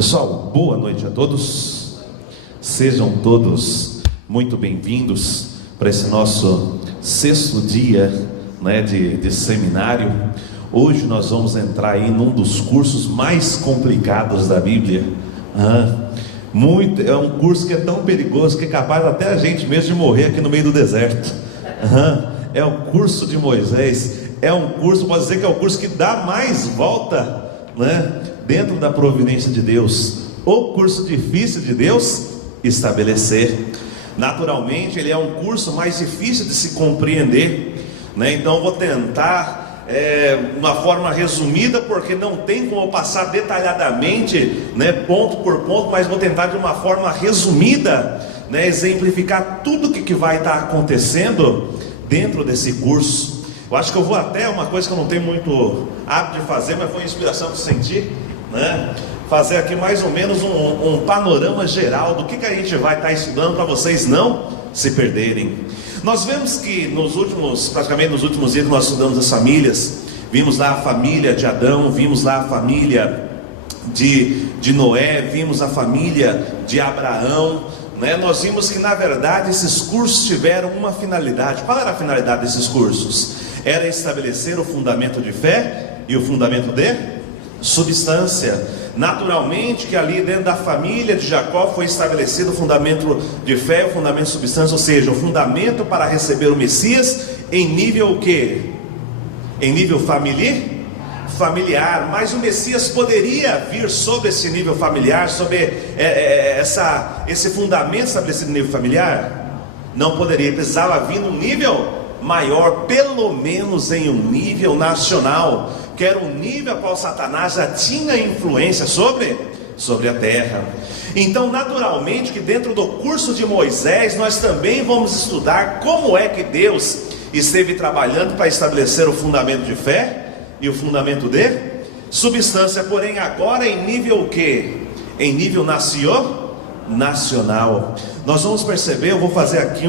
Pessoal, boa noite a todos. Sejam todos muito bem-vindos para esse nosso sexto dia, de seminário. Hoje nós vamos entrar aí num dos cursos mais complicados da Bíblia. É um curso que é tão perigoso que é capaz até a gente mesmo de morrer aqui no meio do deserto. É o curso de Moisés. É um curso, pode dizer que é o curso que dá mais volta, dentro da providência de Deus. O curso difícil de Deus estabelecer. Naturalmente ele é um curso mais difícil de se compreender, então eu vou tentar uma forma resumida, porque não tem como eu passar detalhadamente, ponto por ponto, mas vou tentar de uma forma resumida, exemplificar tudo que vai estar acontecendo dentro desse curso. Eu acho que eu vou até, uma coisa que eu não tenho muito hábito de fazer, mas foi a inspiração que senti, fazer aqui mais ou menos um panorama geral do que a gente vai estar estudando, para vocês não se perderem. Nós vemos que praticamente nos últimos dias nós estudamos as famílias. Vimos lá a família de Adão, vimos lá a família de Noé, vimos a família de Abraão, Nós vimos que na verdade esses cursos tiveram uma finalidade. Qual era a finalidade desses cursos? Era estabelecer o fundamento de fé e o fundamento de substância. Naturalmente que ali dentro da família de Jacó foi estabelecido o fundamento de fé e o fundamento de substância, ou seja, o fundamento para receber o Messias em nível o quê? Em nível familiar. Mas o Messias poderia vir sobre esse nível familiar, sobre esse fundamento estabelecido no nível familiar? Não poderia, precisava vir num nível maior, pelo menos em um nível nacional, que era um nível a qual Satanás já tinha influência sobre a terra. Então naturalmente que dentro do curso de Moisés nós também vamos estudar como é que Deus esteve trabalhando para estabelecer o fundamento de fé e o fundamento de substância, porém agora em nível o quê? Em nível nacional. Nós vamos perceber, eu vou fazer aqui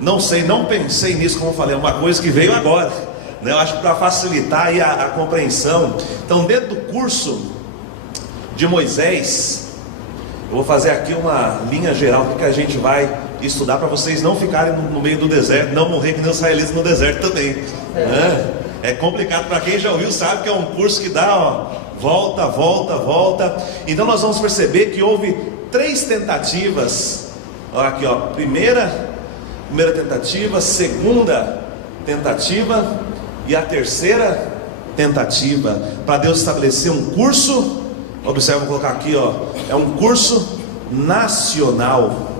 não pensei nisso, como eu falei, é uma coisa que veio agora, eu acho que para facilitar aí a compreensão. Então dentro do curso de Moisés, eu vou fazer aqui uma linha geral do que a gente vai estudar, para vocês não ficarem no meio do deserto, não morrer que nem os israelitas no deserto também. É complicado, para quem já ouviu sabe que é um curso que dá volta. Então nós vamos perceber que houve 3 tentativas. Olha aqui, primeira tentativa, segunda tentativa e a terceira tentativa, para Deus estabelecer um curso. Observe, vou colocar aqui, é um curso nacional.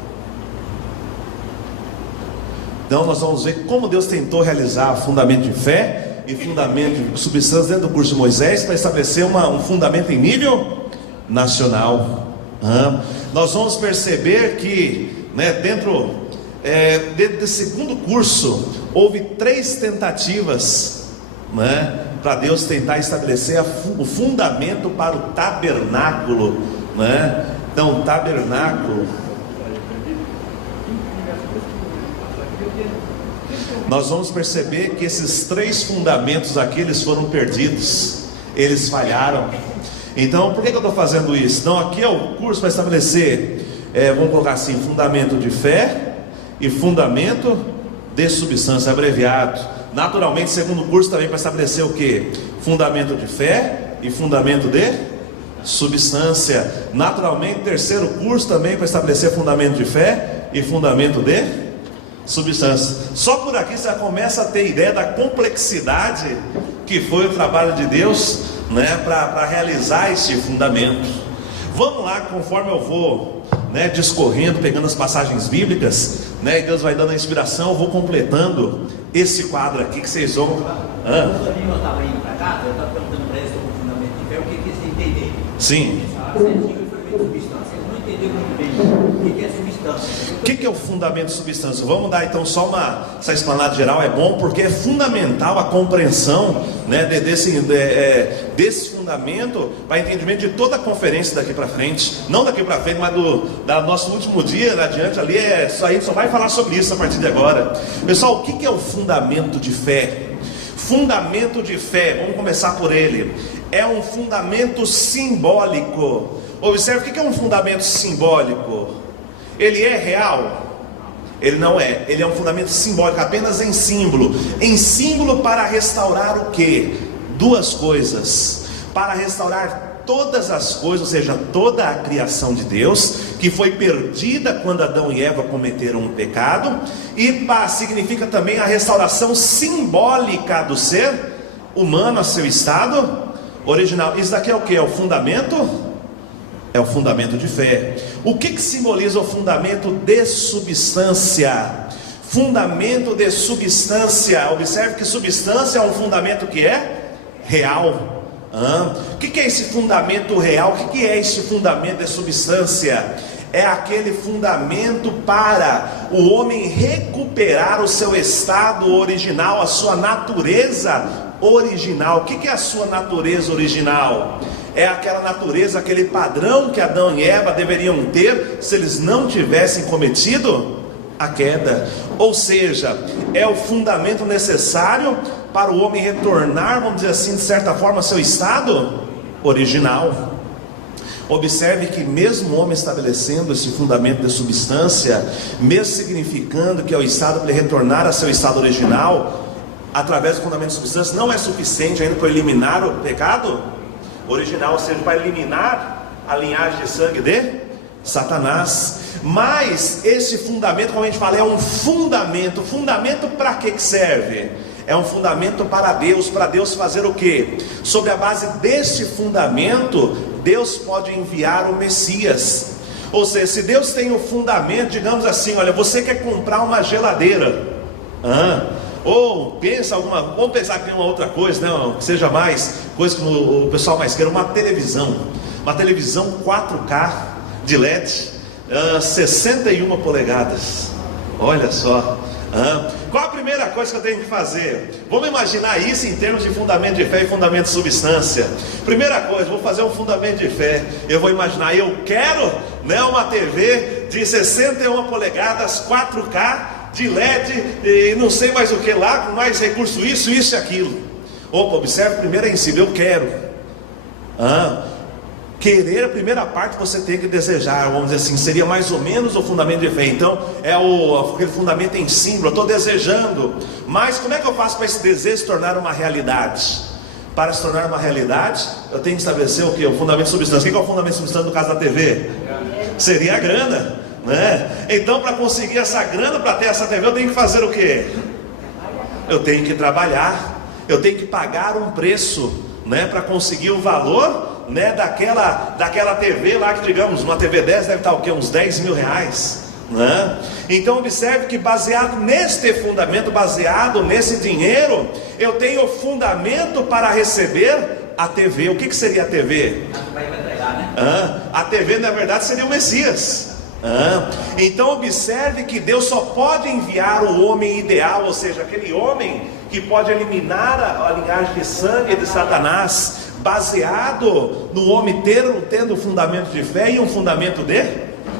Então nós vamos ver como Deus tentou realizar fundamento de fé e fundamento de substância dentro do curso de Moisés, para estabelecer um fundamento em nível nacional. Nós vamos perceber que dentro desse segundo curso houve 3 tentativas, para Deus tentar estabelecer o fundamento para o tabernáculo, Então tabernáculo, nós vamos perceber que esses 3 fundamentos aqui, eles foram perdidos, eles falharam. Então por que eu estou fazendo isso? Então aqui é o curso para estabelecer, vamos colocar assim, fundamento de fé e fundamento de substância, abreviado. Naturalmente segundo curso também para estabelecer o que? Fundamento de fé e fundamento de substância. Naturalmente terceiro curso também para estabelecer fundamento de fé e fundamento de substância. Só por aqui você já começa a ter ideia da complexidade que foi o trabalho de Deus, para realizar esse fundamento. Vamos lá, conforme eu vou discorrendo, pegando as passagens bíblicas, e Deus vai dando a inspiração, eu vou completando esse quadro aqui que vocês vão. Quando eu estava indo para casa, eu estava perguntando para eles sobre o fundamento de fé, o que eles entenderam. Sim. Eles não entenderam muito bem o que é substância. O que é o fundamento de substância? Vamos dar então só essa explanada geral, é bom, porque é fundamental a compreensão desse fundamento para entendimento de toda a conferência daqui para frente. Não daqui para frente, mas do nosso último dia adiante ali, a gente só vai falar sobre isso a partir de agora. Pessoal, o que é o fundamento de fé? Fundamento de fé, vamos começar por ele. É um fundamento simbólico, Observe o que é um fundamento simbólico. Ele é real? Ele não é. Ele é um fundamento simbólico, apenas em símbolo. Em símbolo para restaurar o quê? Duas coisas. Para restaurar todas as coisas, ou seja, toda a criação de Deus, que foi perdida quando Adão e Eva cometeram um pecado. E significa também a restauração simbólica do ser humano a seu estado original. Isso daqui é o que? É o fundamento? É o fundamento de fé. O que simboliza o fundamento de substância? Fundamento de substância. Observe que substância é um fundamento que é real. O que é esse fundamento real? O que é esse fundamento de substância? É aquele fundamento para o homem recuperar o seu estado original, a sua natureza original. O que é a sua natureza original? É aquela natureza, aquele padrão que Adão e Eva deveriam ter se eles não tivessem cometido a queda. Ou seja, é o fundamento necessário para o homem retornar, vamos dizer assim, de certa forma, ao seu estado original. Observe que mesmo o homem estabelecendo esse fundamento de substância, mesmo significando que é o estado para ele retornar a seu estado original, através do fundamento de substância, não é suficiente ainda para eliminar o pecado original, ou seja, para eliminar a linhagem de sangue de Satanás. Mas esse fundamento, como a gente fala, é um fundamento. Fundamento para que serve? É um fundamento para Deus fazer o quê? Sobre a base desse fundamento, Deus pode enviar o Messias. Ou seja, se Deus tem o fundamento, digamos assim, olha, você quer comprar uma geladeira, ou pensa vamos pensar que tem uma outra coisa, né, que seja mais, coisa que o pessoal mais quer, uma televisão 4K de LED, 61 polegadas, olha só. Qual a primeira coisa que eu tenho que fazer? Vamos imaginar isso em termos de fundamento de fé e fundamento de substância. Primeira coisa, vou fazer um fundamento de fé. Eu vou imaginar, eu quero, né, uma TV de 61 polegadas 4K de LED e não sei mais o que lá, com mais recurso, isso e aquilo. Opa, observe primeiro em si, eu quero. Querer, a primeira parte você tem que desejar, vamos dizer assim, seria mais ou menos o fundamento de fé. Então, é aquele fundamento em símbolo, eu estou desejando, mas como é que eu faço para esse desejo se tornar uma realidade? Para se tornar uma realidade, eu tenho que estabelecer o que? O fundamento de substância. O que é o fundamento de substância no caso da TV? Seria a grana, né? Então, para conseguir essa grana, para ter essa TV, eu tenho que fazer o que? Eu tenho que trabalhar, eu tenho que pagar um preço, né, para conseguir o valor, né, daquela TV lá, que digamos, uma TV 10 deve estar o quê? Uns 10 mil reais, né? Então observe que baseado neste fundamento, baseado nesse dinheiro, eu tenho fundamento para receber a TV. O que seria a TV? A TV na verdade seria o Messias. Então observe que Deus só pode enviar o homem ideal, ou seja, aquele homem que pode eliminar a linhagem de sangue de Satanás, baseado no homem tendo um fundamento de fé e um fundamento de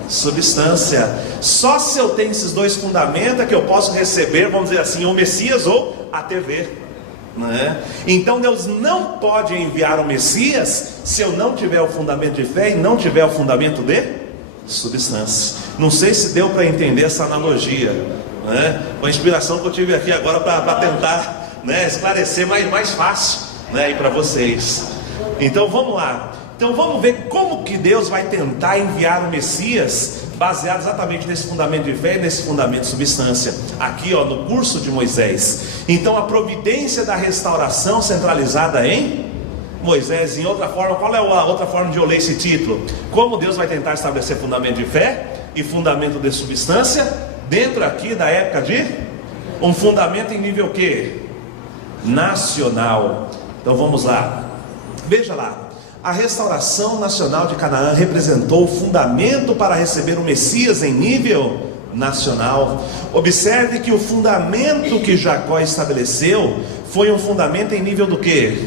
substância. Só se eu tenho esses dois fundamentos é que eu posso receber, vamos dizer assim, o Messias ou a TV, né? Então Deus não pode enviar o Messias se eu não tiver o fundamento de fé e não tiver o fundamento de substância. Não sei se deu para entender essa analogia, né? Com a inspiração que eu tive aqui agora para tentar, né, esclarecer mais fácil, né, para vocês. Então vamos lá. Então vamos ver como que Deus vai tentar enviar o Messias, baseado exatamente nesse fundamento de fé e nesse fundamento de substância, aqui no curso de Moisés. Então a providência da restauração centralizada em Moisés. Em outra forma, qual é a outra forma de eu ler esse título? Como Deus vai tentar estabelecer fundamento de fé e fundamento de substância dentro aqui da época de um fundamento em nível quê? Nacional. Então vamos lá. Veja lá, a restauração nacional de Canaã representou o fundamento para receber o Messias em nível nacional. Observe que o fundamento que Jacó estabeleceu foi um fundamento em nível do quê?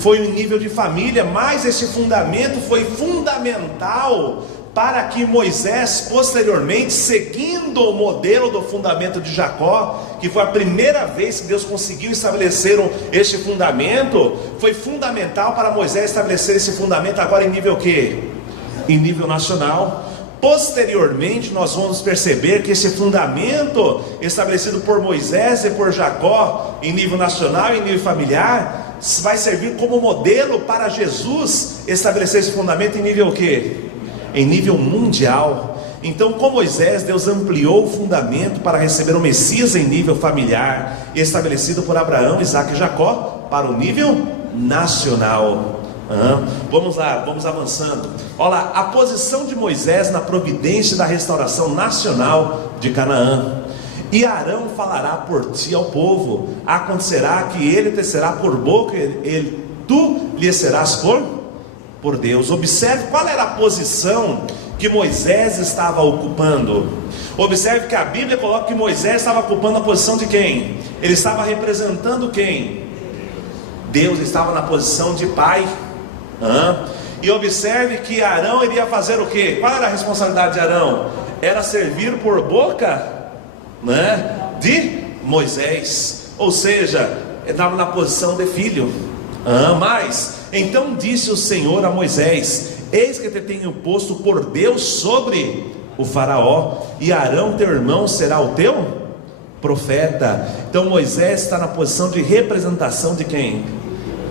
Foi um nível de família, mas esse fundamento foi fundamental para que Moisés, posteriormente, seguindo o modelo do fundamento de Jacó, que foi a primeira vez que Deus conseguiu estabelecer este fundamento, foi fundamental para Moisés estabelecer esse fundamento agora em nível quê? em nível nacional. Posteriormente nós vamos perceber que esse fundamento estabelecido por Moisés e por Jacó em nível nacional e em nível familiar vai servir como modelo para Jesus estabelecer esse fundamento em nível o quê? Em nível mundial. Então, com Moisés, Deus ampliou o fundamento para receber o Messias em nível familiar, estabelecido por Abraão, Isaac e Jacó, para o nível nacional. Vamos lá, vamos avançando. Olha lá, a posição de Moisés na providência da restauração nacional de Canaã. E Arão falará por ti ao povo. Acontecerá que ele te será por boca, tu lhe serás por Deus. Observe qual era a posição que Moisés estava ocupando. Observe que a Bíblia coloca que Moisés estava ocupando a posição de quem? Ele estava representando quem? Deus. Estava na posição de pai. E observe que Arão iria fazer o quê? Qual era a responsabilidade de Arão? Era servir por boca, de Moisés. Ou seja, estava na posição de filho. Mas então disse o Senhor a Moisés: eis que te tenho posto por Deus sobre o faraó, e Arão teu irmão será o teu profeta. Então Moisés está na posição de representação de quem?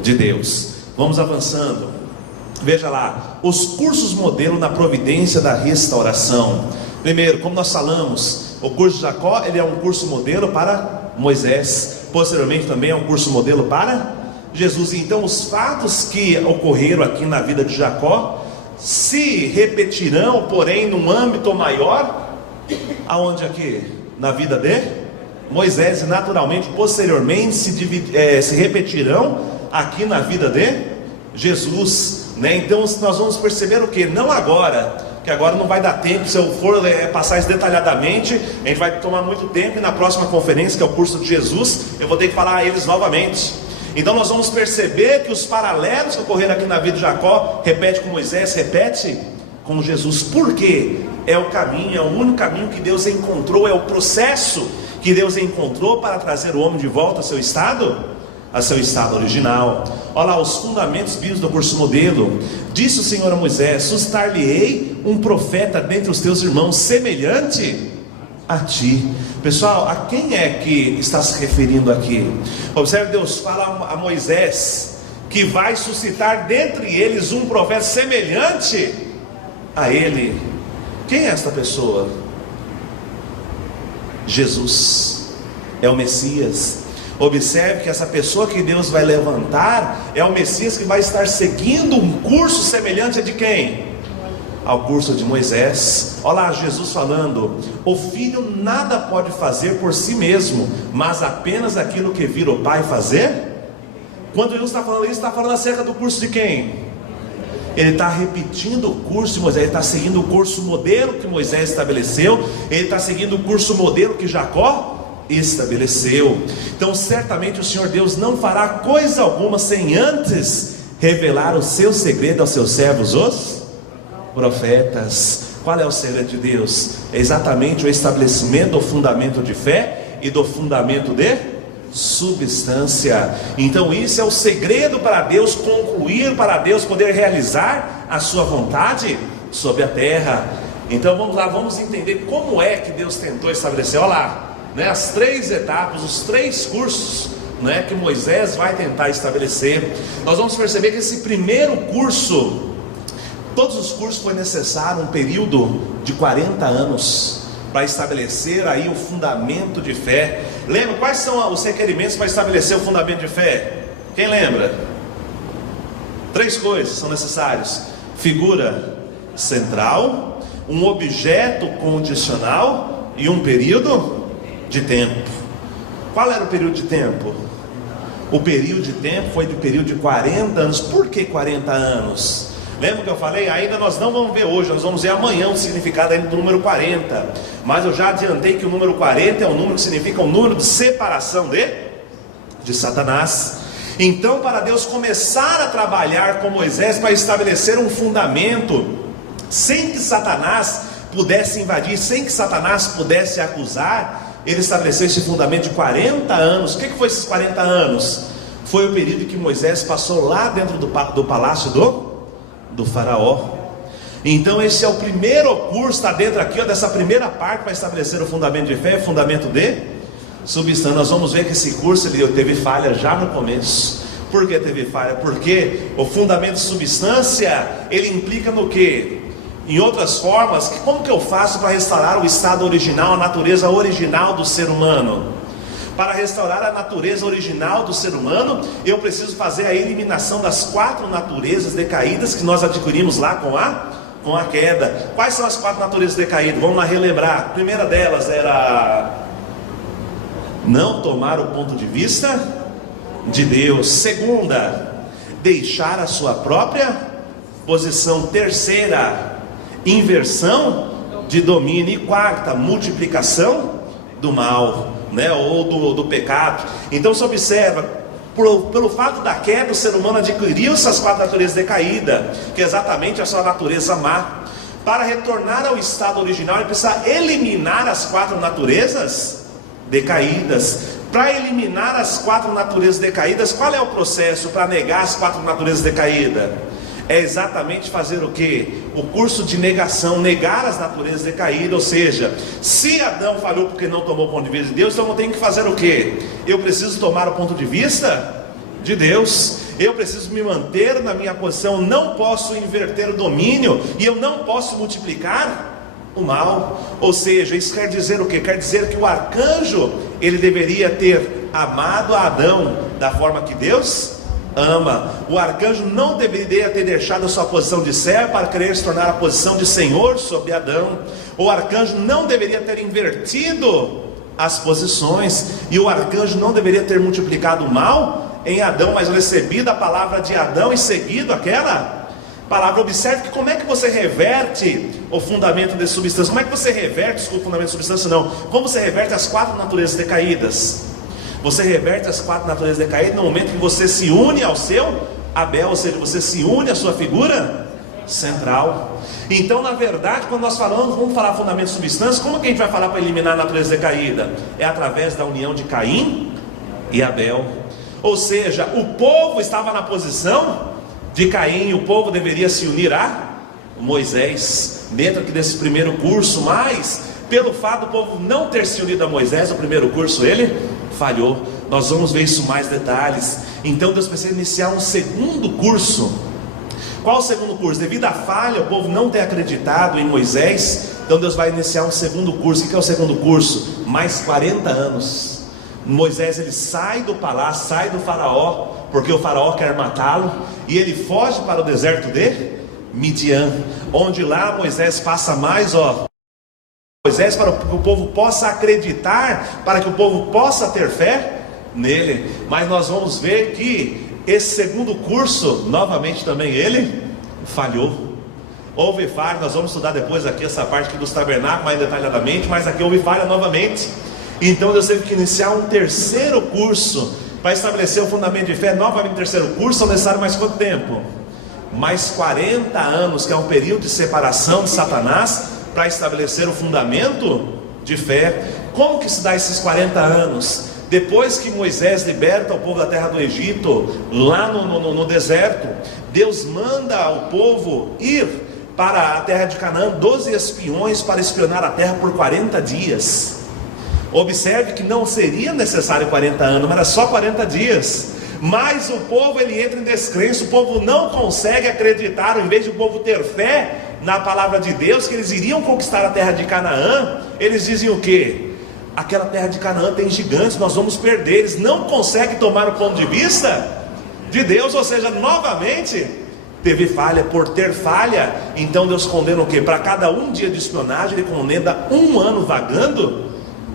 De Deus. Vamos avançando. Veja lá, os cursos modelo na providência da restauração. Primeiro, como nós falamos, o curso de Jacó, ele é um curso modelo para Moisés. Posteriormente também é um curso modelo para Jesus. Então os fatos que ocorreram aqui na vida de Jacó se repetirão, porém num âmbito maior. Aonde aqui? Na vida de Moisés. E naturalmente, posteriormente se repetirão aqui na vida de Jesus, Então nós vamos perceber o que? Não agora, que agora não vai dar tempo. Se eu for passar isso detalhadamente, a gente vai tomar muito tempo. E na próxima conferência, que é o curso de Jesus, eu vou ter que falar a eles novamente. Então nós vamos perceber que os paralelos que ocorreram aqui na vida de Jacó, repete com Moisés, repete com Jesus. Por quê? É o caminho, é o único caminho que Deus encontrou, é o processo que Deus encontrou para trazer o homem de volta ao seu estado original. Olha lá, os fundamentos bíblicos do curso modelo. Disse o Senhor a Moisés: suscitar-lhe-ei um profeta dentre os teus irmãos, semelhante a ti. Pessoal, a quem é que está se referindo aqui? Observe, Deus fala a Moisés que vai suscitar dentre eles um profeta semelhante a ele. Quem é esta pessoa? Jesus, é o Messias. Observe que essa pessoa que Deus vai levantar é o Messias que vai estar seguindo um curso semelhante a de quem? Ao curso de Moisés. Olha lá, Jesus falando: o filho nada pode fazer por si mesmo, mas apenas aquilo que vira o pai fazer. Quando Jesus está falando isso, está falando acerca do curso de quem? Ele está repetindo o curso de Moisés. Ele está seguindo o curso modelo que Moisés estabeleceu. Ele está seguindo o curso modelo que Jacó estabeleceu. Então certamente o Senhor Deus não fará coisa alguma sem antes revelar o seu segredo aos seus servos, os profetas. Qual é o segredo de Deus? É exatamente o estabelecimento do fundamento de fé e do fundamento de substância. Então isso é o segredo para Deus concluir, para Deus poder realizar a sua vontade sobre a terra. Então vamos lá, vamos entender como é que Deus tentou estabelecer. Olha lá, as três etapas, os três cursos, que Moisés vai tentar estabelecer. Nós vamos perceber que esse primeiro curso, todos os cursos foi necessário um período de 40 anos para estabelecer aí o fundamento de fé. Lembra quais são os requerimentos para estabelecer o fundamento de fé? Quem lembra? 3 coisas são necessárias: figura central, um objeto condicional e um período de tempo. Qual era o período de tempo? O período de tempo foi de período de 40 anos. Por que 40 anos? Lembra que eu falei? Ainda nós não vamos ver hoje, nós vamos ver amanhã o significado ainda do número 40. Mas eu já adiantei que o número 40 é um número que significa um número de separação de Satanás. Então, para Deus começar a trabalhar com Moisés para estabelecer um fundamento, sem que Satanás pudesse invadir, sem que Satanás pudesse acusar, ele estabeleceu esse fundamento de 40 anos. O que foi esses 40 anos? Foi o período que Moisés passou lá dentro do palácio do faraó. Então esse é o primeiro curso, está dentro aqui dessa primeira parte para estabelecer o fundamento de fé, fundamento de substância. Nós vamos ver que esse curso ele teve falha já no começo. Por que teve falha? Porque o fundamento de substância, ele implica no quê? Em outras formas, como que eu faço para restaurar o estado original, a natureza original do ser humano? Para restaurar a natureza original do ser humano, eu preciso fazer a eliminação das 4 naturezas decaídas que nós adquirimos lá com a queda. Quais são as 4 naturezas decaídas? Vamos lá relembrar. A primeira delas era não tomar o ponto de vista de Deus. Segunda, deixar a sua própria posição. Terceira, inversão de domínio. E quarta, multiplicação do mal, ou do pecado. Então se observa, pelo fato da queda, o ser humano adquiriu essas 4 naturezas decaídas, que é exatamente a sua natureza má. Para retornar ao estado original, ele precisa eliminar as 4 naturezas decaídas. Para eliminar as 4 naturezas decaídas, qual é o processo para negar as 4 naturezas decaídas? É exatamente fazer o que? O curso de negação, negar as naturezas decaídas. Ou seja, se Adão falhou porque não tomou o ponto de vista de Deus, então eu tenho que fazer o que? Eu preciso tomar o ponto de vista de Deus. Eu preciso me manter na minha posição. Não posso inverter o domínio e eu não posso multiplicar o mal. Ou seja, isso quer dizer o que? Quer dizer que o arcanjo, ele deveria ter amado a Adão da forma que Deus ama. O arcanjo não deveria ter deixado a sua posição de servo para querer se tornar a posição de senhor sobre Adão. O arcanjo não deveria ter invertido as posições, e o arcanjo não deveria ter multiplicado o mal em Adão, mas recebido a palavra de Adão e seguido aquela palavra. Observe que como é que você reverte o fundamento de substância. Como é que você reverte o fundamento de substância? Não. Como você reverte as 4 naturezas decaídas? Você reverte as 4 naturezas decaídas no momento que você se une ao seu Abel, ou seja, você se une à sua figura central. Então, na verdade, quando nós falamos, vamos falar fundamento de substância, como que a gente vai falar para eliminar a natureza decaída? É através da união de Caim e Abel. Ou seja, o povo estava na posição de Caim, o povo deveria se unir a Moisés, dentro aqui desse primeiro curso, mas pelo fato do povo não ter se unido a Moisés, o primeiro curso ele falhou. Nós vamos ver isso mais detalhes. Então Deus precisa iniciar um segundo curso. Qual o segundo curso? Devido à falha, o povo não ter acreditado em Moisés, então Deus vai iniciar um segundo curso. O que é o segundo curso? Mais 40 anos. Moisés ele sai do palácio, sai do faraó, porque o faraó quer matá-lo, e ele foge para o deserto de Midian, onde lá Moisés passa mais Moisés para que o povo possa acreditar, para que o povo possa ter fé nele. Mas nós vamos ver que esse segundo curso, novamente também ele falhou. Houve falha, nós vamos estudar depois aqui essa parte aqui dos tabernáculos mais detalhadamente, mas aqui houve falha novamente. Então Deus teve que iniciar um terceiro curso para estabelecer o fundamento de fé. Novamente terceiro curso, são necessários mais quanto tempo? Mais 40 anos, que é um período de separação de Satanás, para estabelecer o fundamento de fé. Como que se dá esses 40 anos? Depois que Moisés liberta o povo da terra do Egito, lá no deserto, Deus manda o povo ir para a terra de Canaã, 12 espiões para espionar a terra por 40 dias. Observe que não seria necessário 40 anos, mas era só 40 dias. Mas o povo ele entra em descrença, o povo não consegue acreditar, ao invés de o povo ter fé na palavra de Deus, que eles iriam conquistar a terra de Canaã, eles dizem o quê? Aquela terra de Canaã tem gigantes, nós vamos perder. Eles não conseguem tomar o ponto de vista de Deus, ou seja, novamente teve falha. Por ter falha, então Deus condena o quê? Para cada um dia de espionagem, ele condena 1 ano vagando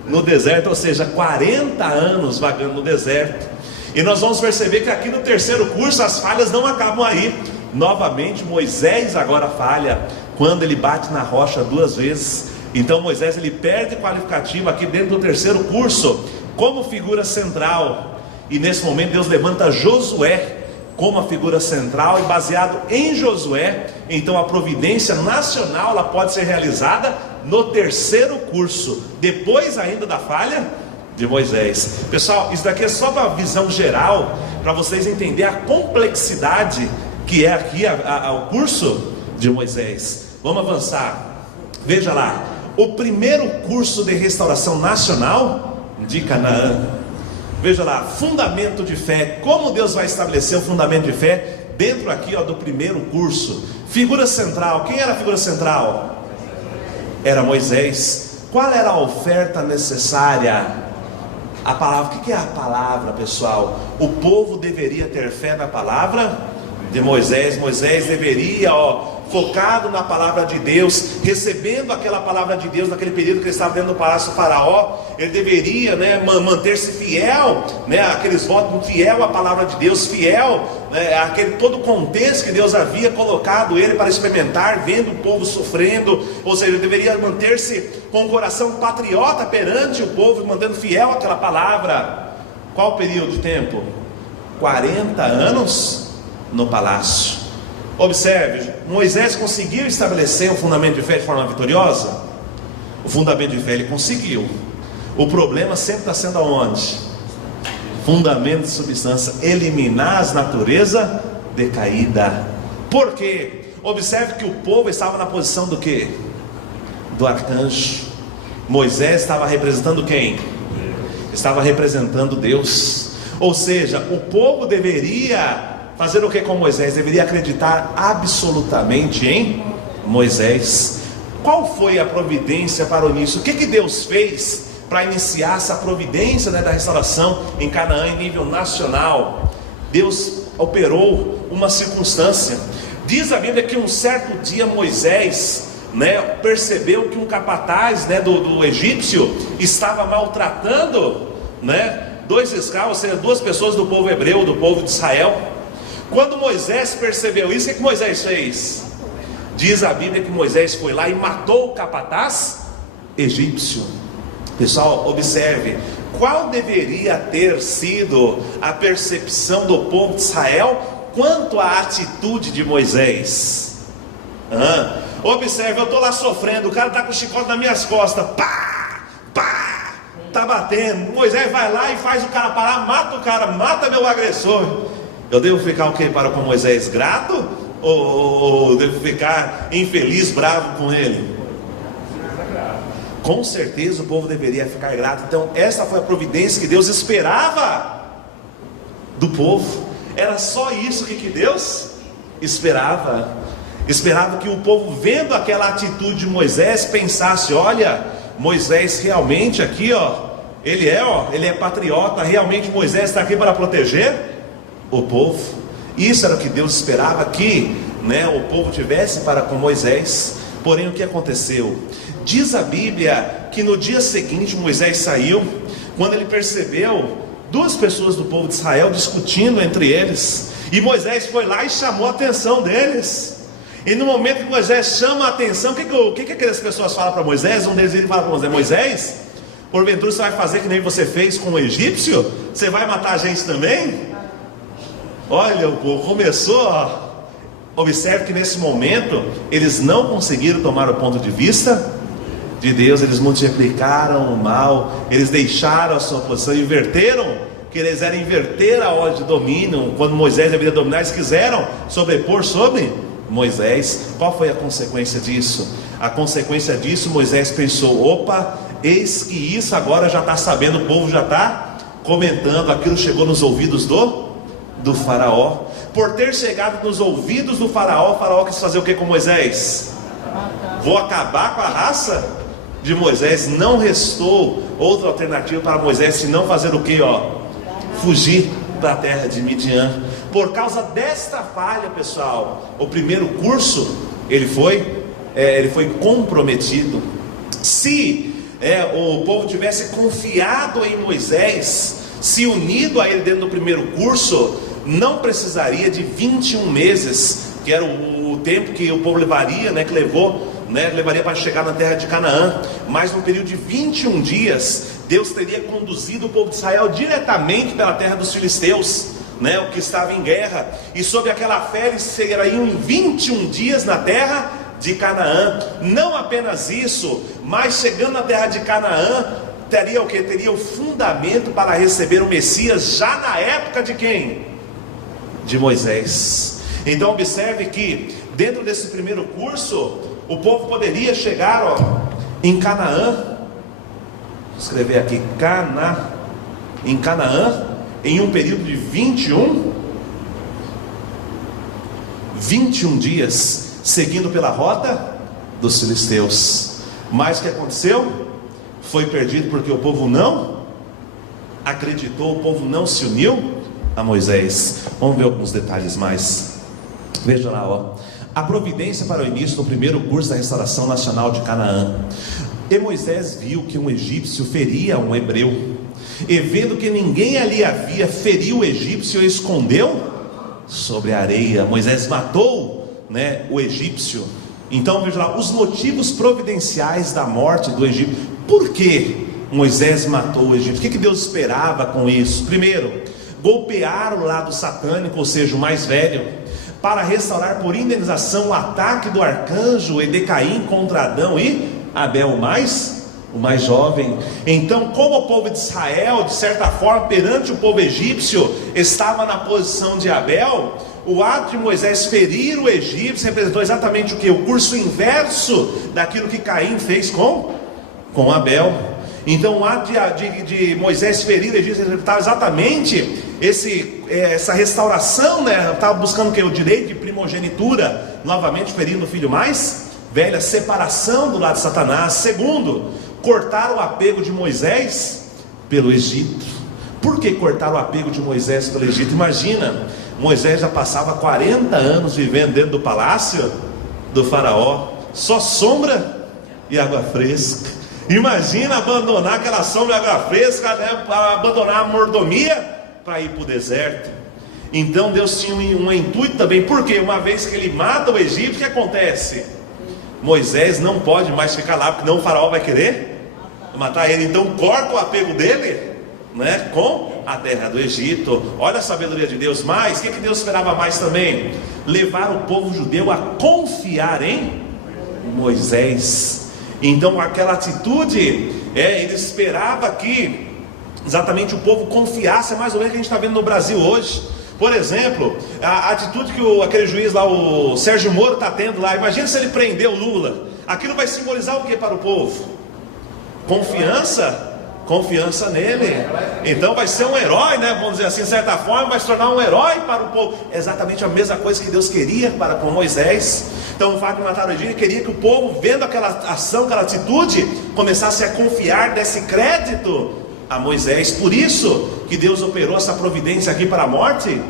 no deserto, ou seja, 40 anos vagando no deserto. E nós vamos perceber que aqui no terceiro curso as falhas não acabam aí. Novamente Moisés agora falha, quando ele bate na rocha 2 vezes. Então Moisés ele perde qualificativo aqui dentro do terceiro curso, como figura central. E nesse momento Deus levanta Josué como a figura central, e baseado em Josué, então a providência nacional ela pode ser realizada no terceiro curso, depois ainda da falha de Moisés. Pessoal, isso daqui é só uma visão geral, para vocês entenderem a complexidade que é aqui o curso de Moisés. Vamos avançar. Veja lá, o primeiro curso de restauração nacional de Canaã. Veja lá, fundamento de fé. Como Deus vai estabelecer o fundamento de fé? Dentro aqui, ó, do primeiro curso. Figura central. Quem era a figura central? Era Moisés. Qual era a oferta necessária? A palavra. O que é a palavra, pessoal? O povo deveria ter fé na palavra de Moisés. Moisés deveria, focado na palavra de Deus, recebendo aquela palavra de Deus naquele período que ele estava dentro do palácio do faraó. Ele deveria, manter-se fiel, aqueles votos, fiel à palavra de Deus, fiel, aquele todo o contexto que Deus havia colocado ele para experimentar, vendo o povo sofrendo. Ou seja, ele deveria manter-se com o coração patriota perante o povo, mantendo fiel àquela palavra. Qual o período de tempo? 40 anos no palácio. Observe, Moisés conseguiu estabelecer o fundamento de fé de forma vitoriosa? O fundamento de fé ele conseguiu. O problema sempre está sendo aonde? Fundamento de substância. Eliminar as naturezas decaídas. Por quê? Observe que o povo estava na posição do quê? Do arcanjo. Moisés estava representando quem? Estava representando Deus. Ou seja, o povo deveria fazer o que com Moisés? Deveria acreditar absolutamente em Moisés. Qual foi a providência para o início? O que Deus fez para iniciar essa providência, da restauração em Canaã em nível nacional? Deus operou uma circunstância. Diz a Bíblia que um certo dia Moisés, percebeu que um capataz, do egípcio estava maltratando, dois escravos, ou seja, duas pessoas do povo hebreu, do povo de Israel. Quando Moisés percebeu isso, o que Moisés fez? Diz a Bíblia que Moisés foi lá e matou o capataz egípcio. Pessoal, observe, qual deveria ter sido a percepção do povo de Israel quanto à atitude de Moisés? Observe, eu estou lá sofrendo, o cara está com o chicote nas minhas costas, pá, pá, está batendo. Moisés vai lá e faz o cara parar, mata o cara, mata meu agressor. Eu devo ficar o que para com Moisés? Grato? Ou devo ficar infeliz, bravo com ele? Com certeza o povo deveria ficar grato. Então essa foi a providência que Deus esperava do povo. Era só isso que Deus esperava. Esperava que o povo, vendo aquela atitude de Moisés, pensasse: olha, Moisés realmente aqui, ele é patriota. Realmente Moisés está aqui para proteger o povo. Isso era o que Deus esperava que o povo tivesse para com Moisés. Porém, o que aconteceu? Diz a Bíblia que no dia seguinte Moisés saiu, quando ele percebeu duas pessoas do povo de Israel discutindo entre eles, e Moisés foi lá e chamou a atenção deles. E no momento que Moisés chama a atenção, o que aquelas pessoas falam para Moisés? Um deles fala para Moisés: Moisés, porventura você vai fazer que nem você fez com o egípcio? Você vai matar a gente também? Olha, o povo começou. Observe que nesse momento eles não conseguiram tomar o ponto de vista de Deus. Eles multiplicaram o mal, eles deixaram a sua posição, inverteram, que eles eram inverter a ordem de domínio. Quando Moisés deveria dominar, eles quiseram sobrepor sobre Moisés. Qual foi a consequência disso? A consequência disso, Moisés pensou: opa, eis que isso agora já está sabendo, o povo já está comentando. Aquilo chegou nos ouvidos do faraó. Por ter chegado nos ouvidos do faraó, o faraó quis fazer o que com Moisés? Vou acabar com a raça de Moisés. Não restou outra alternativa para Moisés senão fazer o que? Fugir para a terra de Midian. Por causa desta falha, pessoal, o primeiro curso ele foi comprometido. Se o povo tivesse confiado em Moisés, se unido a ele dentro do primeiro curso, não precisaria de 21 meses, que era o tempo que o povo levaria, levaria para chegar na terra de Canaã. Mas no período de 21 dias, Deus teria conduzido o povo de Israel diretamente pela terra dos filisteus, o que estava em guerra. E sob aquela fé eles chegariam em 21 dias na terra de Canaã. Não apenas isso, mas chegando na terra de Canaã, teria o que? Teria o fundamento para receber o Messias já na época de quem? De Moisés. Então observe que dentro desse primeiro curso, o povo poderia chegar, em Canaã. Vou escrever aqui, em Canaã, em um período de 21 dias, seguindo pela rota dos filisteus. Mas o que aconteceu? Foi perdido porque o povo não acreditou, o povo não se uniu a Moisés. Vamos ver alguns detalhes mais. Veja lá, a providência para o início do primeiro curso da restauração nacional de Canaã. E Moisés viu que um egípcio feria um hebreu, e vendo que ninguém ali havia, feriu o egípcio e escondeu sobre a areia. Moisés matou, o egípcio. Então veja lá, os motivos providenciais da morte do egípcio. Por que Moisés matou o egípcio? O que Deus esperava com isso? Primeiro, golpear o lado satânico, ou seja, o mais velho, para restaurar por indenização o ataque do arcanjo Edecaim contra Adão e Abel, o mais jovem. Então, como o povo de Israel, de certa forma, perante o povo egípcio, estava na posição de Abel, o ato de Moisés ferir o egípcio representou exatamente o que? O curso inverso daquilo que Caim fez com Abel. Então o ato de Moisés ferir o egípcio representava exatamente essa restauração, estava buscando o que? O direito de primogenitura, novamente ferindo o filho mais velho, a separação do lado de Satanás. Segundo, cortar o apego de Moisés pelo Egito. Por que cortar o apego de Moisés pelo Egito? Imagina, Moisés já passava 40 anos vivendo dentro do palácio do faraó, só sombra e água fresca. Imagina abandonar aquela sombra e água fresca, abandonar a mordomia para ir para o deserto. Então Deus tinha um intuito também, porque uma vez que ele mata o Egito, o que acontece? Moisés não pode mais ficar lá, porque não o faraó vai querer matar ele. Então corta o apego dele, com a terra do Egito. Olha a sabedoria de Deus. Mas o que Deus esperava mais também? Levar o povo judeu a confiar em Moisés. Então aquela atitude, ele esperava que exatamente o povo confiasse. É mais ou menos o que a gente está vendo no Brasil hoje. Por exemplo, a atitude que aquele juiz lá, o Sérgio Moro, está tendo lá. Imagina se ele prender o Lula. Aquilo vai simbolizar o que para o povo? Confiança nele. Então vai ser um herói, vamos dizer assim, de certa forma, vai se tornar um herói para o povo. É exatamente a mesma coisa que Deus queria com Moisés. Então o fato de matar o Egito, queria que o povo, vendo aquela ação, aquela atitude, começasse a confiar, desse crédito a Moisés. Por isso que Deus operou essa providência aqui para a morte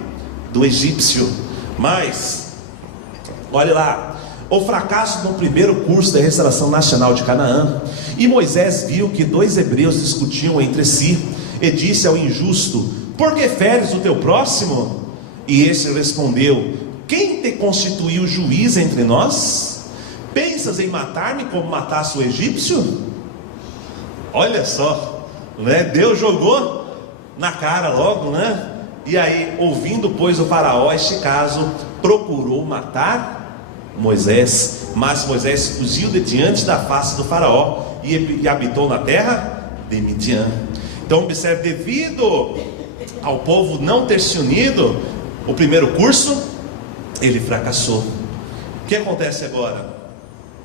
do egípcio. Mas olhe lá, o fracasso no primeiro curso da restauração nacional de Canaã. E Moisés viu que 2 hebreus discutiam entre si, e disse ao injusto: por que feres o teu próximo? E este respondeu: quem te constituiu juiz entre nós? Pensas em matar-me como matasse o egípcio? Olha só, Deus jogou na cara logo, E aí, ouvindo pois o faraó este caso, procurou matar Moisés. Mas Moisés fugiu de diante da face do faraó e habitou na terra de Midian. Então observe, devido ao povo não ter se unido, o primeiro curso, ele fracassou. O que acontece agora?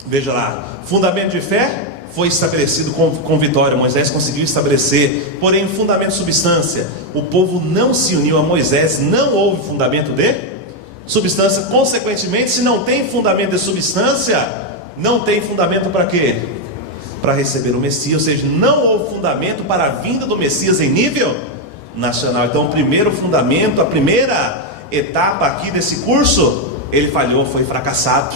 Veja lá, fundamento de fé foi estabelecido com vitória. Moisés conseguiu estabelecer, porém fundamento de substância, o povo não se uniu a Moisés, não houve fundamento de substância. Consequentemente, se não tem fundamento de substância, não tem fundamento para quê? Para receber o Messias. Ou seja, não houve fundamento para a vinda do Messias em nível nacional. Então o primeiro fundamento, a primeira etapa aqui desse curso, ele falhou, foi fracassado.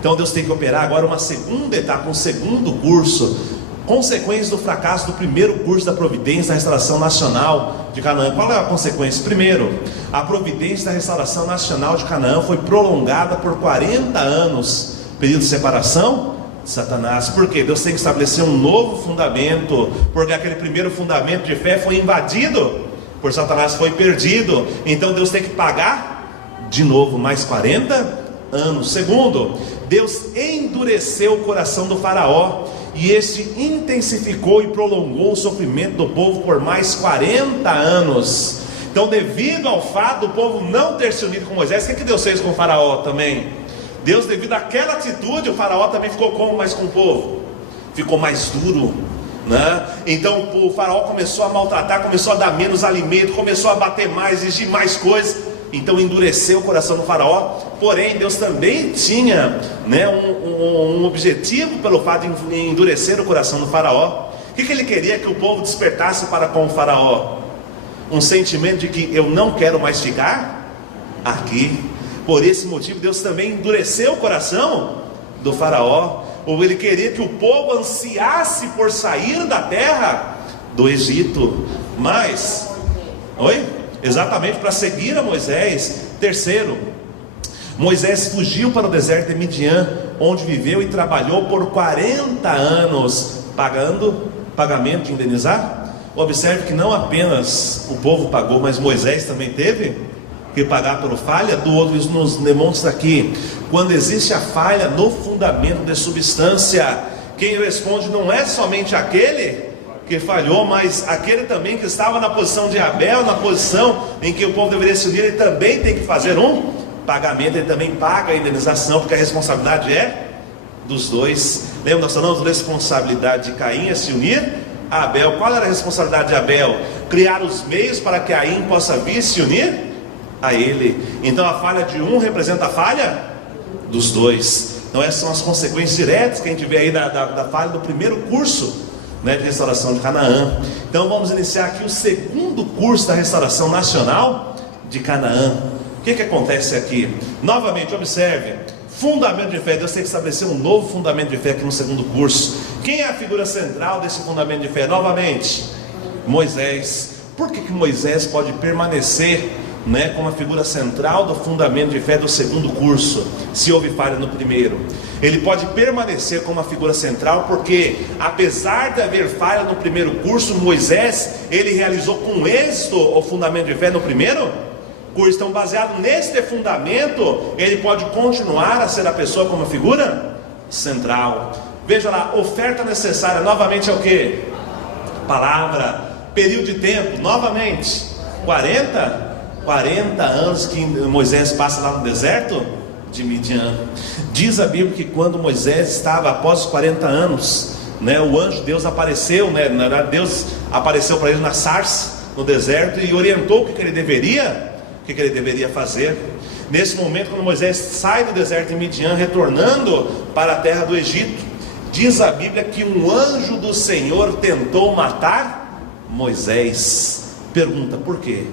Então Deus tem que operar agora uma segunda etapa, um segundo curso, consequência do fracasso do primeiro curso da providência da restauração nacional de Canaã. Qual é a consequência? Primeiro, a providência da restauração nacional de Canaã foi prolongada por 40 anos, período de separação de Satanás. Por quê? Deus tem que estabelecer um novo fundamento, porque aquele primeiro fundamento de fé foi invadido por Satanás, foi perdido. Então Deus tem que pagar de novo mais 40 anos. Segundo, Deus endureceu o coração do faraó, e este intensificou e prolongou o sofrimento do povo por mais 40 anos. Então, devido ao fato do povo não ter se unido com Moisés, o que Deus fez com o faraó também? Deus, devido àquela atitude, o faraó também ficou como mais com o povo? Ficou mais duro, né? Então o faraó começou a maltratar, começou a dar menos alimento, começou a bater mais, exigir mais coisas. Então endureceu o coração do faraó. Porém Deus também tinha, né, um objetivo pelo fato de endurecer o coração do faraó. O que ele queria? Que o povo despertasse para com o faraó um sentimento de que eu não quero mais ficar aqui. Por esse motivo Deus também endureceu o coração do faraó. Ou ele queria que o povo ansiasse por sair da terra do Egito. Mas, exatamente, para seguir a Moisés. Terceiro, Moisés fugiu para o deserto de Midian, onde viveu e trabalhou por 40 anos, pagamento de indenizar. Observe que não apenas o povo pagou, mas Moisés também teve que pagar pela falha do outro. Isso nos demonstra aqui, quando existe a falha no fundamento de substância, quem responde não é somente aquele que falhou, mas aquele também que estava na posição de Abel, na posição em que o povo deveria se unir, ele também tem que fazer um pagamento, ele também paga a indenização, porque a responsabilidade é dos dois. Lembra, nós falamos da responsabilidade de Caim é se unir a Abel. Qual era a responsabilidade de Abel? Criar os meios para que Caim possa vir se unir a ele. Então a falha de um representa a falha dos dois. Então essas são as consequências diretas que a gente vê aí da falha do primeiro curso, né, de restauração de Canaã. Então vamos iniciar aqui o segundo curso da restauração nacional de Canaã. O que acontece aqui? Novamente, observe, fundamento de fé. Deus tem que estabelecer um novo fundamento de fé aqui no segundo curso. Quem é a figura central desse fundamento de fé? Novamente, Moisés. Por que Moisés pode permanecer, né, como a figura central do fundamento de fé do segundo curso, se houve falha no primeiro? Ele pode permanecer como a figura central porque, apesar de haver falha no primeiro curso, Moisés, ele realizou com êxito o fundamento de fé no primeiro curso. Então, baseado neste fundamento, ele pode continuar a ser a pessoa como a figura central. Veja lá, oferta necessária, novamente é o que? Palavra. Período de tempo, novamente 40 anos que Moisés passa lá no deserto de Midian. Diz a Bíblia que quando Moisés estava após os 40 anos, né, o anjo de Deus apareceu, né, Deus apareceu para ele na sarça, no deserto, e orientou o que ele deveria fazer. Nesse momento, quando Moisés sai do deserto de Midian, retornando para a terra do Egito, diz a Bíblia que um anjo do Senhor tentou matar Moisés. Pergunta, por quê?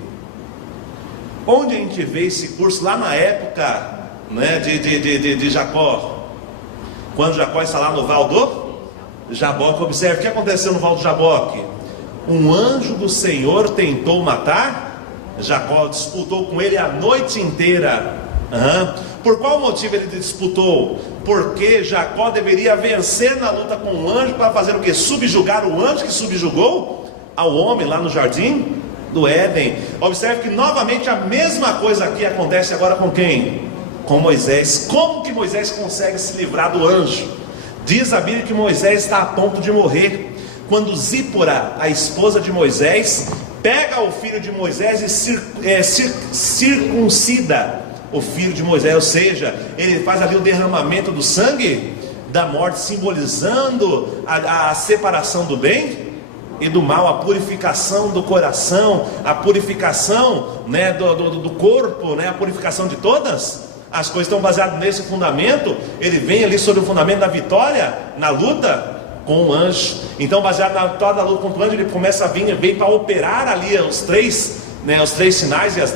Onde a gente vê esse curso? Lá na época, né, de Jacó, quando Jacó está lá no Val do Jaboque. Observe o que aconteceu no Val do Jaboque. Um anjo do Senhor tentou matar Jacó, disputou com ele a noite inteira. Por qual motivo ele disputou? Porque Jacó deveria vencer na luta com o anjo para fazer o que? Subjugar o anjo que subjugou ao homem lá no jardim do Éden. Observe que novamente a mesma coisa aqui acontece agora com quem? Com Moisés. Como que Moisés consegue se livrar do anjo? Diz a Bíblia que Moisés está a ponto de morrer, quando Zípora, a esposa de Moisés, pega o filho de Moisés e circuncida o filho de Moisés. Ou seja, ele faz ali o derramamento do sangue da morte, simbolizando a separação do bem e do mal, a purificação do coração, a purificação, né, do corpo, né, a purificação de todas as coisas. Estão baseadas nesse fundamento. Ele vem ali sobre o fundamento da vitória na luta com o anjo. Então, baseado na vitória da luta contra o anjo, ele começa a vir, vem para operar ali os três sinais e as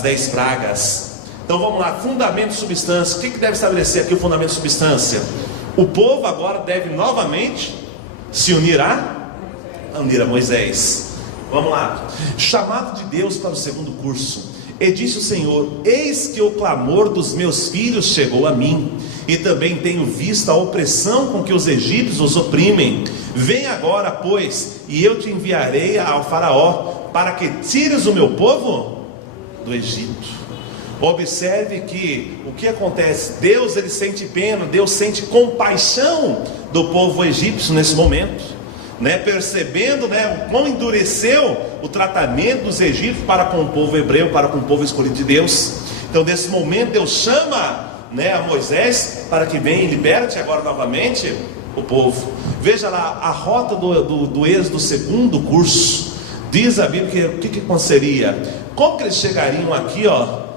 10 pragas. Então vamos lá, fundamento de substância. O que deve estabelecer aqui o fundamento de substância? O povo agora deve novamente se unir a Moisés. Vamos lá, chamado de Deus para o segundo curso. E disse o Senhor: eis que o clamor dos meus filhos chegou a mim, e também tenho visto a opressão com que os egípcios os oprimem. Vem agora, pois, e eu te enviarei ao faraó, para que tires o meu povo do Egito. Observe que o que acontece? Deus, ele sente pena, Deus sente compaixão do povo egípcio nesse momento, né? Percebendo, né, como endureceu o tratamento dos egípcios para com o povo hebreu, para com o povo escolhido de Deus. Então nesse momento Deus chama né, a Moisés, para que venha e liberte agora novamente o povo. Veja lá, a rota do êxodo, segundo curso, diz a Bíblia que o que aconteceria? Como que eles chegariam aqui,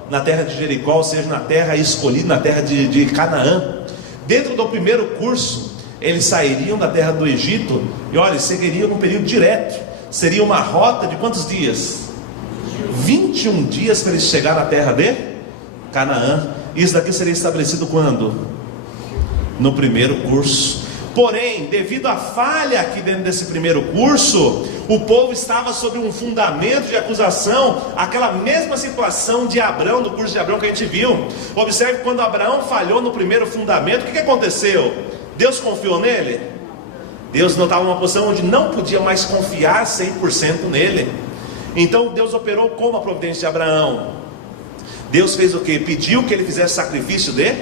na terra de Jericó, ou seja, na terra escolhida, na terra de Canaã? Dentro do primeiro curso, eles sairiam da terra do Egito, e olha, seguiriam num período direto. Seria uma rota de quantos dias? 21 dias para eles chegar na terra de Canaã. Isso daqui seria estabelecido quando? No primeiro curso. Porém, devido à falha aqui dentro desse primeiro curso, o povo estava sob um fundamento de acusação, aquela mesma situação de Abraão, do curso de Abraão que a gente viu. Observe que quando Abraão falhou no primeiro fundamento, o que aconteceu? Deus confiou nele? Deus não estava numa posição onde não podia mais confiar 100% nele. Então Deus operou como a providência de Abraão. Deus fez o que? Pediu que ele fizesse sacrifício de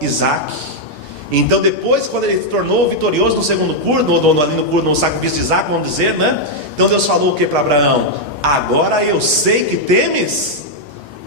Isaac. Então depois, quando ele se tornou vitorioso no segundo curso, no sacrifício de Isaac, vamos dizer, né? Então Deus falou o que para Abraão? Agora eu sei que temes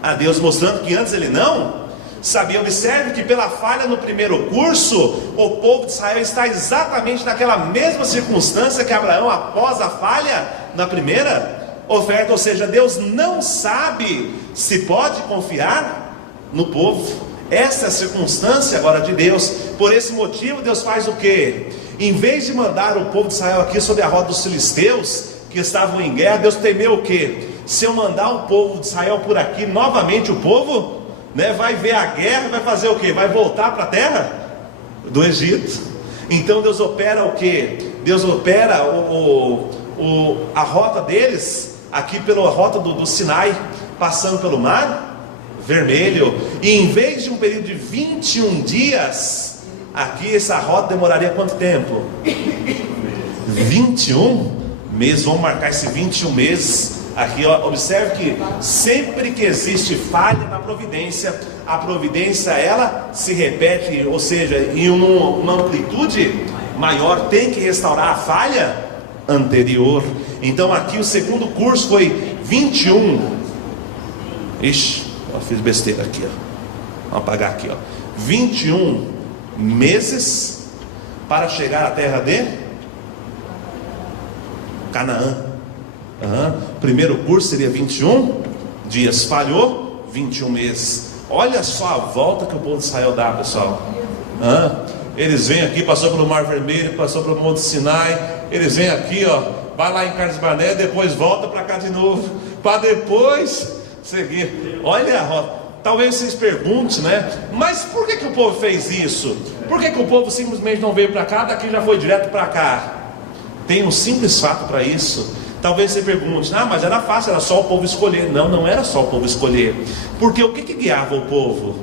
a Deus, mostrando que antes ele não sabia. Observe que pela falha no primeiro curso, o povo de Israel está exatamente naquela mesma circunstância que Abraão após a falha na primeira oferta. Ou seja, Deus não sabe se pode confiar no povo. Essa é a circunstância agora de Deus. Por esse motivo Deus faz o que? Em vez de mandar o povo de Israel aqui sob a rota dos filisteus, que estavam em guerra, Deus temeu o que? Se eu mandar o povo de Israel por aqui, novamente o povo, né, vai ver a guerra, vai fazer o que? Vai voltar para a terra do Egito. Então Deus opera o que? Deus opera a rota deles aqui pela rota do Sinai, passando pelo mar Vermelho. E em vez de um período de 21 dias, aqui essa rota demoraria quanto tempo? 21 meses. Vamos marcar esse 21 meses aqui, observe que sempre que existe falha na providência, a providência ela se repete, ou seja, em uma amplitude maior, tem que restaurar a falha anterior. Então aqui o segundo curso foi 21. Fiz besteira aqui, vamos apagar aqui, 21 meses para chegar à terra de Canaã. Primeiro curso seria 21 dias, falhou 21 meses. Olha só a volta que o povo de Israel dá, pessoal. Eles vêm aqui, passou pelo Mar Vermelho, passou pelo Monte Sinai. Eles vêm aqui, vai lá em Cades Barnea, depois volta para cá de novo, para depois seguir. Olha a rota. Talvez vocês perguntem, né? Mas por que o povo fez isso? Por que o povo simplesmente não veio para cá, daqui já foi direto para cá? Tem um simples fato para isso. Talvez você pergunte, mas era fácil, era só o povo escolher. Não, não era só o povo escolher. Porque o que guiava o povo?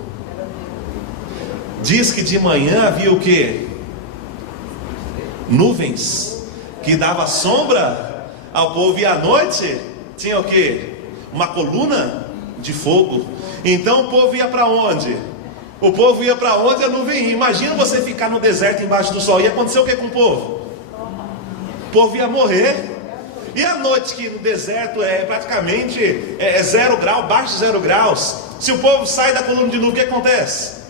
Diz que de manhã havia o que? Nuvens, que dava sombra ao povo, e à noite tinha o que? Uma coluna de fogo. Então o povo ia para onde? O povo ia para onde a nuvem ia. Imagina você ficar no deserto embaixo do sol. Ia acontecer o que com o povo? O povo ia morrer. E à noite, que no deserto é praticamente 0 grau, abaixo de 0 graus. Se o povo sai da coluna de nuvem, o que acontece?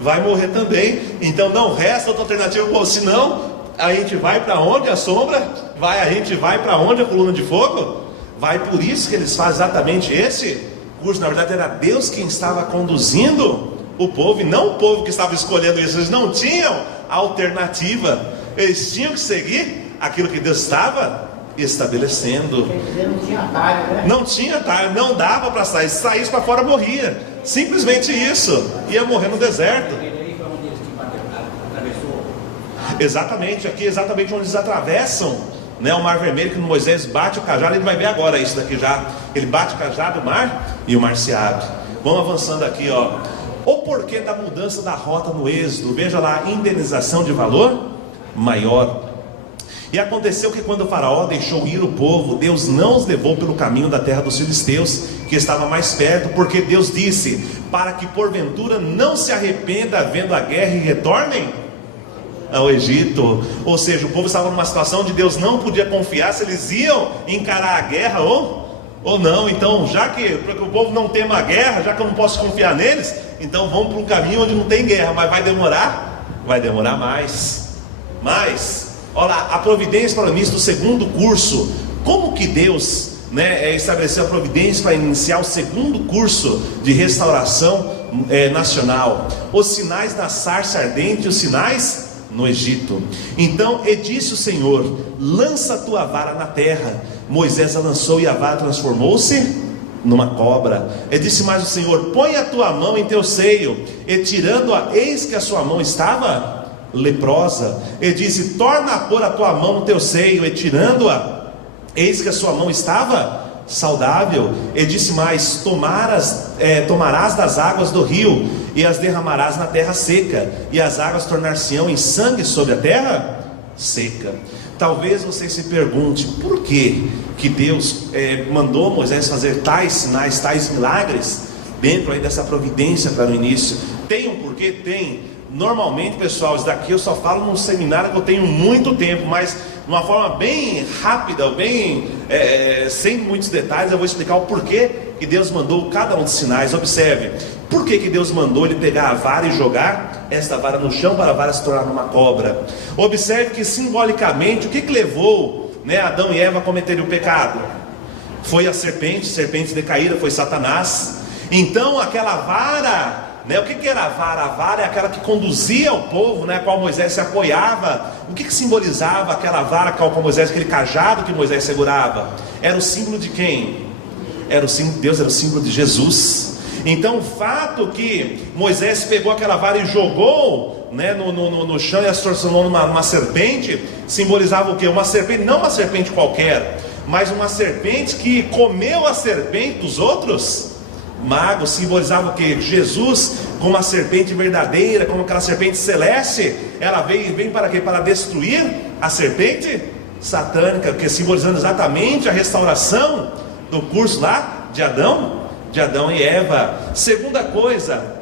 Vai morrer também. Então não resta outra alternativa. Pô, senão a gente vai para onde a sombra? A gente vai para onde a coluna de fogo? Vai. Por isso que eles fazem exatamente esse curso. Na verdade era Deus quem estava conduzindo o povo, e não o povo que estava escolhendo isso. Eles não tinham alternativa. Eles tinham que seguir aquilo que Deus estava estabelecendo. Quer dizer, não tinha atalho, né? Não tinha atalho, não dava para sair. Se saísse para fora, morria. Simplesmente isso. Ia morrer no deserto. Exatamente, aqui exatamente onde eles atravessam, né, o Mar Vermelho, que Moisés bate o cajado. Ele vai ver agora isso daqui já. Ele bate o cajado, o mar, e o mar se abre. Vamos avançando aqui, O porquê da mudança da rota no êxodo? Veja lá, indenização de valor maior. E aconteceu que quando o faraó deixou ir o povo, Deus não os levou pelo caminho da terra dos filisteus, que estava mais perto, porque Deus disse, para que porventura não se arrependa vendo a guerra e retornem ao Egito. Ou seja, o povo estava numa situação onde Deus não podia confiar se eles iam encarar a guerra ou Ou não, então, já que para que o povo não tema a guerra, já que eu não posso confiar neles, então vamos para um caminho onde não tem guerra. Mas vai demorar? Vai demorar mais. Mas, olha lá, a providência para o início do segundo curso. Como que Deus, né, estabeleceu a providência para iniciar o segundo curso de restauração nacional? Os sinais da sarça ardente e os sinais no Egito. Então, e disse o Senhor: lança a tua vara na terra. Moisés a lançou e a vara transformou-se numa cobra. E disse mais o Senhor: põe a tua mão em teu seio. E tirando-a, eis que a sua mão estava leprosa. E disse: torna a pôr a tua mão no teu seio. E tirando-a, eis que a sua mão estava saudável. E disse mais: tomarás das águas do rio e as derramarás na terra seca, e as águas tornar-se-ão em sangue sobre a terra seca. Talvez você se pergunte, por que Deus mandou Moisés fazer tais sinais, tais milagres, dentro aí dessa providência para o início? Tem um porquê? Tem. Normalmente, pessoal, isso daqui eu só falo num seminário que eu tenho muito tempo, mas de uma forma bem rápida, sem muitos detalhes, eu vou explicar o porquê que Deus mandou cada um dos sinais. Observe, por que Deus mandou ele pegar a vara e jogar esta vara no chão para a vara se tornar uma cobra? Observe que simbolicamente, o que levou, né, Adão e Eva a cometerem o pecado? Foi a serpente decaída, foi Satanás. Então aquela vara, né, o que era a vara? A vara é aquela que conduzia o povo, né, a qual Moisés se apoiava. O que simbolizava aquela vara com Moisés, aquele cajado que Moisés segurava? Era o símbolo de quem? Era o símbolo de Deus, era o símbolo de Jesus. Então o fato que Moisés pegou aquela vara e jogou, né, no chão e a transformou numa serpente, simbolizava o quê? Uma serpente, não uma serpente qualquer, mas uma serpente que comeu a serpente dos outros magos. Simbolizava o que? Jesus, como a serpente verdadeira, como aquela serpente celeste, ela veio para quê? Para destruir a serpente satânica, que simbolizando exatamente a restauração do curso lá de Adão e Eva. Segunda coisa,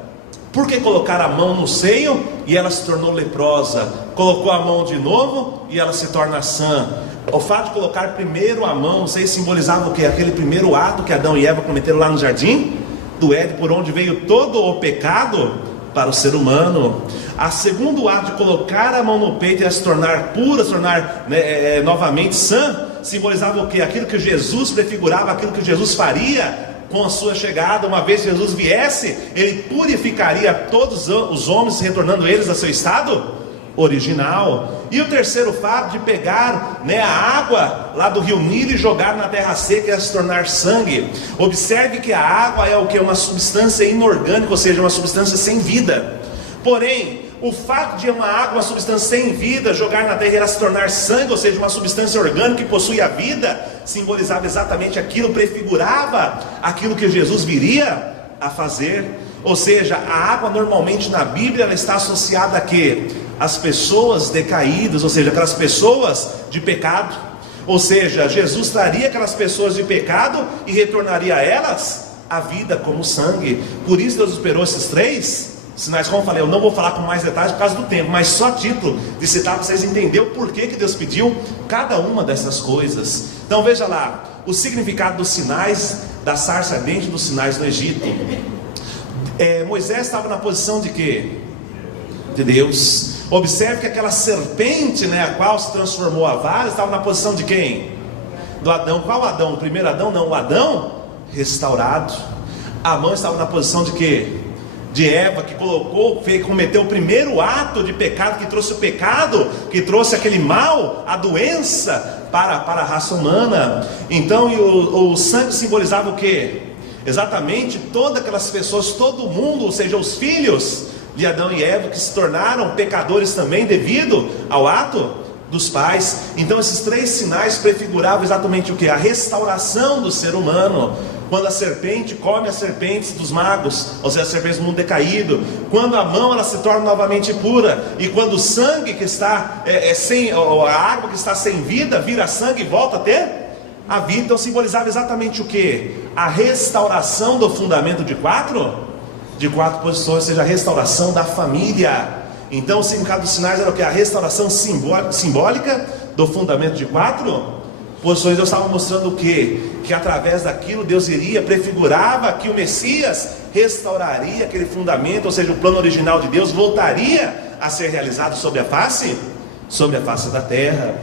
por que colocar a mão no seio e ela se tornou leprosa? Colocou a mão de novo e ela se torna sã. O fato de colocar primeiro a mão, vocês simbolizava o que? Aquele primeiro ato que Adão e Eva cometeram lá no jardim do Éden, por onde veio todo o pecado para o ser humano. A segundo ato de colocar a mão no peito e ela se tornar pura, se tornar novamente sã, simbolizava o que? Aquilo que Jesus prefigurava, aquilo que Jesus faria com a sua chegada. Uma vez que Jesus viesse, ele purificaria todos os homens, retornando eles a seu estado original. E o terceiro fato de pegar, né, a água lá do rio Nilo e jogar na terra seca e se tornar sangue. Observe que a água é o que? Uma substância inorgânica, ou seja, uma substância sem vida. Porém, o fato de uma água, uma substância sem vida, jogar na terra e ela se tornar sangue, ou seja, uma substância orgânica que possui a vida, simbolizava exatamente aquilo, prefigurava aquilo que Jesus viria a fazer. Ou seja, a água normalmente na Bíblia ela está associada a quê? As pessoas decaídas, ou seja, aquelas pessoas de pecado. Ou seja, Jesus traria aquelas pessoas de pecado e retornaria a elas a vida como sangue. Por isso Deus esperou esses três sinais. Como eu falei, eu não vou falar com mais detalhes por causa do tempo, mas só a título de citar para vocês entenderem o porquê que Deus pediu cada uma dessas coisas. Então veja lá, o significado dos sinais da sarça ardente e dos sinais no Egito. Moisés estava na posição de quê? De Deus. Observe que aquela serpente, né, a qual se transformou a vara, estava na posição de quem? Do Adão. Qual Adão? O primeiro Adão? Não, o Adão restaurado. A mão estava na posição de quê? De Eva, que cometeu o primeiro ato de pecado, que trouxe o pecado, que trouxe aquele mal, a doença para a raça humana. Então, o sangue simbolizava o quê? Exatamente todas aquelas pessoas, todo mundo, ou seja, os filhos de Adão e Eva, que se tornaram pecadores também devido ao ato dos pais. Então esses três sinais prefiguravam exatamente o que? A restauração do ser humano. Quando a serpente come as serpentes dos magos, ou seja, as serpentes do mundo decaído. Quando a mão ela se torna novamente pura. E quando o sangue que está a água que está sem vida vira sangue e volta a ter a vida. Então simbolizava exatamente o que? A restauração do fundamento de quatro posições, ou seja, a restauração da família. Então o significado dos sinais era o que? A restauração simbólica do fundamento de quatro posições. Deus estava mostrando o quê? Que através daquilo Deus iria, prefigurava que o Messias restauraria aquele fundamento, ou seja, o plano original de Deus voltaria a ser realizado sobre a face da terra.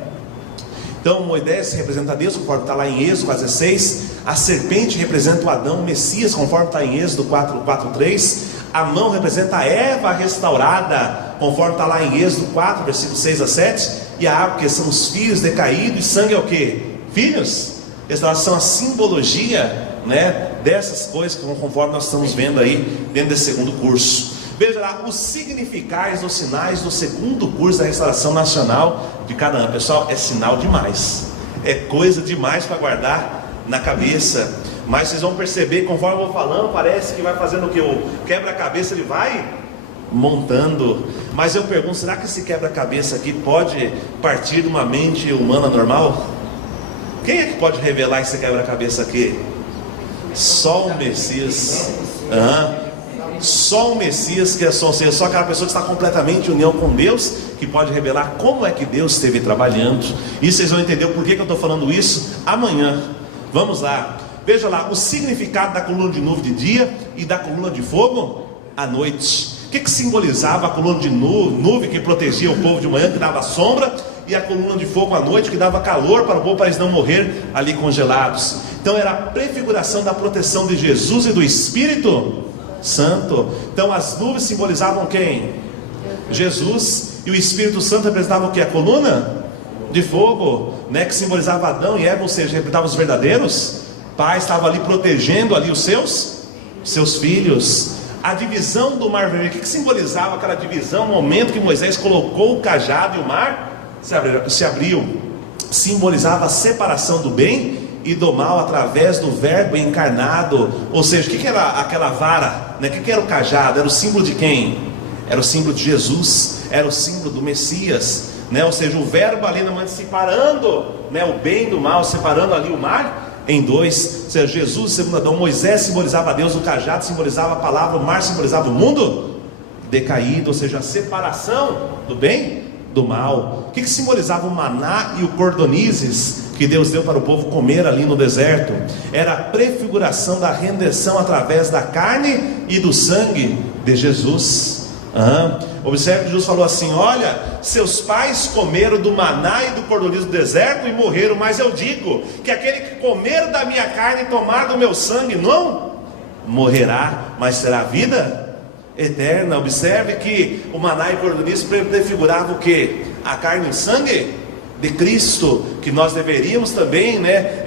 Então Moisés representa Deus, conforme está lá em Êxodo 16. A serpente representa o Adão, o Messias, conforme está em Êxodo 4:3. A mão representa a Eva restaurada, conforme está lá em Êxodo 4, versículos 6-7. E a água, que são os filhos decaídos, e sangue é o que? Filhos. Essas são a simbologia, né, dessas coisas, conforme nós estamos vendo aí dentro desse segundo curso. Veja lá os significados ou sinais do segundo curso da restauração nacional de Canaã. Pessoal, é sinal demais, é coisa demais para guardar na cabeça. Mas vocês vão perceber, conforme eu vou falando, parece que vai fazendo o que? O quebra-cabeça ele vai montando. Mas eu pergunto, será que esse quebra-cabeça aqui pode partir de uma mente humana normal? Quem é que pode revelar esse quebra-cabeça aqui? Só o Messias. Só o Messias, que é só aquela pessoa que está completamente em união com Deus, que pode revelar como é que Deus esteve trabalhando. E vocês vão entender o porquê que eu estou falando isso amanhã. Vamos lá. Veja lá o significado da coluna de nuvem de dia e da coluna de fogo à noite. O que simbolizava a coluna de nuvem que protegia o povo de manhã, que dava sombra, e a coluna de fogo à noite, que dava calor para o povo, para eles não morrer ali congelados? Então era a prefiguração da proteção de Jesus e do Espírito Santo. Então as nuvens simbolizavam quem? Jesus. E o Espírito Santo representava o que? A coluna de fogo, né, que simbolizava Adão e Eva, ou seja, representava os verdadeiros pais. Estava ali protegendo ali os seus filhos. A divisão do mar vermelho, o que simbolizava aquela divisão? No momento que Moisés colocou o cajado e o mar se abriu, simbolizava a separação do bem e do mal através do verbo encarnado. Ou seja, o que era aquela vara, né? O que era o cajado? Era o símbolo de quem? Era o símbolo de Jesus, era o símbolo do Messias, né? Ou seja, o verbo ali no separando, né, o bem do mal, separando ali o mar em dois. Ou seja, Jesus, segundo Adão, Moisés simbolizava a Deus, o cajado simbolizava a palavra, o mar simbolizava o mundo decaído, ou seja, a separação do bem do mal. O que simbolizava o maná e o cordonizes que Deus deu para o povo comer ali no deserto? Era a prefiguração da redenção através da carne e do sangue de Jesus. Observe que Jesus falou assim: olha, seus pais comeram do maná e do cordonizes do deserto e morreram, mas eu digo que aquele que comer da minha carne e tomar do meu sangue não morrerá, mas terá vida eterna. Observe que o maná e o cordonizes prefiguravam o que? A carne e o sangue de Cristo, que nós deveríamos também, né,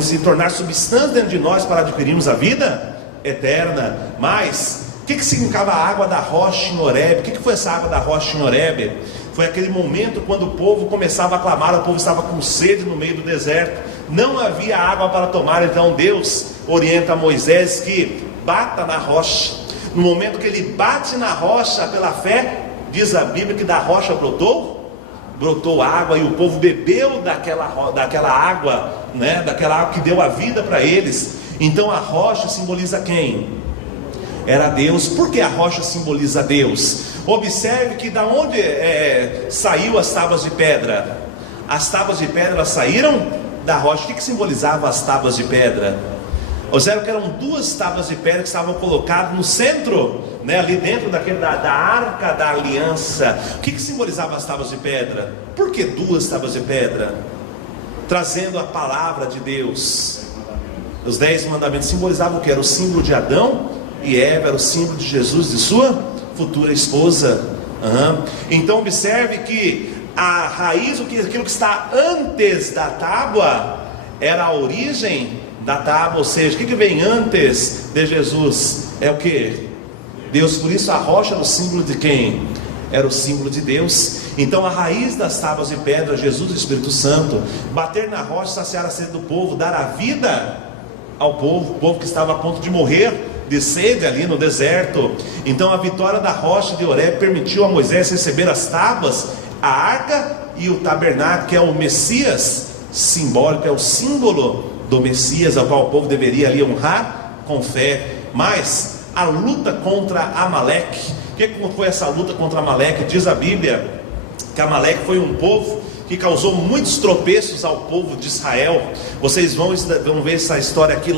se tornar substância dentro de nós para adquirirmos a vida eterna. Mas o que significava a água da rocha em Horebe? O que foi essa água da rocha em Horebe? Foi aquele momento quando o povo começava a clamar, o povo estava com sede no meio do deserto, não havia água para tomar. Então Deus orienta a Moisés que bata na rocha. No momento que ele bate na rocha pela fé, diz a Bíblia que da rocha brotou água, e o povo bebeu daquela água, né? Daquela água que deu a vida para eles. Então a rocha simboliza quem? Era Deus. Por que a rocha simboliza Deus? Observe que da onde saiu as tábuas de pedra? As tábuas de pedra saíram da rocha. O que simbolizava as tábuas de pedra? Observe que eram duas tábuas de pedra que estavam colocadas no centro, né, ali dentro da arca da aliança. O que simbolizava as tábuas de pedra? Por que duas tábuas de pedra? Trazendo a palavra de Deus. Os 10 mandamentos simbolizavam o que? Era o símbolo de Adão e Eva, era o símbolo de Jesus, de sua futura esposa. Então observe que a raiz, aquilo que está antes da tábua, era a origem da tábua. Ou seja, o que vem antes de Jesus? É o que? Deus. Por isso a rocha era o símbolo de quem? Era o símbolo de Deus. Então a raiz das tábuas de pedra, Jesus e o Espírito Santo. Bater na rocha, saciar a sede do povo, dar a vida ao povo, o povo que estava a ponto de morrer de sede ali no deserto. Então a vitória da rocha de Horebe permitiu a Moisés receber as tábuas, a arca e o tabernáculo, que é o Messias simbólico, é o símbolo do Messias, ao qual o povo deveria ali honrar com fé. Mas a luta contra Amaleque, o que foi essa luta contra Amaleque? Diz a Bíblia que Amaleque foi um povo que causou muitos tropeços ao povo de Israel. Vocês vão ver essa história aqui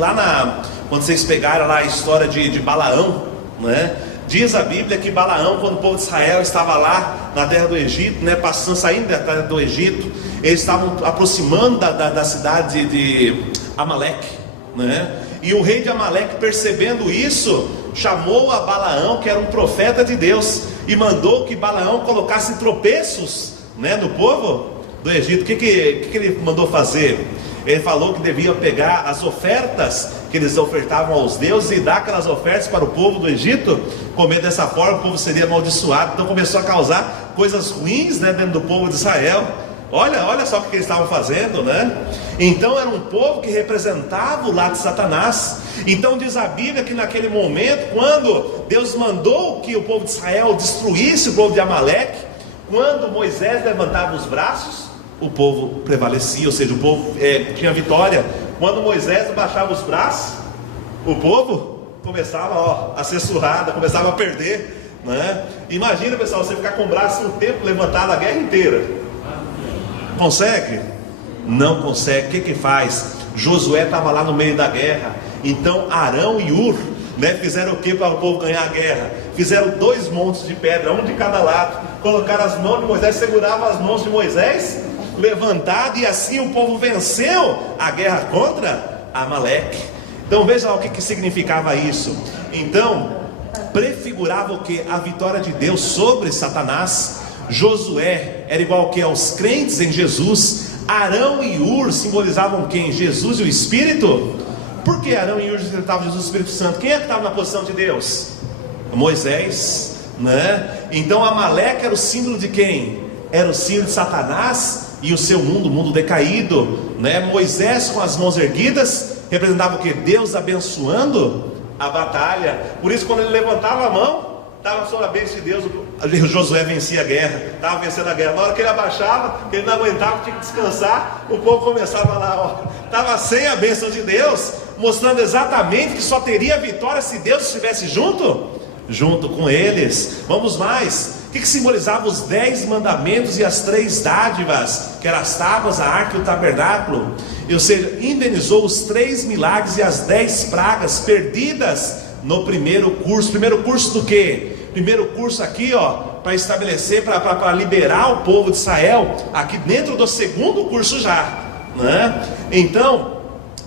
quando vocês pegaram lá a história de Balaão, né? Diz a Bíblia que Balaão, quando o povo de Israel estava lá na terra do Egito, né, saindo da terra do Egito, eles estavam aproximando da cidade de Amaleque, né? E o rei de Amaleque, percebendo isso, chamou a Balaão, que era um profeta de Deus, e mandou que Balaão colocasse tropeços, né, no povo do Egito. O que ele mandou fazer? Ele falou que devia pegar as ofertas que eles ofertavam aos deuses e dar aquelas ofertas para o povo do Egito. Comer dessa forma, o povo seria amaldiçoado. Então começou a causar coisas ruins, né, dentro do povo de Israel. Olha só o que eles estavam fazendo, né? Então era um povo que representava o lado de Satanás. Então diz a Bíblia que naquele momento, quando Deus mandou que o povo de Israel destruísse o povo de Amaleque, quando Moisés levantava os braços, o povo prevalecia, ou seja, o povo tinha vitória. Quando Moisés abaixava os braços, o povo começava a ser surrado, começava a perder, né? Imagina, pessoal, você ficar com o braço um tempo levantado a guerra inteira. Consegue? Não consegue. O que faz? Josué estava lá no meio da guerra. Então Arão e Ur, né, fizeram o que para o povo ganhar a guerra? Fizeram 2 montes de pedra, um de cada lado. Colocaram as mãos de Moisés, seguravam as mãos de Moisés, levantado, e assim o povo venceu a guerra contra Amaleque. Então veja lá o que significava isso. Então prefigurava o que? A vitória de Deus sobre Satanás. Josué era igual que aos crentes em Jesus. Arão e Ur simbolizavam quem? Jesus e o Espírito. Por que Arão e Ur representavam Jesus e o Espírito Santo? Quem é que estava na posição de Deus? Moisés, né? Então Amaleque era o símbolo de quem? Era o símbolo de Satanás e o seu mundo, o mundo decaído, né? Moisés com as mãos erguidas representava o que? Deus abençoando a batalha. Por isso, quando ele levantava a mão, estava sob a bênção de Deus. Josué vencia a guerra, estava vencendo a guerra. Na hora que ele abaixava, que ele não aguentava, tinha que descansar, o povo começava lá, estava sem a bênção de Deus, mostrando exatamente que só teria vitória se Deus estivesse junto com eles. Vamos mais. O que simbolizava os 10 mandamentos e as 3 dádivas, que eram as tábuas, a arca e o tabernáculo? Ou seja, indenizou os 3 milagres e as 10 pragas perdidas no primeiro curso. Primeiro curso do quê? Primeiro curso aqui, para estabelecer, para liberar o povo de Israel, aqui dentro do segundo curso já, né? Então,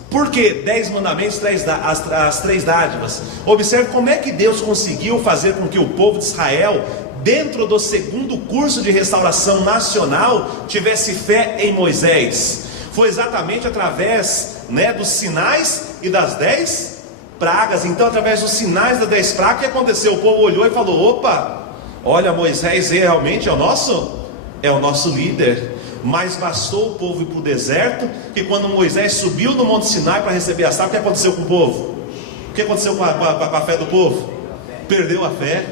por que 10 mandamentos, as 3 dádivas? Observe como é que Deus conseguiu fazer com que o povo de Israel, dentro do segundo curso de restauração nacional, tivesse fé em Moisés. Foi exatamente através, né, dos sinais e das 10 pragas. Então, através dos sinais das 10 pragas, o que aconteceu? O povo olhou e falou: opa, olha, Moisés realmente é o nosso líder. Mas bastou o povo ir para o deserto, que quando Moisés subiu no Monte Sinai para receber as tábuas, o que aconteceu com o povo? O que aconteceu com a fé do povo? Perdeu a fé.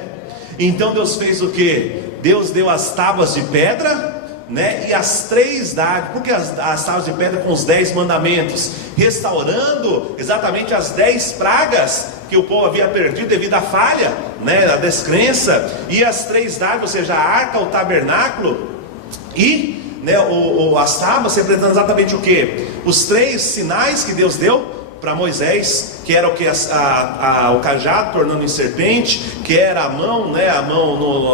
Então Deus fez o que? Deus deu as tábuas de pedra, né, e as 3 dádivas. Por que as tábuas de pedra com os 10 mandamentos? Restaurando exatamente as 10 pragas que o povo havia perdido devido à falha, né, à descrença. E as 3 dádivas, ou seja, a arca, o tabernáculo e, né, as tábuas representando exatamente o que? Os 3 sinais que Deus deu para Moisés, que era o que? O cajado tornando em serpente, que era a mão, né,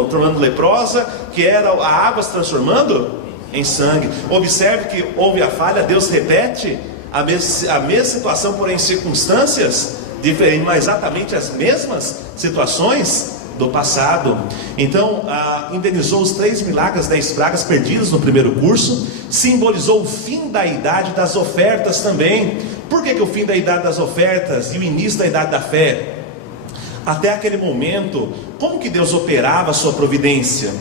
tornando leprosa, que era a água se transformando em sangue. Observe que houve a falha, Deus repete a mesma situação, porém em circunstâncias diferentes, mas exatamente as mesmas situações do passado. Então indenizou os 3 milagres, 10 pragas perdidas no primeiro curso. Simbolizou o fim da idade das ofertas também. Por que o fim da idade das ofertas e o início da idade da fé? Até aquele momento, como que Deus operava a sua providência?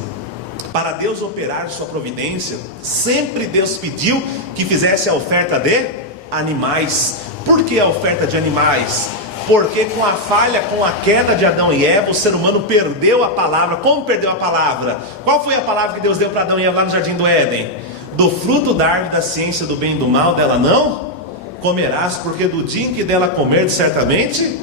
Para Deus operar sua providência, sempre Deus pediu que fizesse a oferta de animais. Por que a oferta de animais? Porque com a falha, com a queda de Adão e Eva, o ser humano perdeu a palavra. Como perdeu a palavra? Qual foi a palavra que Deus deu para Adão e Eva lá no Jardim do Éden? Do fruto da árvore da ciência do bem e do mal dela não comerás, porque do dia em que dela comer, certamente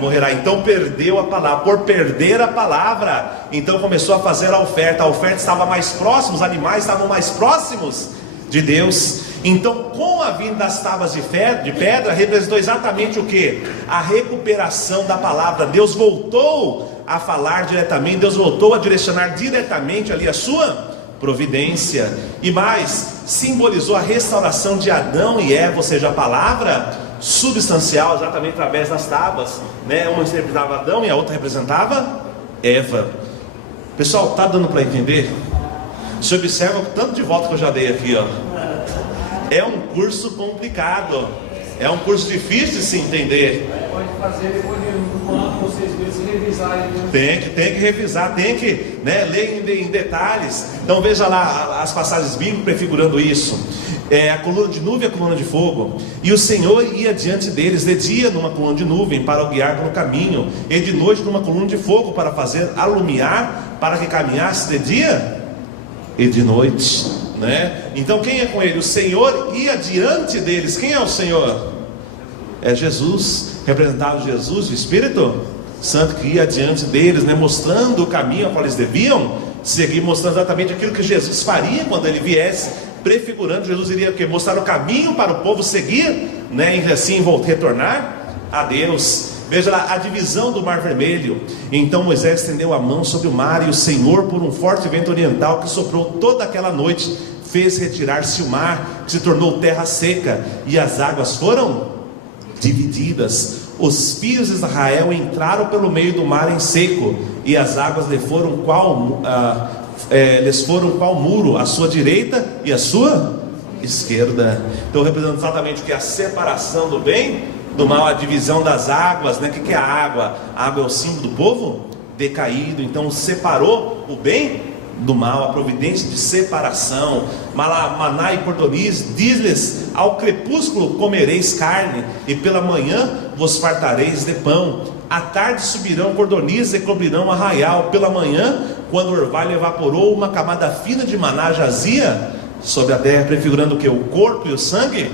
morrerá. Então perdeu a palavra. Por perder a palavra, então começou a fazer a oferta. A oferta estava mais próxima, os animais estavam mais próximos de Deus. Então, com a vinda das tábuas de pedra, representou exatamente o que? A recuperação da palavra. Deus voltou a falar diretamente, Deus voltou a direcionar diretamente ali a sua providência. E mais, simbolizou a restauração de Adão e Eva, ou seja, a palavra substancial, exatamente através das tábuas, né? Uma representava Adão e a outra representava Eva. Pessoal, está dando para entender? Você observa o tanto de volta que eu já dei aqui, ó. É um curso complicado, é um curso difícil de se entender. Pode fazer depois de um ano ou 6 meses revisar. Tem que revisar, tem que, né, ler em detalhes. Então veja lá as passagens bíblicas prefigurando isso. A coluna de nuvem e a coluna de fogo. E o Senhor ia diante deles de dia numa coluna de nuvem para o guiar pelo caminho, e de noite numa coluna de fogo para fazer alumiar, para que caminhasse de dia e de noite, né? Então quem é com ele? O Senhor ia diante deles. Quem é o Senhor? É Jesus, representado Jesus, o Espírito Santo, que ia diante deles, né, mostrando o caminho ao qual eles deviam seguir, mostrando exatamente aquilo que Jesus faria quando ele viesse, prefigurando. Jesus iria mostrar o caminho para o povo seguir, né, e assim retornar a Deus. Veja lá a divisão do Mar Vermelho. Então Moisés estendeu a mão sobre o mar, e o Senhor, por um forte vento oriental que soprou toda aquela noite, fez retirar-se o mar, que se tornou terra seca, e as águas foram divididas. Os filhos de Israel entraram pelo meio do mar em seco, e as águas lhes foram qual muro, à sua direita e à sua esquerda. Então representa exatamente o que? A separação do bem do mal, a divisão das águas, né? O que é a água? A água é o símbolo do povo decaído. Então separou o bem do mal, a providência de separação. Maná e cordoniz, diz-lhes: ao crepúsculo comereis carne, e pela manhã vos fartareis de pão. À tarde subirão cordoniz e cobrirão arraial. Pela manhã, quando o orvalho evaporou, uma camada fina de maná jazia sobre a terra, prefigurando o que? O corpo e o sangue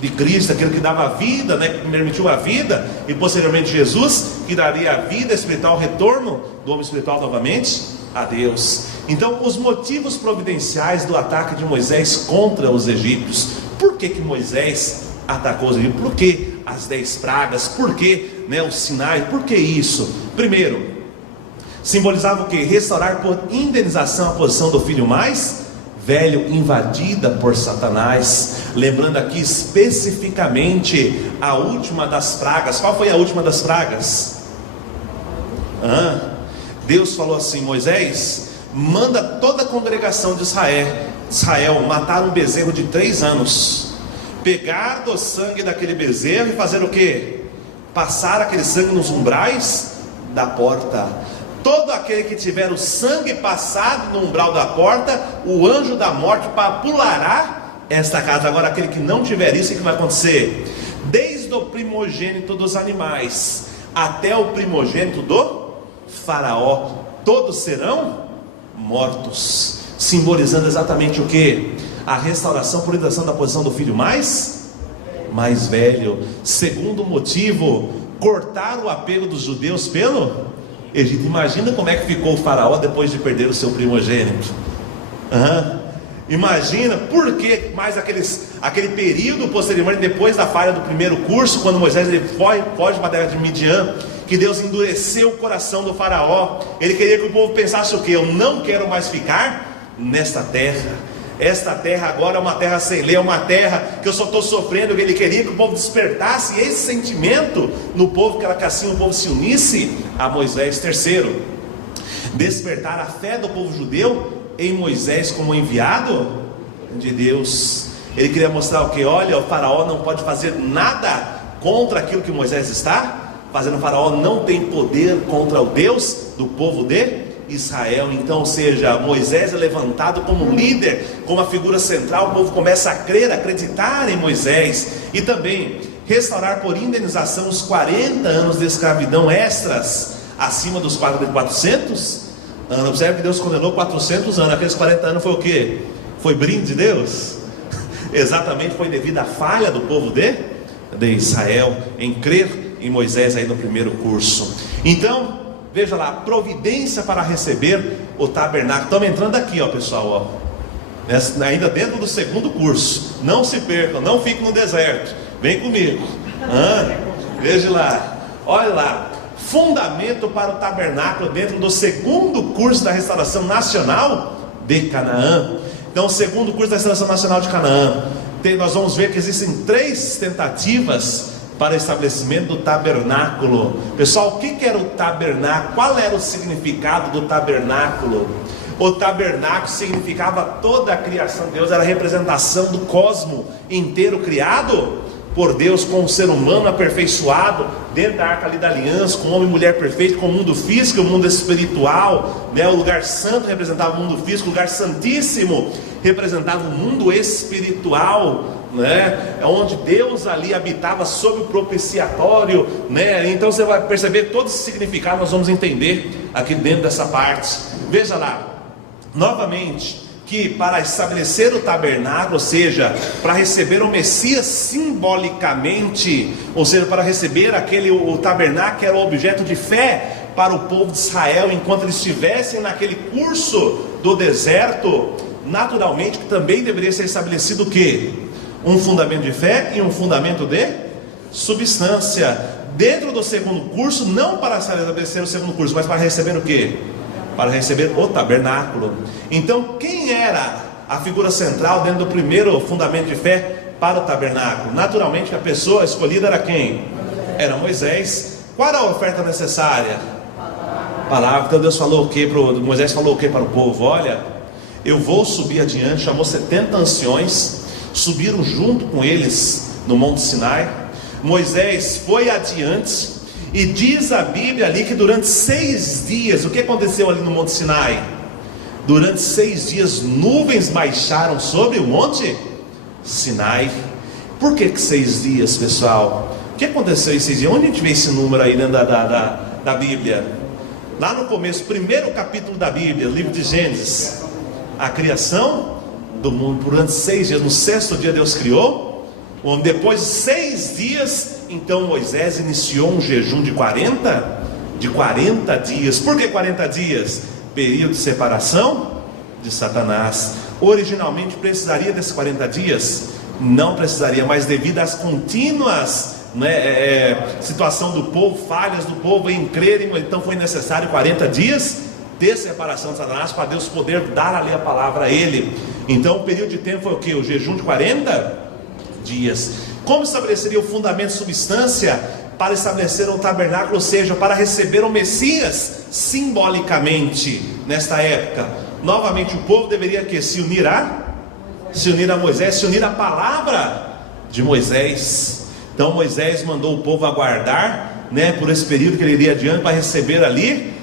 de Cristo, aquele que dava vida, né, que permitiu a vida, e posteriormente Jesus, que daria a vida espiritual, o retorno do homem espiritual novamente a Deus. Então, os motivos providenciais do ataque de Moisés contra os egípcios. Por que Moisés atacou os egípcios? Por que as 10 pragas? Por que, né, o Sinai? Por que isso? Primeiro, simbolizava o que? Restaurar por indenização a posição do filho mais velho, invadida por Satanás. Lembrando aqui especificamente a última das pragas. Qual foi a última das pragas? Deus falou assim: Moisés, manda toda a congregação de Israel matar um bezerro de 3 anos, pegar do sangue daquele bezerro e fazer o que? Passar aquele sangue nos umbrais da porta. Todo aquele que tiver o sangue passado no umbral da porta, o anjo da morte pulará esta casa. Agora, aquele que não tiver isso, o que vai acontecer? Desde o primogênito dos animais até o primogênito do faraó, todos serão mortos, simbolizando exatamente o que? A restauração por indenização da posição do filho mais velho. Segundo motivo, cortar o apego dos judeus pelo Egito. Imagina como é que ficou o faraó depois de perder o seu primogênito. Imagina, porque mais aquele período posteriormente, depois da falha do primeiro curso, quando Moisés foge para a terra de Midian, que Deus endureceu o coração do faraó. Ele queria que o povo pensasse o que? Eu não quero mais ficar nesta terra. Esta terra agora é uma terra sem lei, é uma terra que eu só estou sofrendo. Ele queria que o povo despertasse esse sentimento no povo, que assim o povo se unisse a Moisés. Terceiro, despertar a fé do povo judeu em Moisés como enviado de Deus. Ele queria mostrar o que? Olha, o faraó não pode fazer nada contra aquilo que Moisés está fazendo. O faraó não tem poder contra o Deus do povo de Israel. Então, ou seja, Moisés é levantado como líder, como a figura central. O povo começa a crer, a acreditar em Moisés. E também restaurar por indenização os 40 anos de escravidão extras acima dos 400 anos. Observe que Deus condenou 400 anos. Aqueles 40 anos foi o que? Foi brinde de Deus? Exatamente, foi devido à falha do povo de Israel em crer em Moisés aí no primeiro curso. Então, veja lá, providência para receber o tabernáculo. Estamos entrando aqui, ó, pessoal, ó. ainda dentro do segundo curso. Não se percam, não fiquem no deserto. Vem comigo. Veja lá, olha lá. Fundamento para o tabernáculo dentro do segundo curso da Restauração Nacional de Canaã. Então, o segundo curso da Restauração Nacional de Canaã, nós vamos ver que existem 3 tentativas para o estabelecimento do tabernáculo. Pessoal, o que era o tabernáculo? Qual era o significado do tabernáculo? O tabernáculo significava toda a criação de Deus, era a representação do cosmo inteiro criado por Deus, com o ser humano aperfeiçoado dentro da arca ali da aliança, com homem e mulher perfeito, com o mundo físico e o mundo espiritual, né? O lugar santo representava o mundo físico, o lugar santíssimo representava o mundo espiritual, né? Onde Deus ali habitava sob o propiciatório, né? Então você vai perceber todo esse significado, nós vamos entender aqui dentro dessa parte. Veja lá, novamente, que para estabelecer o tabernáculo, ou seja, para receber o Messias simbolicamente, ou seja, para receber o tabernáculo que era o objeto de fé para o povo de Israel, enquanto eles estivessem naquele curso do deserto, naturalmente que também deveria ser estabelecido o quê? Um fundamento de fé e um fundamento de substância. Dentro do segundo curso, não para estabelecer o segundo curso, mas para receber o quê? Para receber o tabernáculo. Então, quem era a figura central dentro do primeiro fundamento de fé para o tabernáculo? Naturalmente, a pessoa escolhida era quem? Era Moisés. Qual era a oferta necessária? Palavra. Então Deus falou o que? Moisés falou o que para o povo? Olha, eu vou subir adiante. Chamou 70 anciões, subiram junto com eles no Monte Sinai. Moisés foi adiante. E diz a Bíblia ali que durante 6 dias, o que aconteceu ali no Monte Sinai? Durante 6 dias, nuvens baixaram sobre o Monte Sinai. Por que 6 dias, pessoal? O que aconteceu em 6 dias? Onde a gente vê esse número aí dentro da Bíblia? Lá no começo, primeiro capítulo da Bíblia, livro de Gênesis. A criação do mundo durante 6 dias. No 6º dia Deus criou. Depois de 6 dias, então Moisés iniciou um jejum de 40 dias. Por que 40 dias? Período de separação de Satanás. Originalmente precisaria desses 40 dias? Não precisaria, mas devido às contínuas situação do povo, falhas do povo em crerem, então foi necessário 40 dias de separação de Satanás para Deus poder dar ali a palavra a ele. Então o período de tempo foi o que? O jejum de 40 dias. Como estabeleceria o fundamento de substância para estabelecer um tabernáculo, ou seja, para receber o Messias simbolicamente nesta época? Novamente o povo deveria que se unir a Moisés, se unir à palavra de Moisés. Então Moisés mandou o povo aguardar, por esse período que ele iria adiante para receber ali,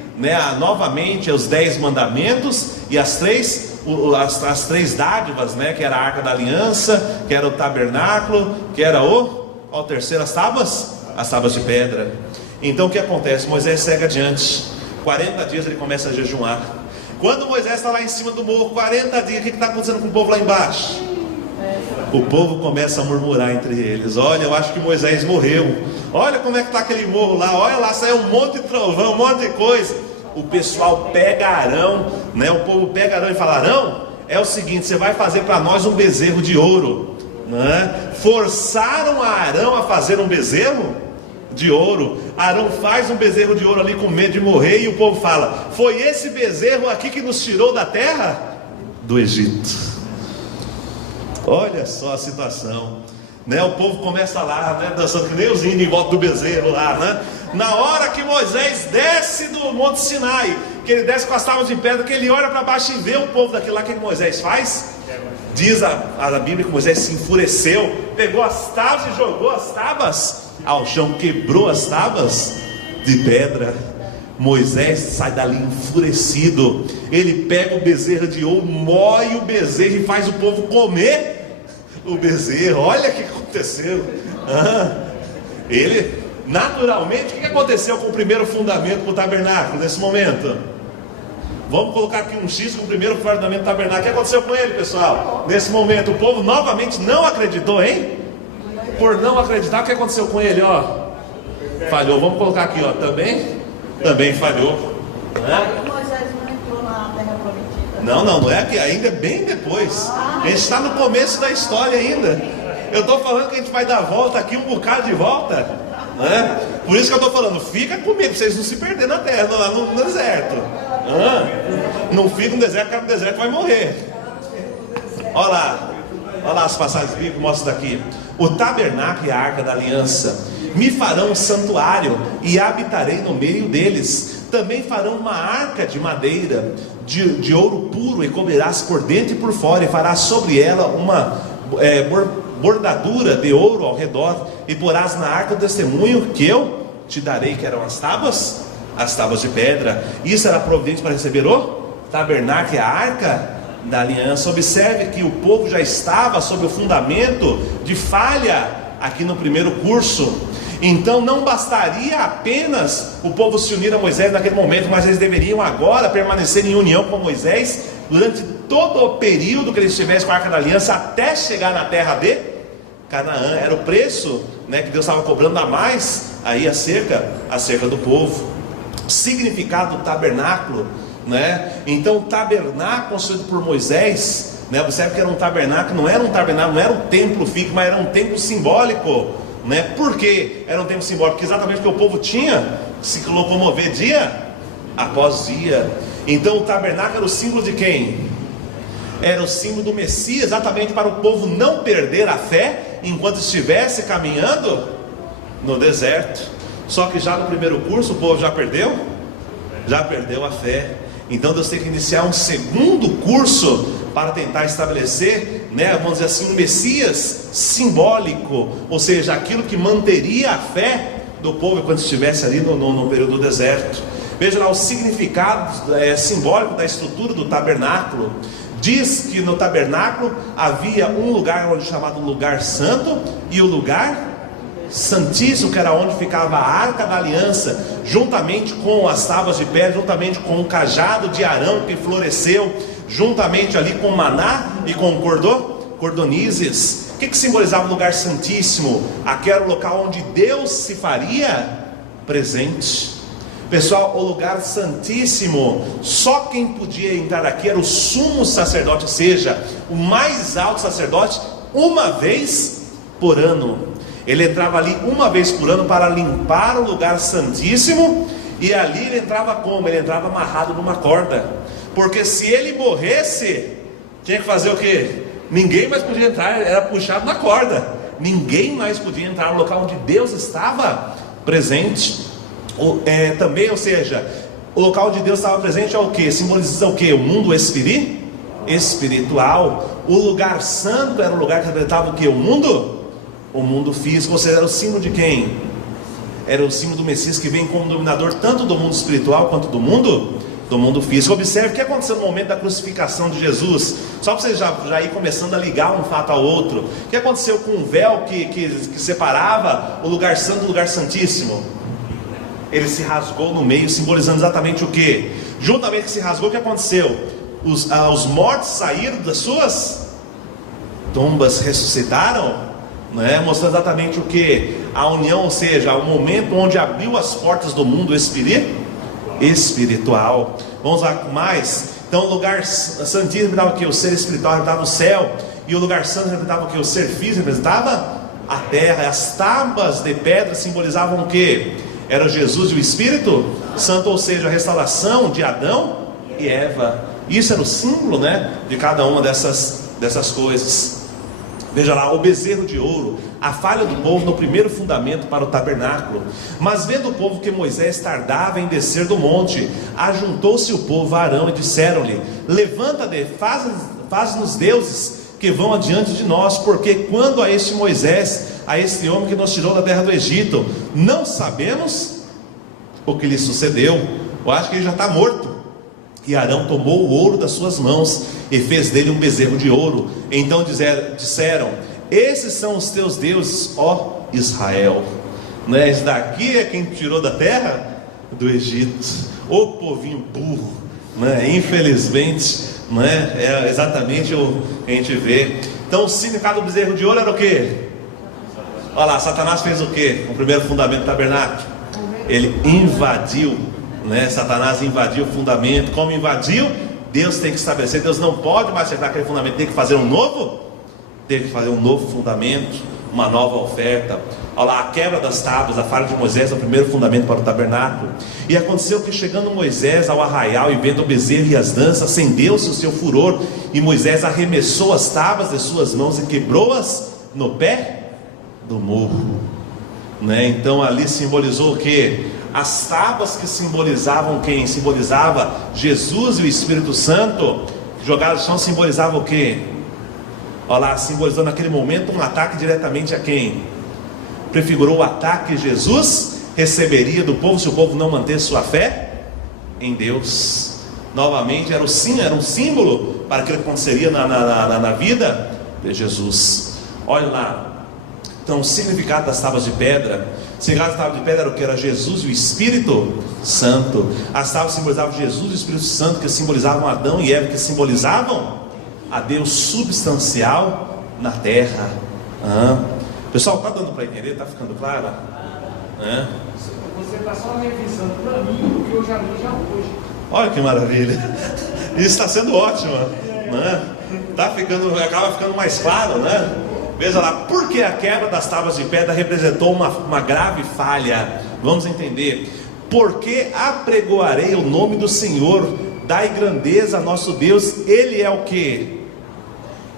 novamente os 10 mandamentos e as três dádivas, que era a arca da aliança, que era o tabernáculo, que era o terceiro, as tábuas de pedra. Então o que acontece? Moisés segue adiante, 40 dias ele começa a jejuar. Quando Moisés está lá em cima do morro, 40 dias, o que está acontecendo com o povo lá embaixo? O povo começa a murmurar entre eles: olha, eu acho que Moisés morreu. Olha como é que está aquele morro lá. Olha lá, saiu um monte de trovão, um monte de coisa. O pessoal pega Arão, o povo pega Arão e fala: Arão, é o seguinte, você vai fazer para nós um bezerro de ouro, Forçaram a Arão a fazer um bezerro de ouro. Arão faz um bezerro de ouro ali com medo de morrer, e o povo fala: foi esse bezerro aqui que nos tirou da terra do Egito. Olha só a situação, O povo começa lá, dançando que nem os índios em volta do bezerro lá, Na hora que Moisés desce do Monte Sinai, que ele desce com as tábuas de pedra, que ele olha para baixo e vê o povo daquilo lá, o que Moisés faz? Diz a Bíblia que Moisés se enfureceu, pegou as tábuas e jogou as tábuas ao chão, quebrou as tábuas de pedra. Moisés sai dali enfurecido, ele pega o bezerro de ouro, moe o bezerro e faz o povo comer o bezerro. Olha o que aconteceu. Ele, naturalmente, o que aconteceu com o primeiro fundamento do tabernáculo nesse momento? Vamos colocar aqui um X com o primeiro fundamento do tabernáculo. O que aconteceu com ele, pessoal? Nesse momento, o povo novamente não acreditou, hein? Por não acreditar, o que aconteceu com ele? Falhou. Vamos colocar aqui, também falhou. Moisés não entrou na terra prometida. Não é aqui, ainda é bem depois. A gente está no começo da história ainda. Eu estou falando que a gente vai dar volta aqui, um bocado de volta, né? Por isso que eu estou falando, fica comigo, para vocês não se perderem na terra, lá no deserto. Não fica no deserto, porque no deserto vai morrer. Olha lá as passagens bíblicas, mostra daqui. O tabernáculo e a arca da aliança me farão um santuário e habitarei no meio deles. Também farão uma arca de madeira, de ouro puro, e cobrirás por dentro e por fora, e farás sobre ela uma bordadura de ouro ao redor, e porás na arca do testemunho que eu te darei, que eram as tábuas de pedra. Isso era providente para receber o tabernáculo e a arca da aliança. Observe que o povo já estava sob o fundamento de falha aqui no primeiro curso. Então não bastaria apenas o povo se unir a Moisés naquele momento, mas eles deveriam agora permanecer em união com Moisés durante todo o período que eles estivessem com a arca da aliança, até chegar na terra de Canaã. Era o preço, né, que Deus estava cobrando a mais aí acerca do povo. Significado do tabernáculo, né? Então o tabernáculo construído por Moisés, né? Observe que era um tabernáculo, não era um templo físico, mas era um templo simbólico, né? Por que era um templo simbólico? Porque exatamente porque o povo tinha se locomover dia após dia. Então o tabernáculo era o símbolo de quem? Era o símbolo do Messias, exatamente para o povo não perder a fé enquanto estivesse caminhando no deserto. Só que já no primeiro curso o povo já perdeu a fé. Então Deus tem que iniciar um segundo curso para tentar estabelecer, né, vamos dizer assim, um Messias simbólico, ou seja, aquilo que manteria a fé do povo quando estivesse ali no período do deserto. Veja lá o significado simbólico da estrutura do tabernáculo. Diz que no tabernáculo havia um lugar onde chamado lugar santo e o lugar santíssimo, que era onde ficava a arca da aliança, juntamente com as tábuas de pedra, juntamente com o cajado de Arão que floresceu, juntamente ali com o maná e com o cordonizes. O que simbolizava o lugar santíssimo? Aqui era o local onde Deus se faria presente. Pessoal, o lugar santíssimo, só quem podia entrar aqui era o sumo sacerdote, ou seja, o mais alto sacerdote, uma vez por ano. Ele entrava ali uma vez por ano para limpar o lugar santíssimo. E ali ele entrava como? Ele entrava amarrado numa corda, porque se ele morresse, tinha que fazer o quê? Ninguém mais podia entrar, era puxado na corda. Ninguém mais podia entrar no local onde Deus estava presente. Também, ou seja, o local onde Deus estava presente é o que? Simboliza o que? O mundo espiritual. O lugar santo era o lugar que representava o que? O mundo físico, ou seja, era o símbolo de quem? Era o símbolo do Messias, que vem como dominador tanto do mundo espiritual quanto do mundo físico. Observe o que aconteceu no momento da crucificação de Jesus, só para você já ir começando a ligar um fato ao outro. O que aconteceu com o véu que separava o lugar santo do lugar santíssimo? Ele se rasgou no meio, simbolizando exatamente o que? Juntamente que se rasgou, o que aconteceu? Os mortos saíram das suas tumbas, ressuscitaram, né? Mostrando exatamente o que? A união, ou seja, o momento onde abriu as portas do mundo espiritual. Vamos lá mais. Então o lugar santíssimo representava o que? O ser espiritual representava o céu. E o lugar santo representava o que? O ser físico representava a terra. As tábuas de pedra simbolizavam o que? Era Jesus e o Espírito Santo, ou seja, a restauração de Adão e Eva. Isso era o símbolo, né, de cada uma dessas coisas. Veja lá, o bezerro de ouro, a falha do povo no primeiro fundamento para o tabernáculo. Mas vendo o povo que Moisés tardava em descer do monte, ajuntou-se o povo a Arão e disseram-lhe: levanta-te, faz-nos deuses que vão adiante de nós, porque quando a este Moisés, a este homem que nos tirou da terra do Egito, não sabemos o que lhe sucedeu. Eu acho que ele já está morto. E Arão tomou o ouro das suas mãos e fez dele um bezerro de ouro. Então disseram: esses são os teus deuses, ó Israel. Né? Esse daqui é quem tirou da terra do Egito. O povinho burro, né? Infelizmente, né? É exatamente o que a gente vê. Então o significado do bezerro de ouro era o que? Olha lá, Satanás fez o que? O primeiro fundamento do tabernáculo, ele invadiu, né? Satanás invadiu o fundamento. Como invadiu? Deus tem que estabelecer, Deus não pode mais acertar aquele fundamento, tem que fazer um novo, tem que fazer um novo fundamento, uma nova oferta. Olha lá, a quebra das tábuas, a falha de Moisés é o primeiro fundamento para o tabernáculo. E aconteceu que, chegando Moisés ao arraial e vendo o bezerro e as danças, acendeu-se o seu furor, e Moisés arremessou as tábuas de suas mãos e quebrou-as no pé do morro, né? Então ali simbolizou o que? As tábuas que simbolizavam quem? Simbolizava Jesus e o Espírito Santo, jogadas no chão, simbolizavam o que? Olha lá, simbolizando naquele momento um ataque diretamente a quem? Prefigurou o ataque que Jesus receberia do povo se o povo não manter sua fé em Deus. Novamente era um símbolo para aquilo que aconteceria na vida de Jesus. Olha lá, então o significado das tábuas de pedra. O significado das tábuas de pedra era o que? Era Jesus e o Espírito Santo. As tábuas simbolizavam Jesus e o Espírito Santo, que simbolizavam Adão e Eva, que simbolizavam a Deus substancial na terra. Pessoal, está dando para entender? Está ficando claro? Você está só revisando para mim o que eu já li já hoje. Olha que maravilha! Isso está sendo ótimo, né? Acaba ficando mais claro, né? Veja lá, por que a quebra das tábuas de pedra representou uma grave falha? Vamos entender. Porque apregoarei o nome do Senhor, dai grandeza a nosso Deus. Ele é o que?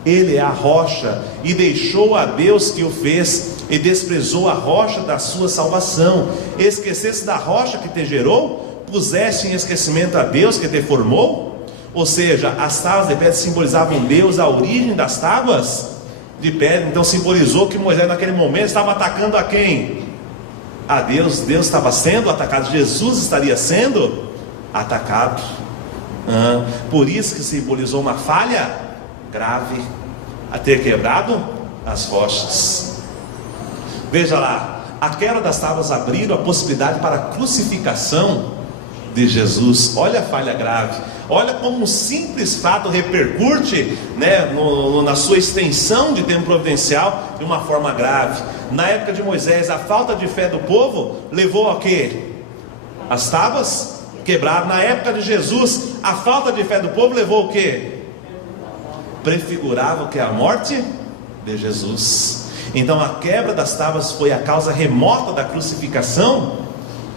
Ele é a rocha, e deixou a Deus que o fez, e desprezou a rocha da sua salvação. Esquecesse da rocha que te gerou, puseste em esquecimento a Deus que te formou. Ou seja, as tábuas de pedra simbolizavam Deus, a origem das tábuas de pedra. Então simbolizou que Moisés naquele momento estava atacando a quem? A Deus. Deus estava sendo atacado, Jesus estaria sendo atacado. Por isso que simbolizou uma falha grave, a ter quebrado as rochas. Veja lá, a quebra das tábuas abriu a possibilidade para a crucificação de Jesus. Olha a falha grave, olha como um simples fato repercute, né, na sua extensão de tempo providencial de uma forma grave. Na época de Moisés, a falta de fé do povo levou a quê? As tábuas quebradas. Na época de Jesus, a falta de fé do povo levou o quê? Prefigurava o que? A morte de Jesus. Então a quebra das tábuas foi a causa remota da crucificação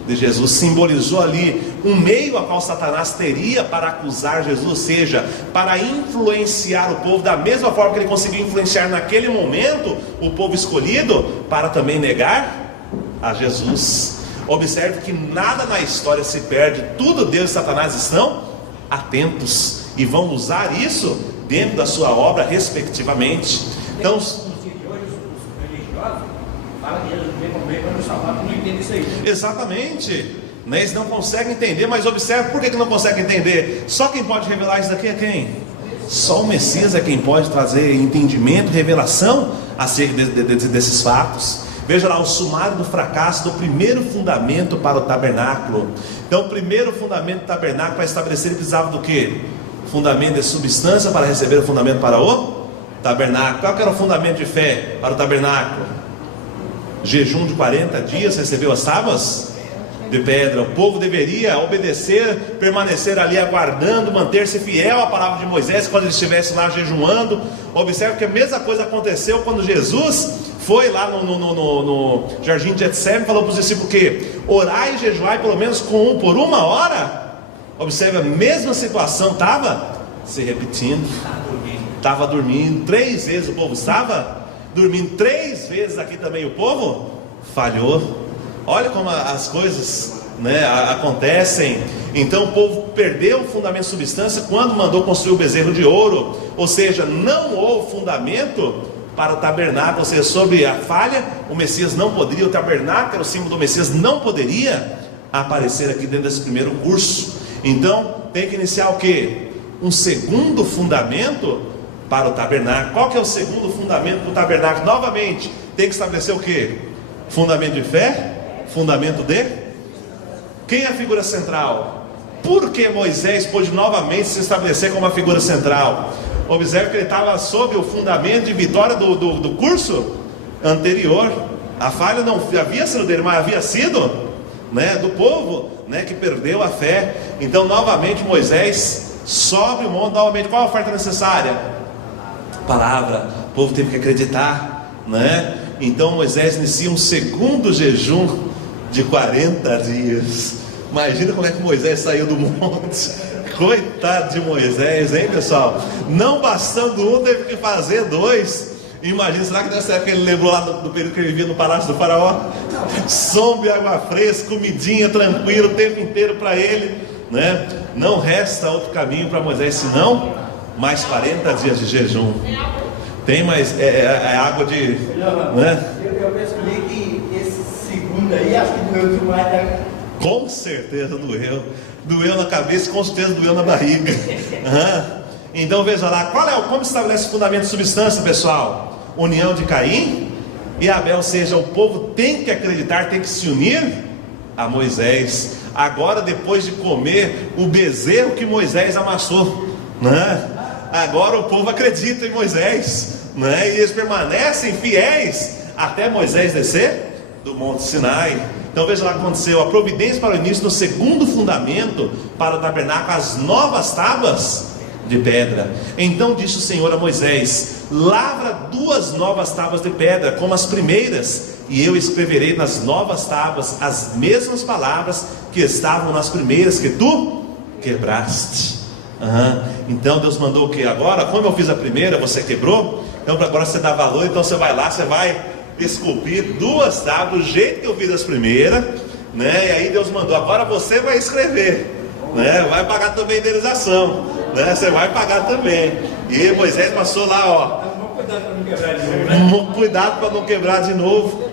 de Jesus. Simbolizou ali um meio a qual Satanás teria para acusar Jesus, ou seja, para influenciar o povo, da mesma forma que ele conseguiu influenciar naquele momento o povo escolhido, para também negar a Jesus. Observe que nada na história se perde, tudo Deus e Satanás estão atentos e vão usar isso dentro da sua obra respectivamente. Então, os religiosos falam que Jesus veio comer para nos salvar, não entendem isso aí. Exatamente, né? Eles não conseguem entender, mas observe por que não conseguem entender. Só quem pode revelar isso daqui é quem? Só o Messias é quem pode trazer entendimento, revelação acerca desses fatos. Veja lá o sumário do fracasso do primeiro fundamento para o tabernáculo. Então o primeiro fundamento do tabernáculo, para estabelecer, ele precisava do que? Fundamento de substância para receber o fundamento para o tabernáculo. Qual que era o fundamento de fé para o tabernáculo? Jejum de 40 dias, recebeu as tábuas de pedra. O povo deveria obedecer, permanecer ali aguardando, manter-se fiel à palavra de Moisés quando ele estivesse lá jejuando. Observe que a mesma coisa aconteceu quando Jesus foi lá no jardim de Getsêmani, falou para os discípulos que orai e jejuai pelo menos por uma hora. Observe, a mesma situação estava se repetindo. Estava dormindo 3 vezes, o povo estava dormindo 3 vezes. Aqui também o povo falhou. Olha como as coisas, né, acontecem. Então o povo perdeu o fundamento de substância quando mandou construir o bezerro de ouro. Ou seja, não houve fundamento para o tabernáculo. Ou seja, sobre a falha, o Messias não poderia, o tabernáculo, o símbolo do Messias, não poderia aparecer aqui dentro desse primeiro curso. Então tem que iniciar o que? Um segundo fundamento para o tabernáculo. Qual que é o segundo fundamento do tabernáculo? Novamente, tem que estabelecer o que? Fundamento de fé, fundamento de... Quem é a figura central? Por que Moisés pôde novamente se estabelecer como a figura central? Observe que ele estava sob o fundamento de vitória do curso anterior. A falha não havia sido dele, mas havia sido, né, do povo, né, que perdeu a fé. Então novamente Moisés sobe o monte novamente. Qual a oferta necessária? Palavra. O povo teve que acreditar, né? Então Moisés inicia um segundo jejum de 40 dias. Imagina como é que Moisés saiu do monte. Coitado de Moisés, hein, pessoal? Não bastando um, teve que fazer dois. Imagina, será que nessa época ele lembrou lá do período que ele vivia no palácio do faraó? Sombra, água fresca, comidinha, tranquilo o tempo inteiro para ele, né? Não resta outro caminho para Moisés senão mais 40 dias de jejum. Tem mais, é água de, né? Eu percebi que esse segundo aí, acho que doeu demais, né? Com certeza doeu. Doeu na cabeça, com certeza doeu na barriga. Então veja lá, como estabelece o fundamento de substância, pessoal? União de Caim e Abel, ou seja, o povo tem que acreditar, tem que se unir a Moisés. Agora, depois de comer o bezerro que Moisés amassou, né? Agora o povo acredita em Moisés, né? E eles permanecem fiéis até Moisés descer do Monte Sinai. Então veja lá o que aconteceu: a providência para o início do segundo fundamento para o tabernáculo, as novas tábuas de pedra. Então disse o Senhor a Moisés: lavra 2 novas tábuas de pedra como as primeiras, e eu escreverei nas novas tábuas as mesmas palavras que estavam nas primeiras que tu quebraste. Então Deus mandou o que? Agora, como eu fiz a primeira, você quebrou, então agora você dá valor. Então você vai lá, você vai esculpir 2 tábuas do jeito que eu fiz as primeiras, né? E aí Deus mandou: agora você vai escrever, né? Vai pagar também a indenização, né? Você vai pagar também. E Moisés passou lá, ó. Cuidado para não quebrar de novo, né? Cuidado para não quebrar de novo.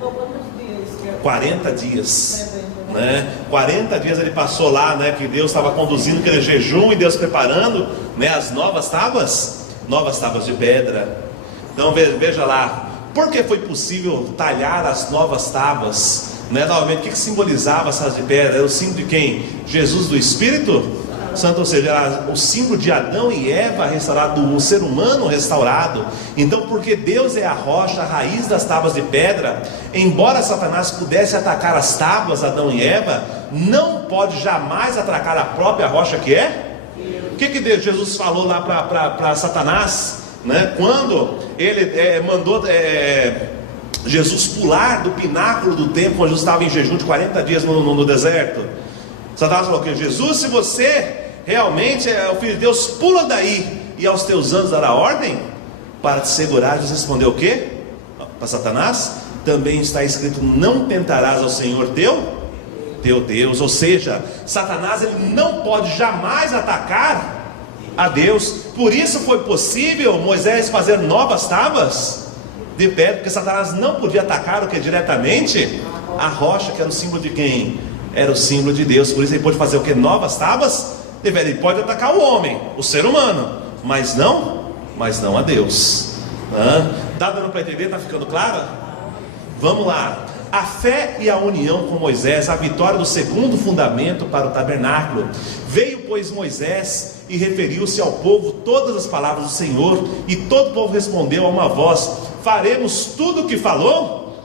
40 dias, né? 40 dias ele passou lá, né? Que Deus estava conduzindo aquele jejum e Deus preparando, né? As novas tábuas de pedra. Então veja lá, por que foi possível talhar as novas tábuas, né? Novamente, o que simbolizava as tábuas de pedra? Era o símbolo de quem? Jesus do Espírito Santo, ou seja, era o símbolo de Adão e Eva restaurado, o ser humano restaurado. Então, porque Deus é a rocha, a raiz das tábuas de pedra, embora Satanás pudesse atacar as tábuas, Adão e Eva, não pode jamais atacar a própria rocha que é? O que Jesus falou lá para Satanás, né? Quando ele mandou Jesus pular do pináculo do templo, quando Jesus estava em jejum de 40 dias no deserto. Satanás falou que Jesus, se você realmente é o Filho de Deus, pula daí, e aos teus anjos dará ordem para te segurar. Jesus respondeu o quê? Para Satanás: também está escrito: não tentarás ao Senhor teu Deus. Ou seja, Satanás ele não pode jamais atacar a Deus. Por isso foi possível Moisés fazer novas tábuas de pedra, porque Satanás não podia atacar o que diretamente? A rocha, que era o símbolo de quem? Era o símbolo de Deus. Por isso ele pode fazer o que? Novas tábuas? Ele pode atacar o homem, o ser humano, mas não a Deus. Está dando para entender? Está ficando claro? Vamos lá. A fé e a união com Moisés, a vitória do segundo fundamento para o tabernáculo. Veio, pois, Moisés e referiu-se ao povo todas as palavras do Senhor, e todo o povo respondeu a uma voz: faremos tudo o que falou?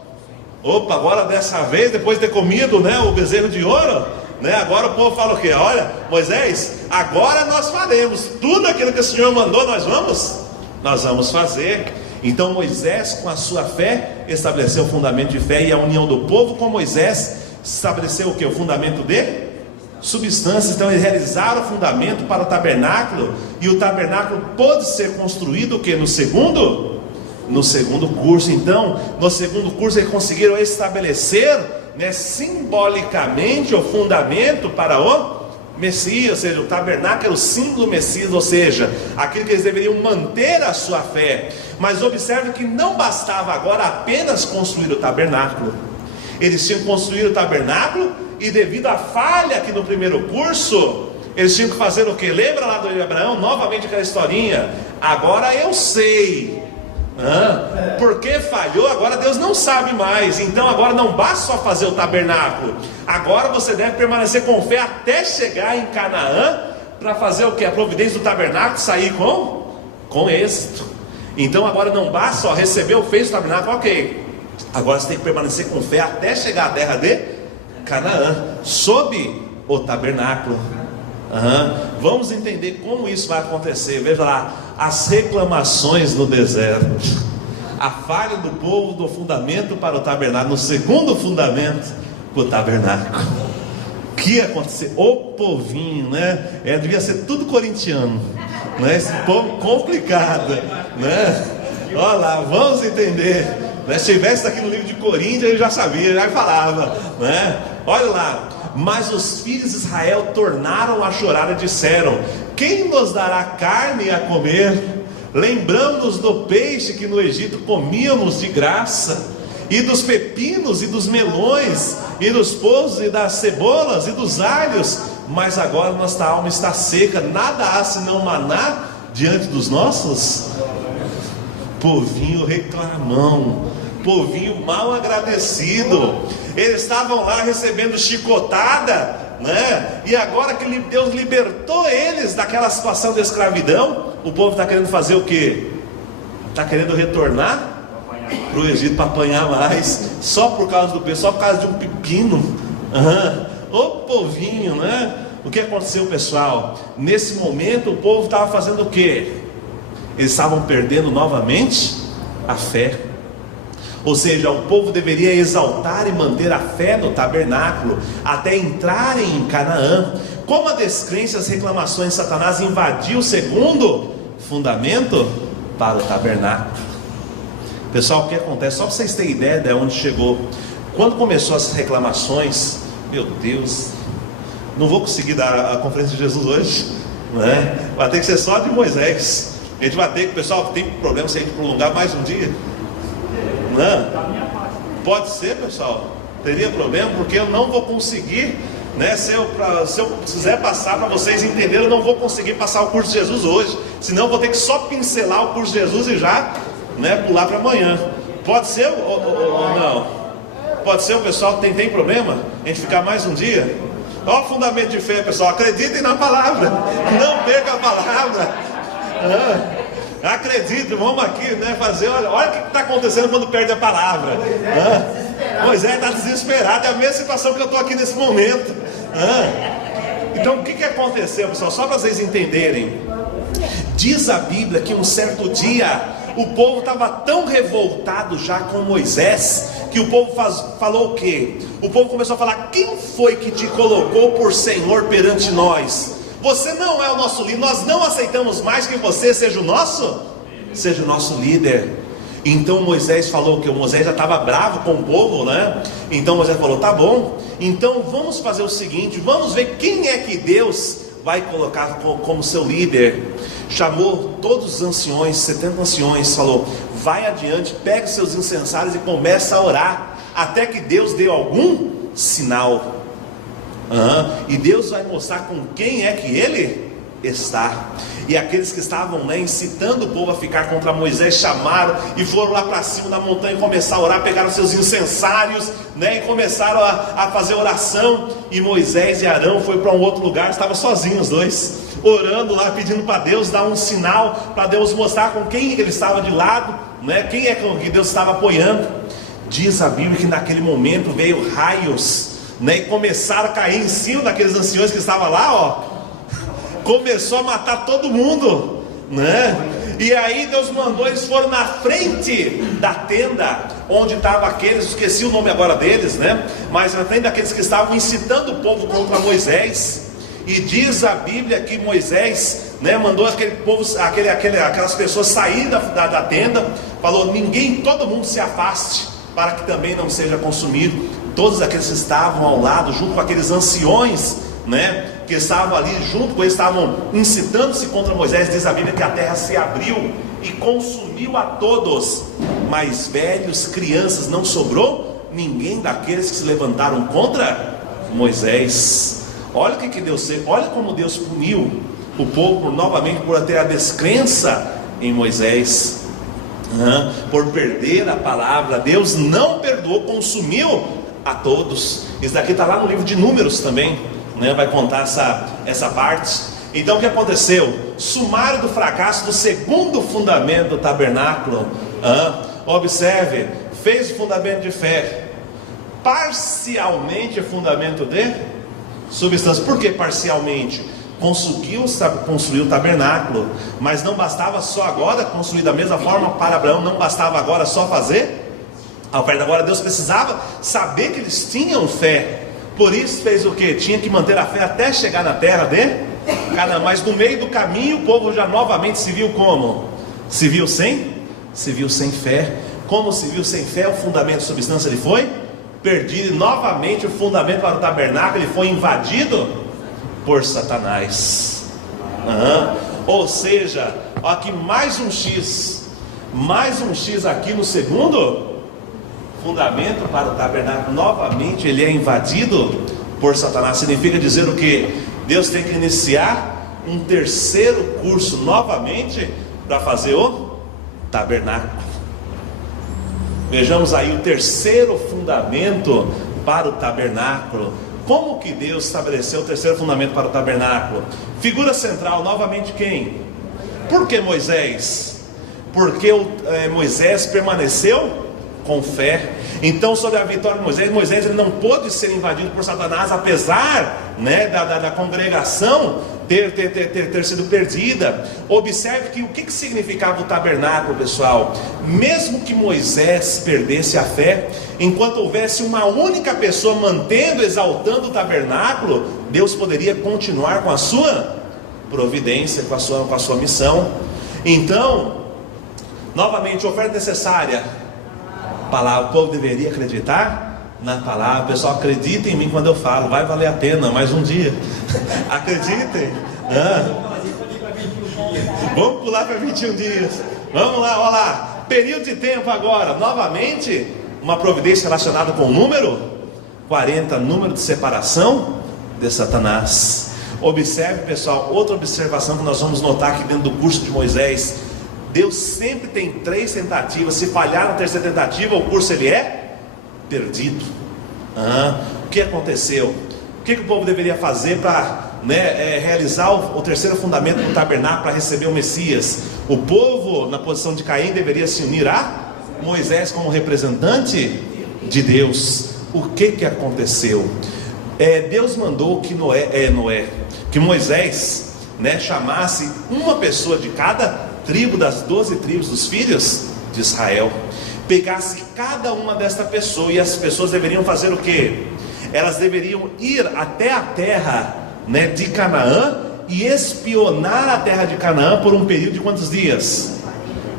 Opa, agora dessa vez, depois de ter comido, né, o bezerro de ouro, né, agora o povo fala o quê? Olha, Moisés, agora nós faremos tudo aquilo que o Senhor mandou, nós vamos fazer. Então Moisés, com a sua fé, estabeleceu o fundamento de fé, e a união do povo com Moisés estabeleceu o que? O fundamento de substância. Então eles realizaram o fundamento para o tabernáculo, e o tabernáculo pôde ser construído o que? No segundo curso. Então, no segundo curso eles conseguiram estabelecer, né, simbolicamente o fundamento para o Messias, ou seja, o tabernáculo era o símbolo do Messias, ou seja, aquilo que eles deveriam manter a sua fé. Mas observe que não bastava agora apenas construir o tabernáculo. Eles tinham que construir o tabernáculo, e devido à falha aqui no primeiro curso, eles tinham que fazer o que? Lembra lá do Abraão, novamente aquela historinha? Agora eu sei. Porque falhou, agora Deus não sabe mais. Então agora não basta só fazer o tabernáculo, agora você deve permanecer com fé até chegar em Canaã, para fazer o que? A providência do tabernáculo sair com êxito. Então agora não basta só receber o feito do tabernáculo, ok, agora você tem que permanecer com fé até chegar à terra de Canaã, sob o tabernáculo. Vamos entender como isso vai acontecer. Veja lá, as reclamações no deserto, a falha do povo do fundamento para o tabernáculo, no segundo fundamento para o tabernáculo. O que ia acontecer? O povinho, né? Devia ser tudo corintiano, né? Esse povo complicado, né? Olha lá, vamos entender, né? Se estivesse aqui no livro de Coríntios, ele já sabia, já falava, né? Olha lá. Mas os filhos de Israel tornaram a chorar e disseram: quem nos dará carne a comer? Lembramos-nos do peixe que no Egito comíamos de graça, e dos pepinos e dos melões, e dos pousos e das cebolas e dos alhos, mas agora nossa alma está seca, nada há senão maná diante dos nossos. Povinho reclamão, povinho mal agradecido. Eles estavam lá recebendo chicotada, né? E agora que Deus libertou eles daquela situação de escravidão, o povo está querendo fazer o quê? Está querendo retornar para o Egito para apanhar mais, só por causa do peixe, só por causa de um pepino. O povinho, né? O que aconteceu, pessoal? Nesse momento o povo estava fazendo o quê? Eles estavam perdendo novamente a fé. Ou seja, o povo deveria exaltar e manter a fé no tabernáculo até entrarem em Canaã. Como a descrença e as reclamações de Satanás invadiu o segundo fundamento para o tabernáculo. Pessoal, o que acontece? Só para vocês terem ideia de onde chegou. Quando começou essas reclamações, meu Deus, não vou conseguir dar a conferência de Jesus hoje, né? Vai ter que ser só de Moisés. A gente vai ter que, pessoal, tem problema se a gente prolongar mais um dia? Não? Pode ser, pessoal. Teria problema, porque eu não vou conseguir, né? Se eu quiser passar para vocês entenderem, eu não vou conseguir passar o curso de Jesus hoje. Senão eu vou ter que só pincelar o curso de Jesus e já, né, pular para amanhã. Pode ser ou não? Pode ser, o pessoal tem problema? A gente ficar mais um dia? Olha o fundamento de fé, pessoal. Acreditem na palavra. Não perca a palavra. Acredito, vamos aqui, né, fazer. Olha o que está acontecendo quando perde a palavra. Moisés está desesperado. É a mesma situação que eu estou aqui nesse momento. Então o que aconteceu, pessoal? Só para vocês entenderem. Diz a Bíblia que um certo dia o povo estava tão revoltado já com Moisés, que o povo falou o quê? O povo começou a falar: quem foi que te colocou por Senhor perante nós? Você não é o nosso líder, nós não aceitamos mais que você seja o nosso líder. Então Moisés falou que Moisés já estava bravo com o povo, né? Então Moisés falou: tá bom, então vamos fazer o seguinte, vamos ver quem é que Deus vai colocar como seu líder. Chamou todos os anciões, 70 anciões, falou: vai adiante, pega os seus incensários e começa a orar, até que Deus dê algum sinal. E Deus vai mostrar com quem é que Ele está. E aqueles que estavam, né, incitando o povo a ficar contra Moisés, chamaram e foram lá para cima da montanha e começaram a orar, pegaram seus incensários, né, e começaram a fazer oração. E Moisés e Arão foram para um outro lugar, estavam sozinhos os dois, orando lá, pedindo para Deus dar um sinal, para Deus mostrar com quem ele estava de lado, né, quem é que Deus estava apoiando. Diz a Bíblia que naquele momento veio raios, né, e começaram a cair em cima daqueles anciões que estavam lá, ó. Começou a matar todo mundo, né? E aí Deus mandou, eles foram na frente da tenda onde estavam aqueles, esqueci o nome agora deles, né? Mas na frente daqueles que estavam incitando o povo contra Moisés. E diz a Bíblia que Moisés, né, mandou aquele povo, aquelas pessoas saírem da tenda, falou: todo mundo se afaste, para que também não seja consumido. Todos aqueles que estavam ao lado, junto com aqueles anciões, né, que estavam ali junto com eles, estavam incitando-se contra Moisés. Diz a Bíblia que a terra se abriu e consumiu a todos, mas velhos, crianças, não sobrou ninguém daqueles que se levantaram contra Moisés. Olha o que Deus fez, olha como Deus puniu o povo novamente por ter a descrença em Moisés, por perder a palavra. Deus não perdoou, consumiu a todos. Isso daqui está lá no livro de Números também, né? Vai contar essa parte. Então o que aconteceu? Sumário do fracasso do segundo fundamento do tabernáculo. Observe, fez o fundamento de fé, parcialmente fundamento de substância. Por que parcialmente? conseguiu construir o tabernáculo, mas não bastava só agora construir da mesma forma para Abraão, não bastava agora só fazer a oferta. Agora Deus precisava saber que eles tinham fé, por isso fez o que? Tinha que manter a fé até chegar na terra de Canaã. Mas no meio do caminho o povo já novamente se viu como? Se viu sem fé. Como se viu sem fé, o fundamento de substância ele foi perdido, e novamente o fundamento para o tabernáculo ele foi invadido por Satanás. Ou seja, aqui mais um X aqui no segundo fundamento para o tabernáculo, novamente ele é invadido por Satanás. Significa dizer o que? Deus tem que iniciar um terceiro curso novamente para fazer o tabernáculo. Vejamos aí o terceiro fundamento para o tabernáculo. Como que Deus estabeleceu o terceiro fundamento para o tabernáculo? Figura central, novamente quem? Por que Moisés? Porque Moisés permaneceu com fé. Então, sobre a vitória de Moisés ele não pôde ser invadido por Satanás, apesar da congregação ter sido perdida. Observe que o que significava o tabernáculo, pessoal? Mesmo que Moisés perdesse a fé, enquanto houvesse uma única pessoa mantendo, exaltando o tabernáculo, Deus poderia continuar com a sua providência, com a sua missão. Então, novamente, oferta necessária, palavra. O povo deveria acreditar na palavra. Pessoal, acreditem em mim quando eu falo, vai valer a pena mais um dia. Acreditem. Vamos pular para 21 dias. Vamos lá, olha lá. Período de tempo agora, novamente uma providência relacionada com o número 40, número de separação de Satanás. Observe, pessoal, outra observação que nós vamos notar aqui dentro do curso de Moisés. Deus sempre tem 3 tentativas. Se falhar na terceira tentativa, o curso ele é perdido. O que aconteceu? O que o povo deveria fazer para realizar o terceiro fundamento do tabernáculo, para receber o Messias? O povo, na posição de Caim, deveria se unir a Moisés como representante de Deus. O que aconteceu? Deus mandou que Moisés chamasse uma pessoa de cada tribo das 12 tribos dos filhos de Israel, pegasse cada uma desta pessoa, e as pessoas deveriam fazer o que? Elas deveriam ir até a terra de Canaã e espionar a terra de Canaã por um período de quantos dias?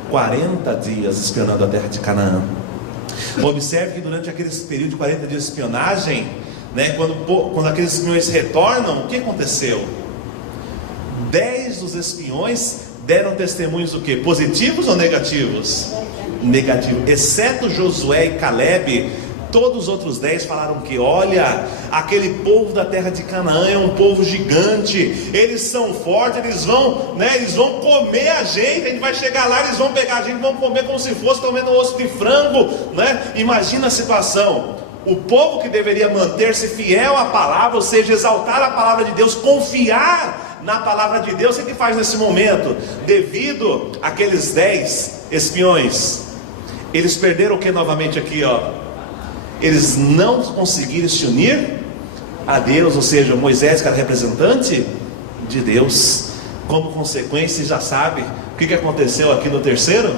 40 dias espionando a terra de Canaã. Observe que durante aquele período de 40 dias de espionagem, quando aqueles espiões retornam, o que aconteceu? 10 dos espiões deram testemunhos do que? Positivos ou negativos? Negativos. Exceto Josué e Calebe, todos os outros 10 falaram que, olha, aquele povo da terra de Canaã é um povo gigante, eles são fortes, eles vão comer a gente vai chegar lá, eles vão pegar a gente, vão comer como se fosse comendo osso de frango, Imagina a situação. O povo que deveria manter-se fiel à palavra, ou seja, exaltar a palavra de Deus, confiar na palavra de Deus, o que faz nesse momento? Devido àqueles 10 espiões, eles perderam o que novamente aqui, eles não conseguiram se unir a Deus, ou seja, Moisés, que era representante de Deus. Como consequência, já sabe o que aconteceu aqui no terceiro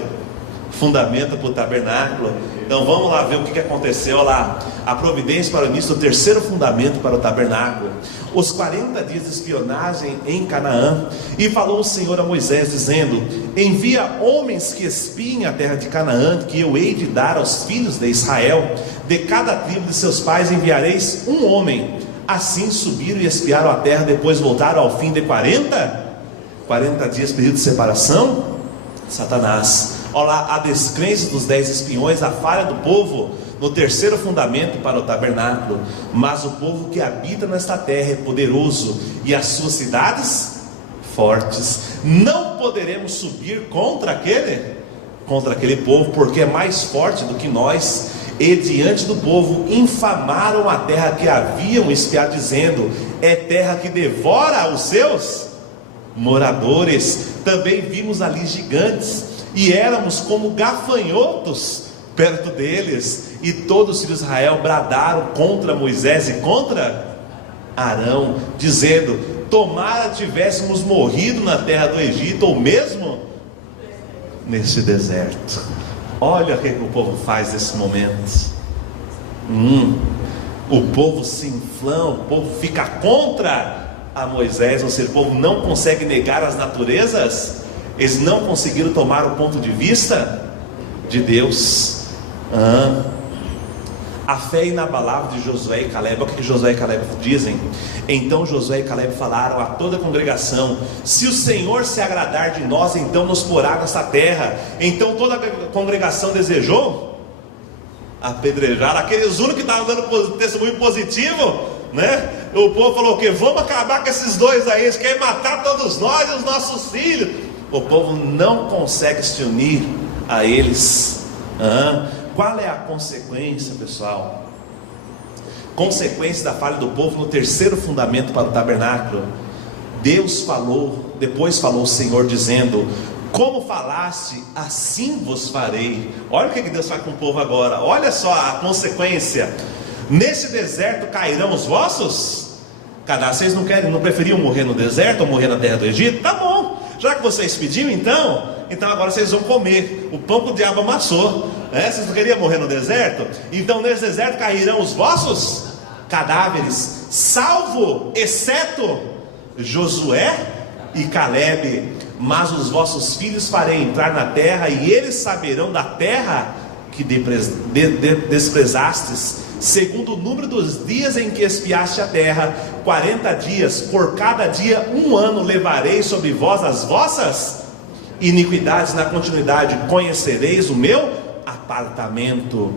fundamento para o tabernáculo. Então vamos lá ver o que aconteceu lá. A providência para o início do terceiro fundamento para o tabernáculo. Os 40 dias de espionagem em Canaã. E falou o Senhor a Moisés, dizendo: envia homens que espiem a terra de Canaã, que eu hei de dar aos filhos de Israel. De cada tribo de seus pais enviareis um homem. Assim subiram e espiaram a terra. Depois voltaram ao fim de 40 dias, período de separação. Satanás. Olha lá, a descrença dos 10 espiões, a falha do povo no terceiro fundamento para o tabernáculo. Mas o povo que habita nesta terra é poderoso, e as suas cidades fortes. Não poderemos subir contra aquele povo, porque é mais forte do que nós. E diante do povo infamaram a terra que haviam espiado, dizendo: é terra que devora os seus moradores. Também vimos ali gigantes, e éramos como gafanhotos perto deles. E todos os filhos de Israel bradaram contra Moisés e contra Arão, dizendo: tomara tivéssemos morrido na terra do Egito, ou mesmo nesse deserto. Olha o que o povo faz nesse momento. O povo se inflama, o povo fica contra a Moisés, ou seja, o povo não consegue negar as naturezas, eles não conseguiram tomar o ponto de vista de Deus. A fé inabalável de Josué e Caleb. Olha o que Josué e Caleb dizem. Então Josué e Caleb falaram a toda a congregação: se o Senhor se agradar de nós, então nos porá nessa terra. Então toda a congregação desejou apedrejar aqueles únicos que estavam dando testemunho positivo, né? O povo falou o quê? Vamos acabar com esses dois aí, eles querem matar todos nós e os nossos filhos. O povo não consegue se unir a eles. Qual é a consequência, pessoal? Consequência da falha do povo no terceiro fundamento para o tabernáculo. Deus falou, depois falou o Senhor dizendo: como falaste, assim vos farei. Olha o que Deus faz com o povo agora. Olha só a consequência. Nesse deserto cairão os vossos cadastros. Vocês não preferiam morrer no deserto ou morrer na terra do Egito? Tá bom, já que vocês pediram, então agora vocês vão comer o pão que o diabo amassou. Vocês não queriam morrer no deserto? Então nesse deserto cairão os vossos cadáveres, salvo, exceto Josué e Caleb. Mas os vossos filhos farei entrar na terra, e eles saberão da terra que desprezastes, segundo o número dos dias em que espiaste a terra, 40 dias, por cada dia 1 ano levarei sobre vós as vossas iniquidades. Na continuidade, conhecereis o meu apartamento.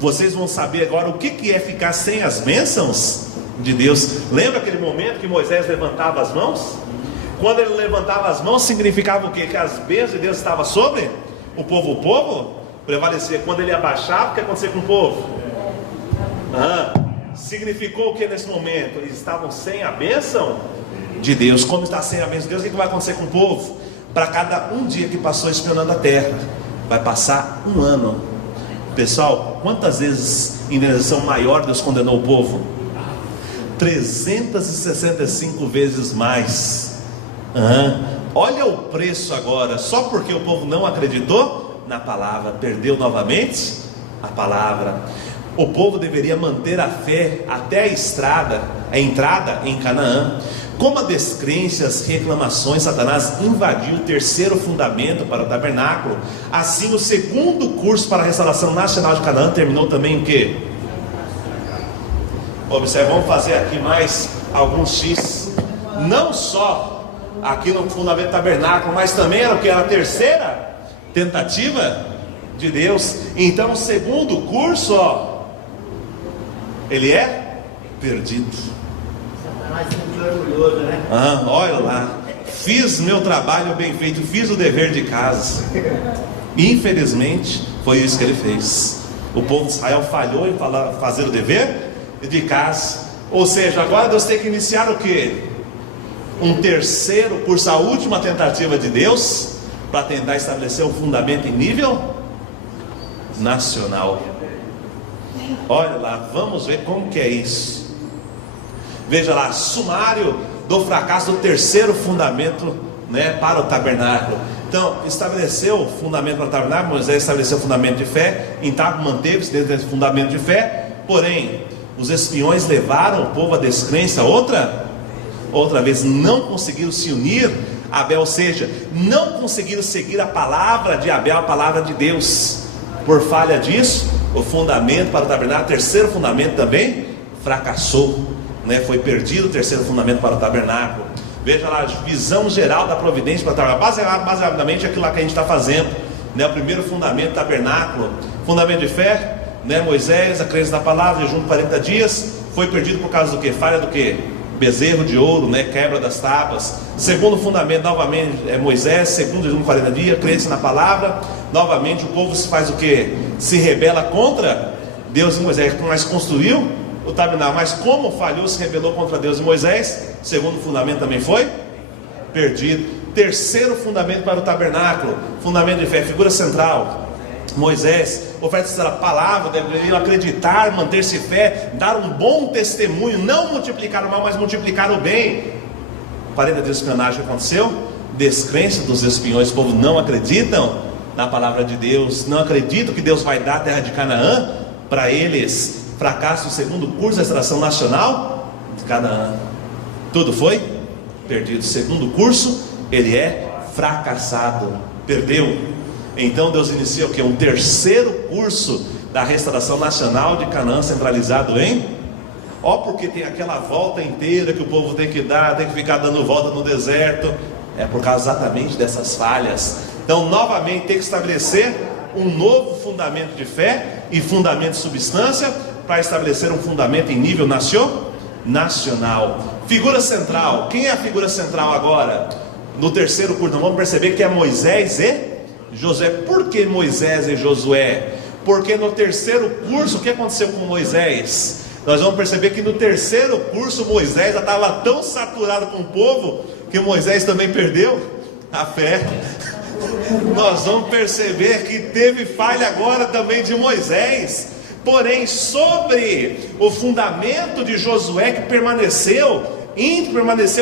Vocês vão saber agora o que é ficar sem as bênçãos de Deus. Lembra aquele momento que Moisés levantava as mãos? Quando ele levantava as mãos, significava o quê? Que as bênçãos de Deus estavam sobre o povo prevalecia. Quando ele abaixava, o que acontecia com o povo? Significou o que nesse momento? Eles estavam sem a bênção de Deus. Como está sem a bênção de Deus, o que vai acontecer com o povo? Para cada um dia que passou espionando a terra, vai passar 1 ano. Pessoal, quantas vezes em indenização maior Deus condenou o povo? 365 vezes mais. Olha o preço agora. Só porque o povo não acreditou na palavra, perdeu novamente a palavra. O povo deveria manter a fé até a entrada em Canaã. Como a descrência, as reclamações, Satanás invadiu o terceiro fundamento para o tabernáculo. Assim, o segundo curso para a restauração nacional de Canaã terminou também o quê? Observe, vamos fazer aqui mais alguns X. Não só aqui no fundamento do tabernáculo, mas também era o que? Era a terceira tentativa de Deus. Então o segundo curso, ele é perdido. Satanás é muito orgulhoso, né? Olha lá, fiz meu trabalho bem feito, fiz o dever de casa. Infelizmente foi isso que ele fez. O povo de Israel falhou em fazer o dever de casa. Ou seja, agora Deus tem que iniciar o quê? Um terceiro curso, a última tentativa de Deus para tentar estabelecer um fundamento em nível nacional. Olha lá, vamos ver como que é isso. Veja lá, sumário do fracasso do terceiro fundamento, para o tabernáculo. Então, estabeleceu o fundamento para o tabernáculo. Moisés estabeleceu o fundamento de fé, então manteve-se dentro desse fundamento de fé. Porém, os espiões levaram o povo à descrença outra vez, não conseguiram se unir a Abel, ou seja, não conseguiram seguir a palavra de Abel, a palavra de Deus. Por falha disso, o fundamento para o tabernáculo, o terceiro fundamento também fracassou, foi perdido o terceiro fundamento para o tabernáculo. Veja lá, a visão geral da providência para o tabernáculo, basicamente aquilo lá que a gente está fazendo, o primeiro fundamento do tabernáculo, fundamento de fé, Moisés, a crença na palavra, jejum de 40 dias, foi perdido por causa do que? Falha do que? Bezerro de ouro, quebra das tábuas. Segundo fundamento, novamente, é Moisés, segundo jejum de 40 dias, crença na palavra. Novamente o povo se faz o que? Se rebela contra Deus e Moisés, mas construiu o tabernáculo. Mas como falhou, se rebelou contra Deus e Moisés, segundo fundamento também foi perdido. Terceiro fundamento para o tabernáculo, fundamento de fé, figura central. Moisés oferece a palavra, deveriam acreditar, manter-se fé, dar um bom testemunho, não multiplicar o mal, mas multiplicar o bem. 40 dias de espionagem aconteceu, descrença dos espiões, o povo não acreditam na palavra de Deus, não acreditam que Deus vai dar a terra de Canaã para eles. Fracasso do segundo curso da extração nacional de Canaã, tudo foi perdido. Segundo curso, ele é fracassado, perdeu. Então Deus inicia o que? Um terceiro curso da restauração nacional de Canaã, centralizado em... porque tem aquela volta inteira que o povo tem que dar, tem que ficar dando volta no deserto. É por causa exatamente dessas falhas. Então novamente tem que estabelecer um novo fundamento de fé e fundamento de substância, para estabelecer um fundamento em nível nacional. Figura central, quem é a figura central agora? No terceiro curso, nós vamos perceber que é Moisés e Josué. Por que Moisés e Josué? Porque no terceiro curso, o que aconteceu com Moisés? Nós vamos perceber que no terceiro curso, Moisés já estava tão saturado com o povo, que Moisés também perdeu a fé. Nós vamos perceber que teve falha agora também de Moisés. Porém, sobre o fundamento de Josué, que permaneceu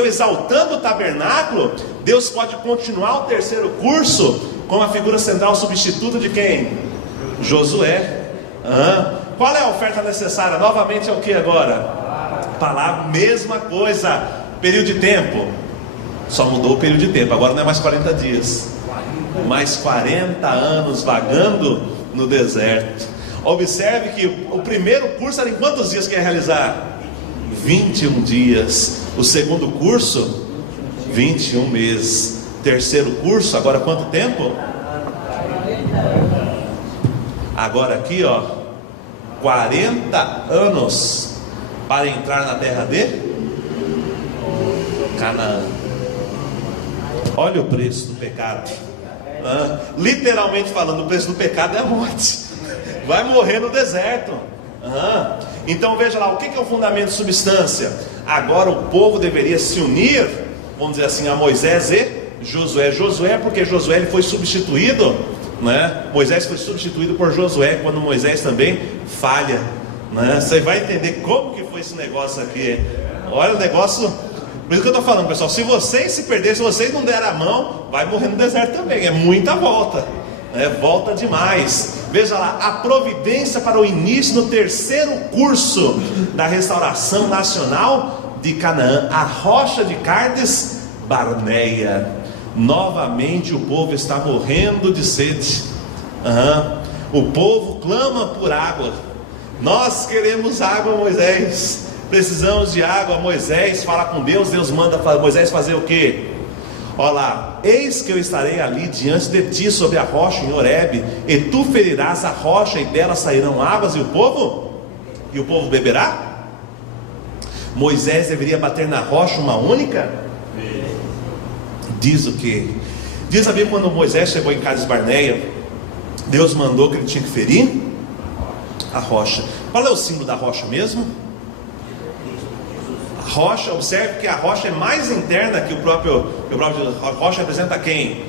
exaltando o tabernáculo, Deus pode continuar o terceiro curso com a figura central substituta de quem? Josué. Qual é a oferta necessária? Novamente é o que agora? Palavra, mesma coisa. Período de tempo, só mudou o período de tempo. Agora não é mais 40 dias, mais 40 anos vagando no deserto. Observe que o primeiro curso era em quantos dias que ia realizar? 21 dias. O segundo curso, 21 meses. Terceiro curso, agora quanto tempo? Agora aqui, 40 anos para entrar na terra de Canaã. Olha o preço do pecado. Literalmente falando, o preço do pecado é a morte. Vai morrer no deserto. Então veja lá, o que é o fundamento de substância? Agora o povo deveria se unir, vamos dizer assim, a Moisés e Josué. Josué, porque Josué ele foi substituído, né? Moisés foi substituído por Josué, quando Moisés também falha, né? Você vai entender como que foi esse negócio aqui. Olha o negócio. Por isso que eu estou falando, pessoal, se vocês se perderem, se vocês não derem a mão, vai morrer no deserto também. É muita volta, volta demais. Veja lá, a providência para o início do terceiro curso da restauração nacional de Canaã, a rocha de Cardes Barneia. Novamente o povo está morrendo de sede. O povo clama por água. Nós queremos água, Moisés. Precisamos de água. Moisés fala com Deus. Deus manda Moisés fazer o quê? Olha lá, eis que eu estarei ali diante de ti sobre a rocha em Horebe, e tu ferirás a rocha, e dela sairão águas, e o povo beberá? Moisés deveria bater na rocha uma única? Diz o que? Diz a Bíblia, quando Moisés chegou em Cades Barneia, Deus mandou que ele tinha que ferir a rocha. Qual é o símbolo da rocha mesmo? Rocha, observe que a rocha é mais interna que o próprio a rocha representa quem?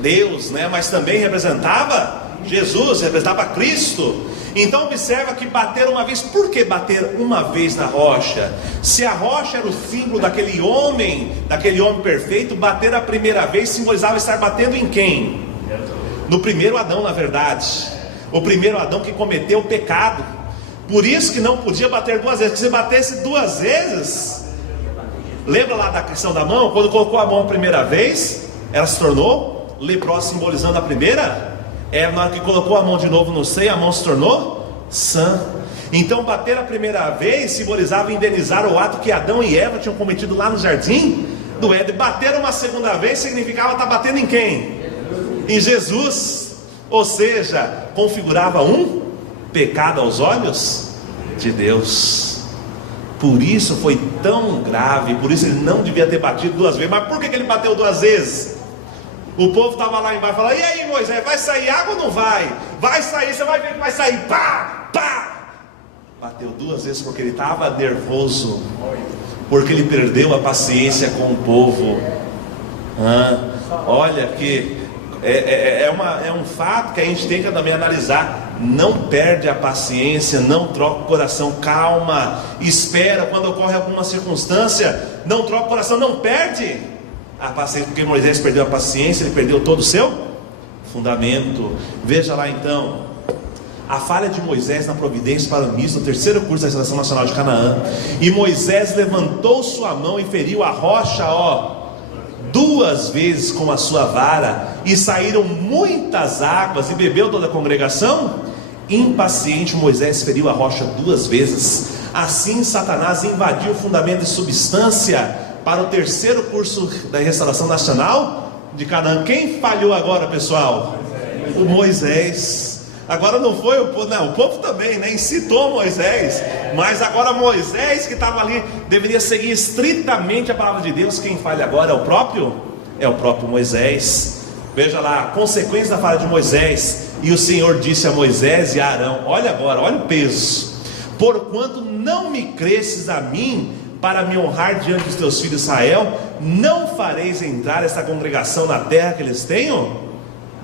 Deus, né? Mas também representava Jesus, representava Cristo. Então observa que bater uma vez. Por que bater uma vez na rocha? Se a rocha era o símbolo daquele homem perfeito, bater a primeira vez simbolizava estar batendo em quem? No primeiro Adão, na verdade. O primeiro Adão que cometeu o pecado. Por isso que não podia bater duas vezes. Porque se batesse duas vezes, lembra lá da questão da mão? Quando colocou a mão a primeira vez, ela se tornou leprosa, simbolizando a primeira. Na hora que colocou a mão de novo no seio, a mão se tornou sã. Então bater a primeira vez simbolizava indenizar o ato que Adão e Eva tinham cometido lá no jardim do Éden. Bater uma segunda vez significava estar batendo em quem? Em Jesus. Ou seja, configurava um pecado aos olhos de Deus. Por isso foi tão grave. Por isso ele não devia ter batido duas vezes. Mas por que ele bateu duas vezes? O povo estava lá embaixo, falando: e aí, Moisés, vai sair água ou não vai? Vai sair, você vai ver que vai sair. Pá, pá. Bateu duas vezes porque ele estava nervoso, porque ele perdeu a paciência com o povo. Olha que é um fato que a gente tem que também analisar. não perde a paciência, não troca o coração, calma, espera. Quando ocorre alguma circunstância, não troca o coração, não perde a paciência, porque Moisés perdeu a paciência, ele perdeu todo o seu fundamento. Veja lá então, a falha de Moisés na providência para o início do terceiro curso da Seleção Nacional de Canaã. E Moisés levantou sua mão e feriu a rocha, 2 vezes com a sua vara, e saíram muitas águas, e bebeu toda a congregação. Impaciente, Moisés feriu a rocha 2 vezes. Assim Satanás invadiu o fundamento de substância para o terceiro curso da Restauração Nacional de Canaã. Quem falhou agora, pessoal? O Moisés. Agora não foi o povo, não, o povo também, né? Incitou Moisés, mas agora Moisés, que estava ali, deveria seguir estritamente a palavra de Deus. Quem falha agora é o próprio Moisés. Veja lá, a consequência da falha de Moisés. E o Senhor disse a Moisés e a Arão: olha agora, olha o peso: porquanto não me cresces a mim para me honrar diante dos teus filhos Israel, não fareis entrar essa congregação na terra que eles tenham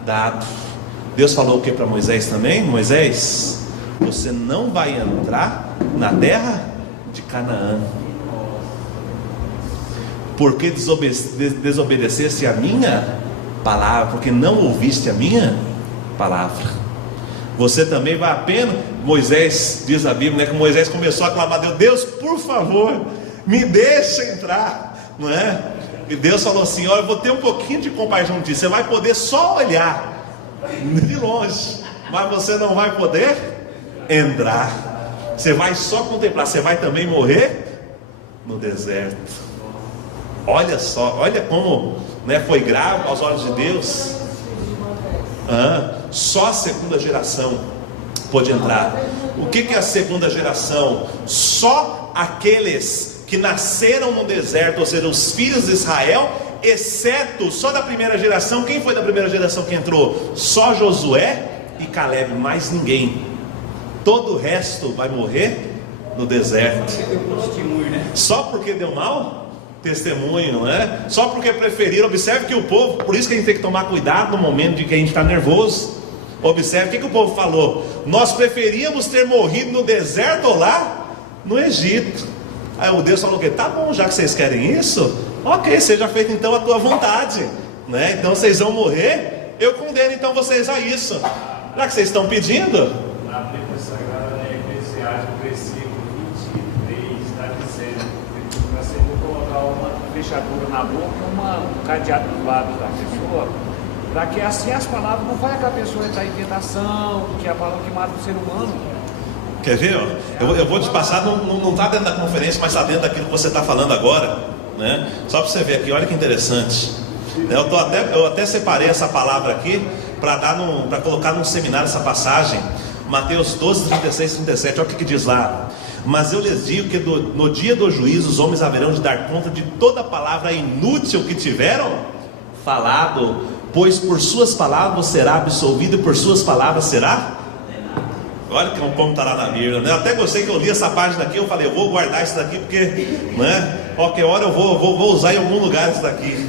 dado. Deus falou o que para Moisés também? Moisés, você não vai entrar na terra de Canaã, porque desobedeceste a minha palavra, porque não ouviste a minha palavra. Você também vai apenas. Moisés, diz a Bíblia, né, que Moisés começou a clamar a Deus: Deus, por favor, me deixa entrar, não é? E Deus falou assim: olha, eu vou ter um pouquinho de compaixão de ti, você vai poder só olhar de longe, mas você não vai poder entrar, você vai só contemplar, você vai também morrer no deserto. Olha só, olha como, né, foi grave aos olhos de Deus. Só a segunda geração pôde entrar. O que é a segunda geração? Só aqueles que nasceram no deserto, ou seja, os filhos de Israel, exceto só da primeira geração. Quem foi da primeira geração que entrou? Só Josué e Caleb, mais ninguém. Todo o resto vai morrer no deserto. Só porque deu mau testemunho, né? Só porque preferiram. Observe que o povo, por isso que a gente tem que tomar cuidado no momento de que a gente está nervoso. Observe o que o povo falou: nós preferíamos ter morrido no deserto ou lá no Egito. Aí o Deus falou o quê? Tá bom, já que vocês querem isso, ok, seja feita então a tua vontade, né? Então vocês vão morrer, eu condeno então vocês a isso, já que vocês estão pedindo. Na Bíblia Sagrada, né, Eclesiastes, versículo 23, está dizendo para você colocar uma fechadura na boca, um cadeado nos lábios da pessoa, para que assim as palavras não façam que a pessoa entrar em tentação, porque é a palavra que mata o ser humano. Quer ver? Eu vou te passar, não está dentro da conferência, mas está dentro daquilo que você está falando agora, né? Só para você ver aqui, olha que interessante. Eu até separei essa palavra aqui para colocar num seminário essa passagem. Mateus 12, 36 e 37, olha o que diz lá: mas eu lhes digo que no dia do juízo os homens haverão de dar conta de toda palavra inútil que tiveram falado, pois por suas palavras será absolvido e por suas palavras será. Olha como está lá na Bíblia, né? Eu até gostei que eu li essa página aqui, eu falei, eu vou guardar isso daqui, porque, né, qualquer hora eu vou usar em algum lugar isso daqui.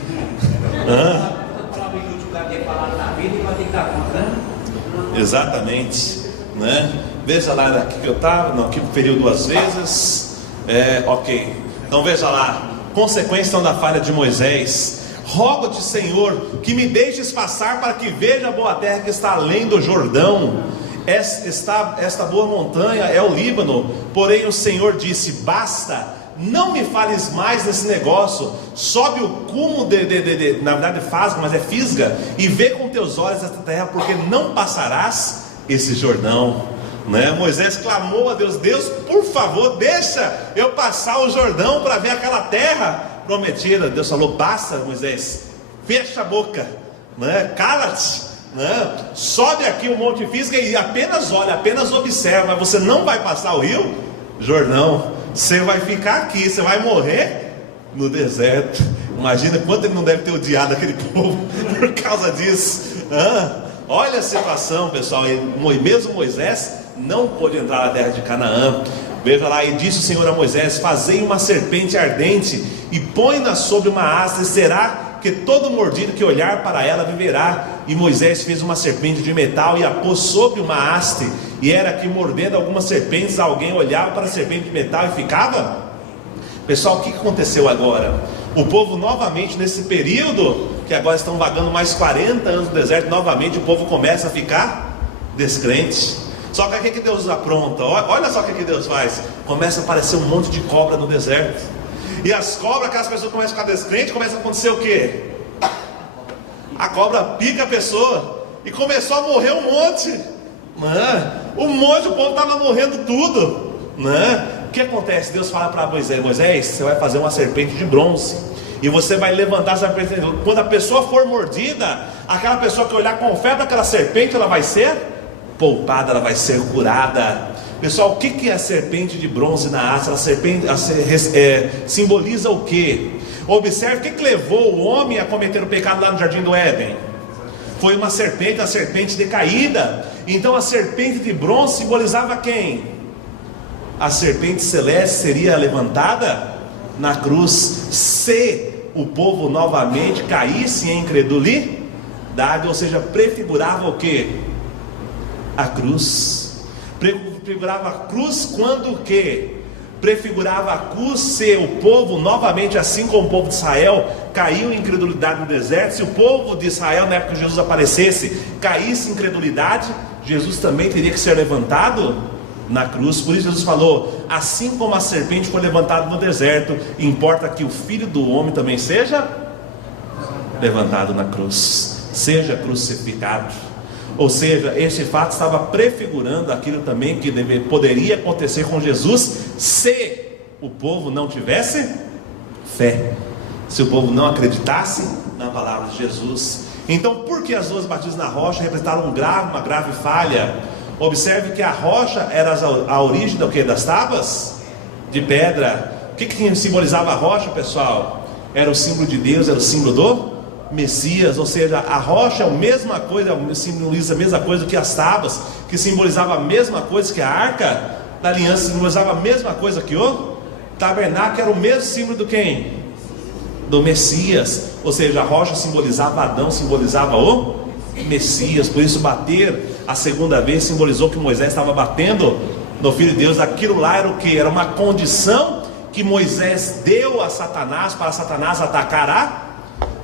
Exatamente, né? Veja lá aqui que eu estava, não, aqui feriu 2 vezes, ok. Então veja lá, consequência então da falha de Moisés: rogo-te, Senhor, que me deixes passar para que veja a boa terra que está além do Jordão. Esta boa montanha é o Líbano. Porém o Senhor disse: basta, não me fales mais nesse negócio. Sobe o cume na verdade fasga, mas é fisga, e vê com teus olhos esta terra, porque não passarás esse Jordão, né? Moisés clamou a Deus: Deus, por favor, deixa eu passar o Jordão para ver aquela terra prometida. Deus falou: basta, Moisés, fecha a boca, né? Cala-te, né? Sobe aqui o Monte Fisga e apenas olha, apenas observa. Você não vai passar o rio Jordão, você vai ficar aqui, você vai morrer no deserto. Imagina quanto ele não deve ter odiado aquele povo por causa disso. Olha a situação, pessoal. E mesmo Moisés não pôde entrar na terra de Canaã. Veja lá: e disse o Senhor a Moisés: fazei uma serpente ardente e põe-na sobre uma haste, e será porque todo mordido que olhar para ela viverá. E Moisés fez uma serpente de metal e a pôs sobre uma haste, e era que mordendo algumas serpentes, alguém olhava para a serpente de metal e ficava. Pessoal, o que aconteceu agora? O povo novamente, nesse período, que agora estão vagando mais 40 anos no deserto, novamente o povo começa a ficar descrente. Só que o que Deus apronta? Olha só o que Deus faz. Começa a aparecer um monte de cobra no deserto. E as cobras, aquelas pessoas começam a ficar descrentes, começa a acontecer o quê? A cobra pica a pessoa. E começou a morrer um monte. Um monte, o povo estava morrendo tudo. O que acontece? Deus fala para Moisés: Moisés, você vai fazer uma serpente de bronze, e você vai levantar essa serpente. Quando a pessoa for mordida, aquela pessoa que olhar com fé para aquela serpente, ela vai ser poupada, ela vai ser curada. Pessoal, o que é a serpente de bronze na haste? A serpente simboliza o que? Observe o que levou o homem a cometer o pecado lá no Jardim do Éden. Foi uma serpente, a serpente decaída. Então a serpente de bronze simbolizava quem? A serpente celeste seria levantada na cruz, se o povo novamente caísse em incredulidade, ou seja, prefigurava o que? A cruz. Prefigurava a cruz quando o que? Prefigurava a cruz se o povo novamente, assim como o povo de Israel, caiu em incredulidade no deserto. Se o povo de Israel, na época que Jesus aparecesse, caísse em incredulidade, Jesus também teria que ser levantado na cruz. Por isso Jesus falou: assim como a serpente foi levantada no deserto, importa que o Filho do Homem também seja levantado na cruz, seja crucificado. Ou seja, este fato estava prefigurando aquilo também que poderia acontecer com Jesus, se o povo não tivesse fé, se o povo não acreditasse na palavra de Jesus. Então, por que as duas batidas na rocha representaram uma grave falha? Observe que a rocha era a origem do que? Das tábuas de pedra. O que simbolizava a rocha, pessoal? Era o símbolo de Deus, era o símbolo do Messias. Ou seja, a rocha é a mesma coisa, simboliza a mesma coisa que as tábuas, que simbolizava a mesma coisa que a arca da aliança, simbolizava a mesma coisa que o tabernáculo, era o mesmo símbolo do quem? Do Messias. Ou seja, a rocha simbolizava Adão, simbolizava o Messias. Por isso bater a segunda vez simbolizou que Moisés estava batendo no Filho de Deus. Aquilo lá era o que? Era uma condição que Moisés deu a Satanás, para Satanás atacar a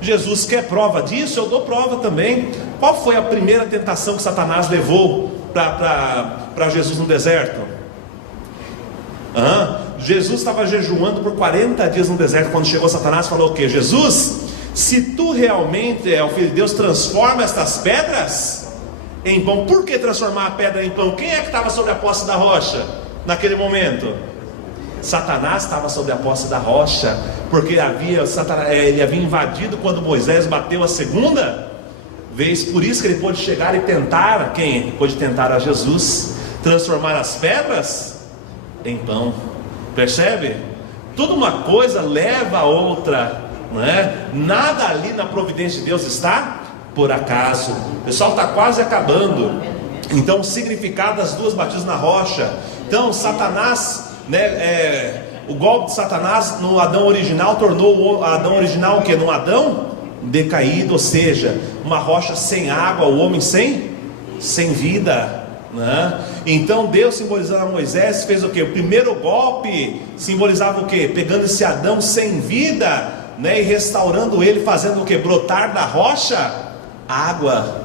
Jesus. Quer prova disso? Eu dou prova também. Qual foi a primeira tentação que Satanás levou para Jesus no deserto? Jesus estava jejuando por 40 dias no deserto. Quando chegou Satanás, falou o que? Jesus, se tu realmente é o Filho de Deus, transforma estas pedras em pão. Por que transformar a pedra em pão? Quem é que estava sobre a posse da rocha naquele momento? Satanás estava sobre a posse da rocha, porque ele havia invadido quando Moisés bateu a segunda vez. Por isso que ele pôde chegar e tentar quem? Ele pôde tentar a Jesus, transformar as pedras em pão. Percebe? Toda uma coisa leva a outra, não é? Nada ali na providência de Deus está por acaso. O pessoal está quase acabando. Então, o significado das duas batidas na rocha. Então, Satanás, o golpe de Satanás no Adão original tornou o Adão original o que? Num Adão decaído, ou seja, uma rocha sem água, o homem sem vida, né? Então Deus, simbolizando a Moisés, fez o que? O primeiro golpe simbolizava o que? Pegando esse Adão sem vida, né? E restaurando ele, fazendo o que? Brotar da rocha água,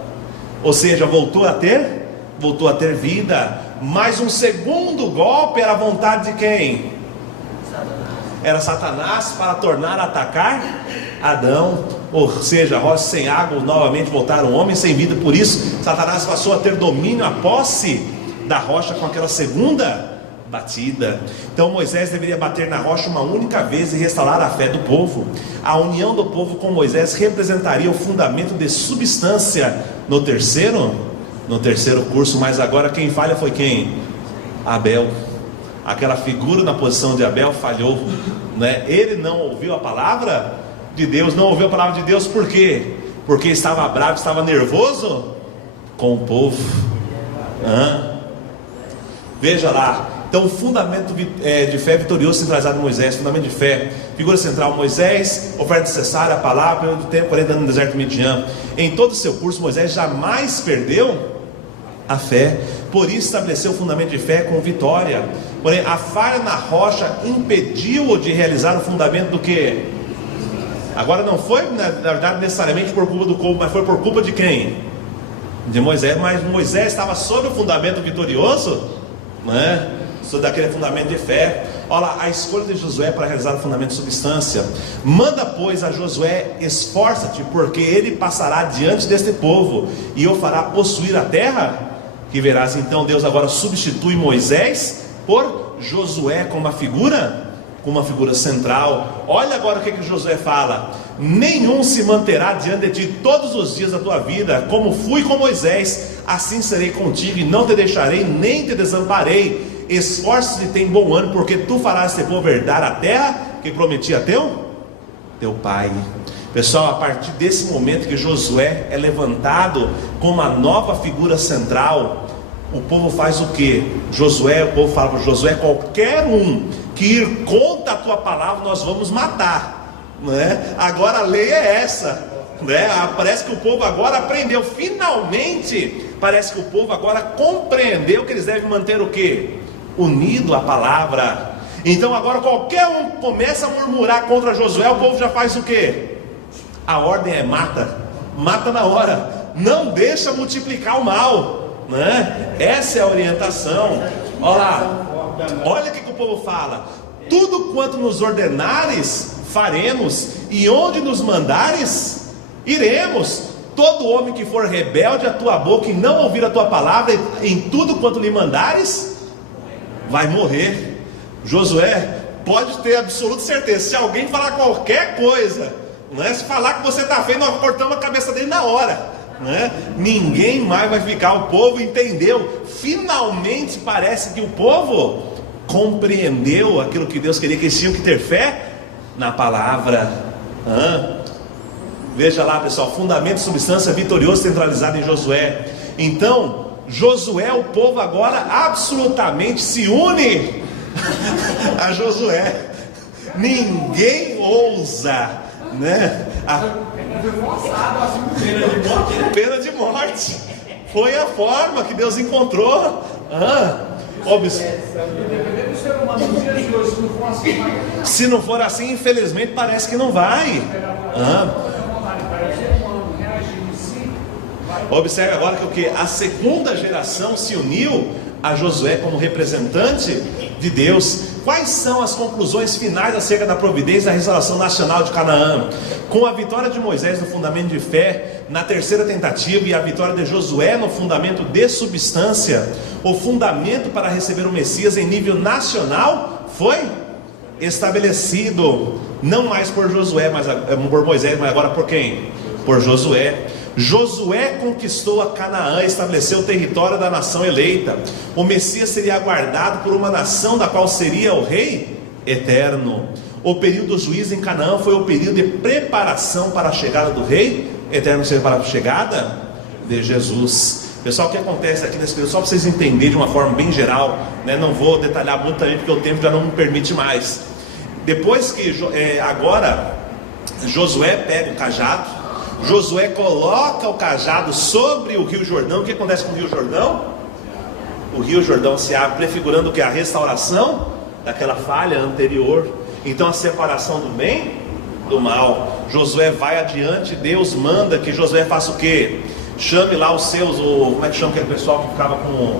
ou seja, voltou a ter vida. Mas um segundo golpe era a vontade de quem? Era Satanás, para tornar a atacar Adão. Ou seja, a rocha sem água, novamente voltaram o homem sem vida. Por isso Satanás passou a ter domínio, a posse da rocha com aquela segunda batida. Então Moisés deveria bater na rocha uma única vez e restaurar a fé do povo. A união do povo com Moisés representaria o fundamento de substância no terceiro curso. Mas agora quem falha foi quem? Abel. Aquela figura na posição de Abel falhou, né? Ele não ouviu a palavra de Deus. Não ouviu a palavra de Deus por quê? Porque estava bravo, estava nervoso com o povo. Veja lá. Então o fundamento de fé vitorioso centralizado em Moisés. Fundamento de fé Figura central, Moisés, oferta necessária, a palavra, período de tempo, 40 anos no deserto de Midian. Em todo o seu curso, Moisés jamais perdeu a fé, por isso estabeleceu o fundamento de fé com vitória. Porém, a falha na rocha impediu-o de realizar o fundamento do que? Agora não foi, na verdade, necessariamente por culpa do povo, mas foi por culpa de quem? De Moisés. Mas Moisés estava sob o fundamento vitorioso, né? Sobre aquele fundamento de fé. Olha lá, a escolha de Josué para realizar o fundamento de substância. Manda, pois, a Josué: esforça-te, porque ele passará diante deste povo e o fará possuir a terra que verás. Então Deus agora substitui Moisés por Josué como uma figura central. Olha agora o que Josué fala: nenhum se manterá diante de ti todos os dias da tua vida, como fui com Moisés, assim serei contigo, e não te deixarei, nem te desamparei. Esforça-te e tem bom ânimo, porque tu farás este povo herdar a terra que prometi a teu pai. Pessoal, a partir desse momento que Josué é levantado como a nova figura central, o povo faz o que? O povo fala para Josué: qualquer um que ir contra a tua palavra, nós vamos matar, né? Agora a lei é essa, né? Parece que o povo agora aprendeu, finalmente, parece que o povo agora compreendeu que eles devem manter o que? Unido à palavra. Então agora qualquer um começa a murmurar contra Josué, o povo já faz o que? A ordem é mata na hora, não deixa multiplicar o mal, né? Essa é a orientação. Olha lá, olha o que o povo fala: tudo quanto nos ordenares faremos, e onde nos mandares iremos. Todo homem que for rebelde à tua boca e não ouvir a tua palavra, em tudo quanto lhe mandares, vai morrer. Josué, pode ter absoluta certeza, se alguém falar qualquer coisa, né, se falar que você está feio, nós cortamos a cabeça dele na hora, né? Ninguém mais vai ficar. O povo entendeu, finalmente parece que o povo compreendeu aquilo que Deus queria, que eles tinham que ter fé na palavra. Veja lá, pessoal, fundamento, substância, vitorioso, centralizado em Josué. Então Josué, o povo agora absolutamente se une a Josué. Ninguém ousa, né? Pena de morte. Foi a forma que Deus encontrou. Se não for assim, infelizmente parece que não vai. Observe agora que a segunda geração se uniu a Josué como representante de Deus. Quais são as conclusões finais acerca da providência da restauração nacional de Canaã? Com a vitória de Moisés no fundamento de fé, na terceira tentativa, e a vitória de Josué no fundamento de substância, o fundamento para receber o Messias em nível nacional foi estabelecido, não mais por Josué, mas por Moisés, mas agora por quem? Por Josué. Josué conquistou a Canaã, estabeleceu o território da nação eleita. O Messias seria aguardado por uma nação da qual seria o rei eterno. O período do juízo em Canaã foi o período de preparação para a chegada do rei eterno, para a chegada de Jesus. Pessoal, o que acontece aqui nesse período, só para vocês entenderem de uma forma bem geral, né? Não vou detalhar muito também, porque o tempo já não me permite mais. Depois que agora Josué pega o cajado, Josué coloca o cajado sobre o Rio Jordão. O que acontece com o Rio Jordão? O Rio Jordão se abre, prefigurando que a restauração daquela falha anterior. Então a separação do bem do mal. Josué vai adiante, Deus manda que Josué faça o quê? Chame lá os seus, como é que chama aquele pessoal que ficava com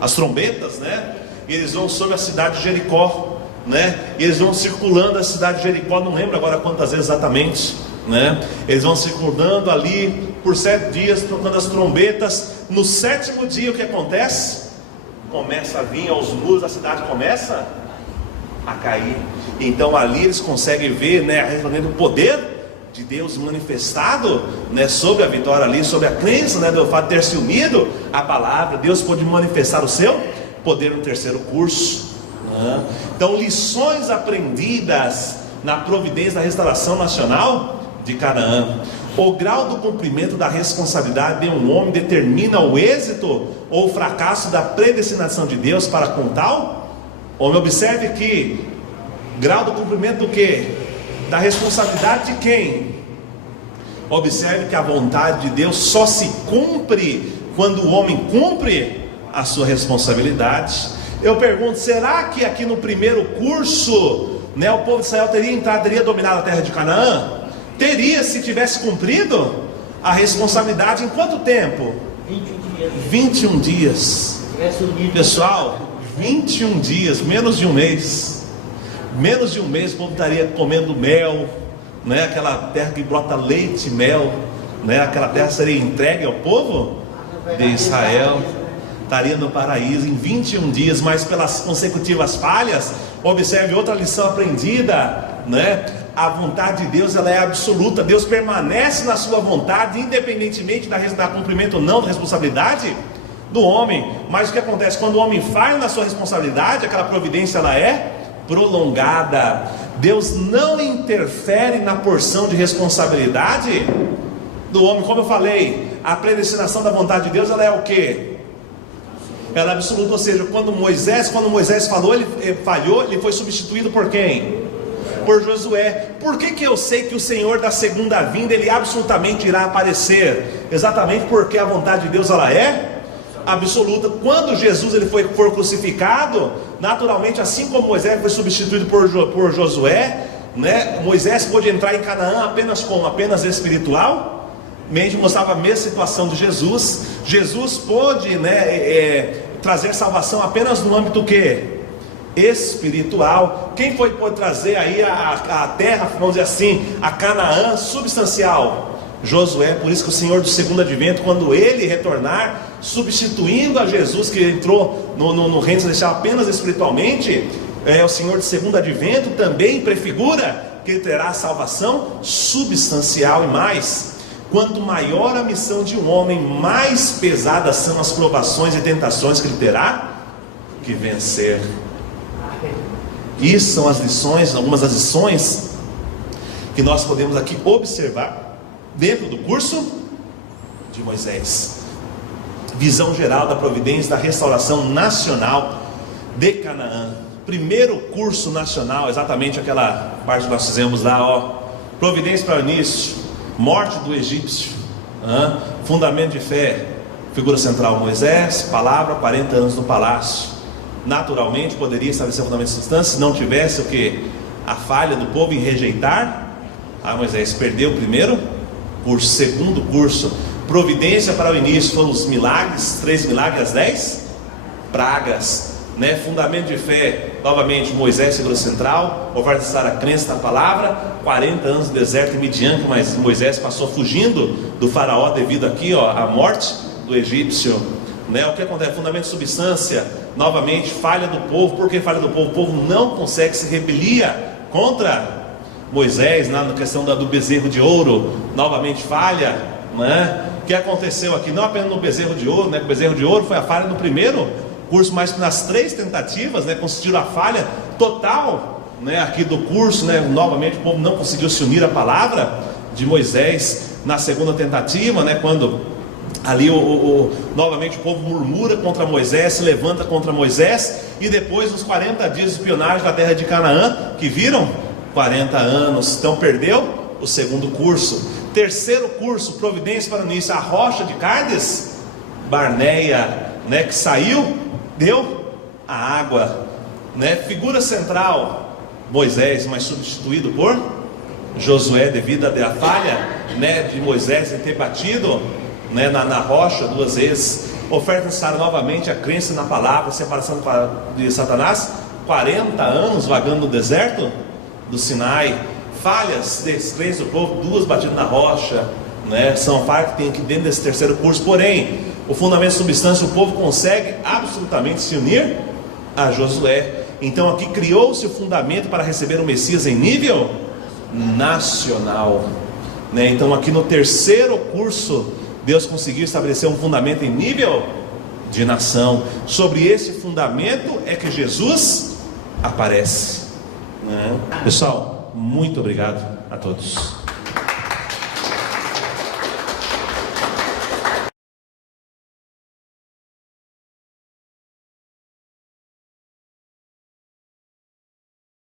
as trombetas, né? E eles vão sobre a cidade de Jericó, né? E eles vão circulando a cidade de Jericó, não lembro agora quantas vezes exatamente, né? Eles vão circulando ali por 7 dias, tocando as trombetas. No 7º dia, o que acontece? Começa a vir aos muros da cidade, começa a cair. Então ali eles conseguem ver, né, o poder de Deus manifestado, né, sobre a vitória ali, sobre a crença, né, do fato de ter se unido à palavra. Deus pode manifestar o seu poder no 3º curso, né? Então, lições aprendidas na providência da restauração nacional de Canaã. O grau do cumprimento da responsabilidade de um homem determina o êxito ou o fracasso da predestinação de Deus para com tal homem. Observe que Grau do cumprimento do quê? Da responsabilidade de quem? Observe que a vontade de Deus só se cumpre quando o homem cumpre a sua responsabilidade. Eu pergunto, será que aqui no primeiro curso, o povo de Israel teria entrado, teria dominado a terra de Canaã? Teria, se tivesse cumprido a responsabilidade em quanto tempo? 21 dias. Pessoal, 21 dias, menos de um mês. Menos de um mês o povo estaria comendo mel, aquela terra que brota leite e mel, aquela terra seria entregue ao povo de Israel, estaria no paraíso em 21 dias, mas pelas consecutivas falhas, observe outra lição aprendida, a vontade de Deus, ela é absoluta. Deus permanece na sua vontade, independentemente da cumprimento ou não da responsabilidade do homem. Mas o que acontece? Quando o homem falha na sua responsabilidade, aquela providência ela é prolongada. Deus não interfere na porção de responsabilidade do homem. Como eu falei, a predestinação da vontade de Deus, ela é o quê? Ela é absoluta, ou seja, quando Moisés falou, ele falhou, ele foi substituído por quem? Por Josué. Por que eu sei que o Senhor da segunda vinda, ele absolutamente irá aparecer? Exatamente porque a vontade de Deus, ela é absoluta. Quando Jesus for crucificado, naturalmente, assim como Moisés foi substituído por Josué, Moisés pôde entrar em Canaã apenas espiritual. Mente mostrava a mesma situação de Jesus. Jesus pôde trazer salvação apenas no âmbito que? Espiritual. Quem pôde trazer aí a terra, vamos dizer assim, a Canaã substancial? Josué. Por isso que o Senhor do segundo advento, quando ele retornar, substituindo a Jesus que entrou no reino celestial apenas espiritualmente, o Senhor do segundo advento também prefigura que ele terá a salvação substancial. E mais, quanto maior a missão de um homem, mais pesadas são as provações e tentações que ele terá que vencer. Isso são as lições, algumas das lições que nós podemos aqui observar dentro do curso de Moisés. Visão geral da providência da restauração nacional de Canaã. Primeiro curso nacional, exatamente aquela parte que nós fizemos lá, providência para o início, morte do egípcio, fundamento de fé, figura central Moisés, palavra, 40 anos no palácio. Naturalmente poderia estabelecer fundamento de substância, se não tivesse o que? A falha do povo em rejeitar. Moisés perdeu o primeiro curso. Segundo curso, providência para o início, foram os milagres, 3 milagres, as 10 pragas, fundamento de fé, novamente Moisés, figura central, ofertar a crença na palavra, 40 anos no deserto em Midian, mas Moisés passou fugindo do faraó devido aqui à morte do egípcio. O que acontece? Fundamento de substância, novamente falha do povo. Por que falha do povo? O povo não consegue se rebelia contra Moisés, na questão do bezerro de ouro, novamente falha. O que aconteceu aqui? Não apenas no bezerro de ouro, o bezerro de ouro foi a falha no primeiro curso, mas nas 3 tentativas, constituiu a falha total, aqui do curso, novamente o povo não conseguiu se unir à palavra de Moisés. Na segunda tentativa, quando ali novamente o povo murmura contra Moisés, se levanta contra Moisés, e depois os 40 dias de espionagem da terra de Canaã, que viram 40 anos, então perdeu o segundo curso. Terceiro curso, providência para o início, a rocha de Cádiz Barneia, que saiu, deu a água, figura central Moisés, mas substituído por Josué, devido à falha de Moisés em ter batido na rocha 2 vezes. Oferta necessária novamente a crença na palavra, separação de Satanás, 40 anos vagando no deserto do Sinai. Falhas, descrença do povo, 2 batidas na rocha, são falhas que tem aqui dentro desse terceiro curso. Porém, o fundamento de substância, o povo consegue absolutamente se unir a Josué. Então aqui criou-se o fundamento para receber o Messias em nível nacional, Então aqui no terceiro curso, Deus conseguiu estabelecer um fundamento em nível de nação. Sobre esse fundamento é que Jesus aparece. Pessoal, muito obrigado a todos.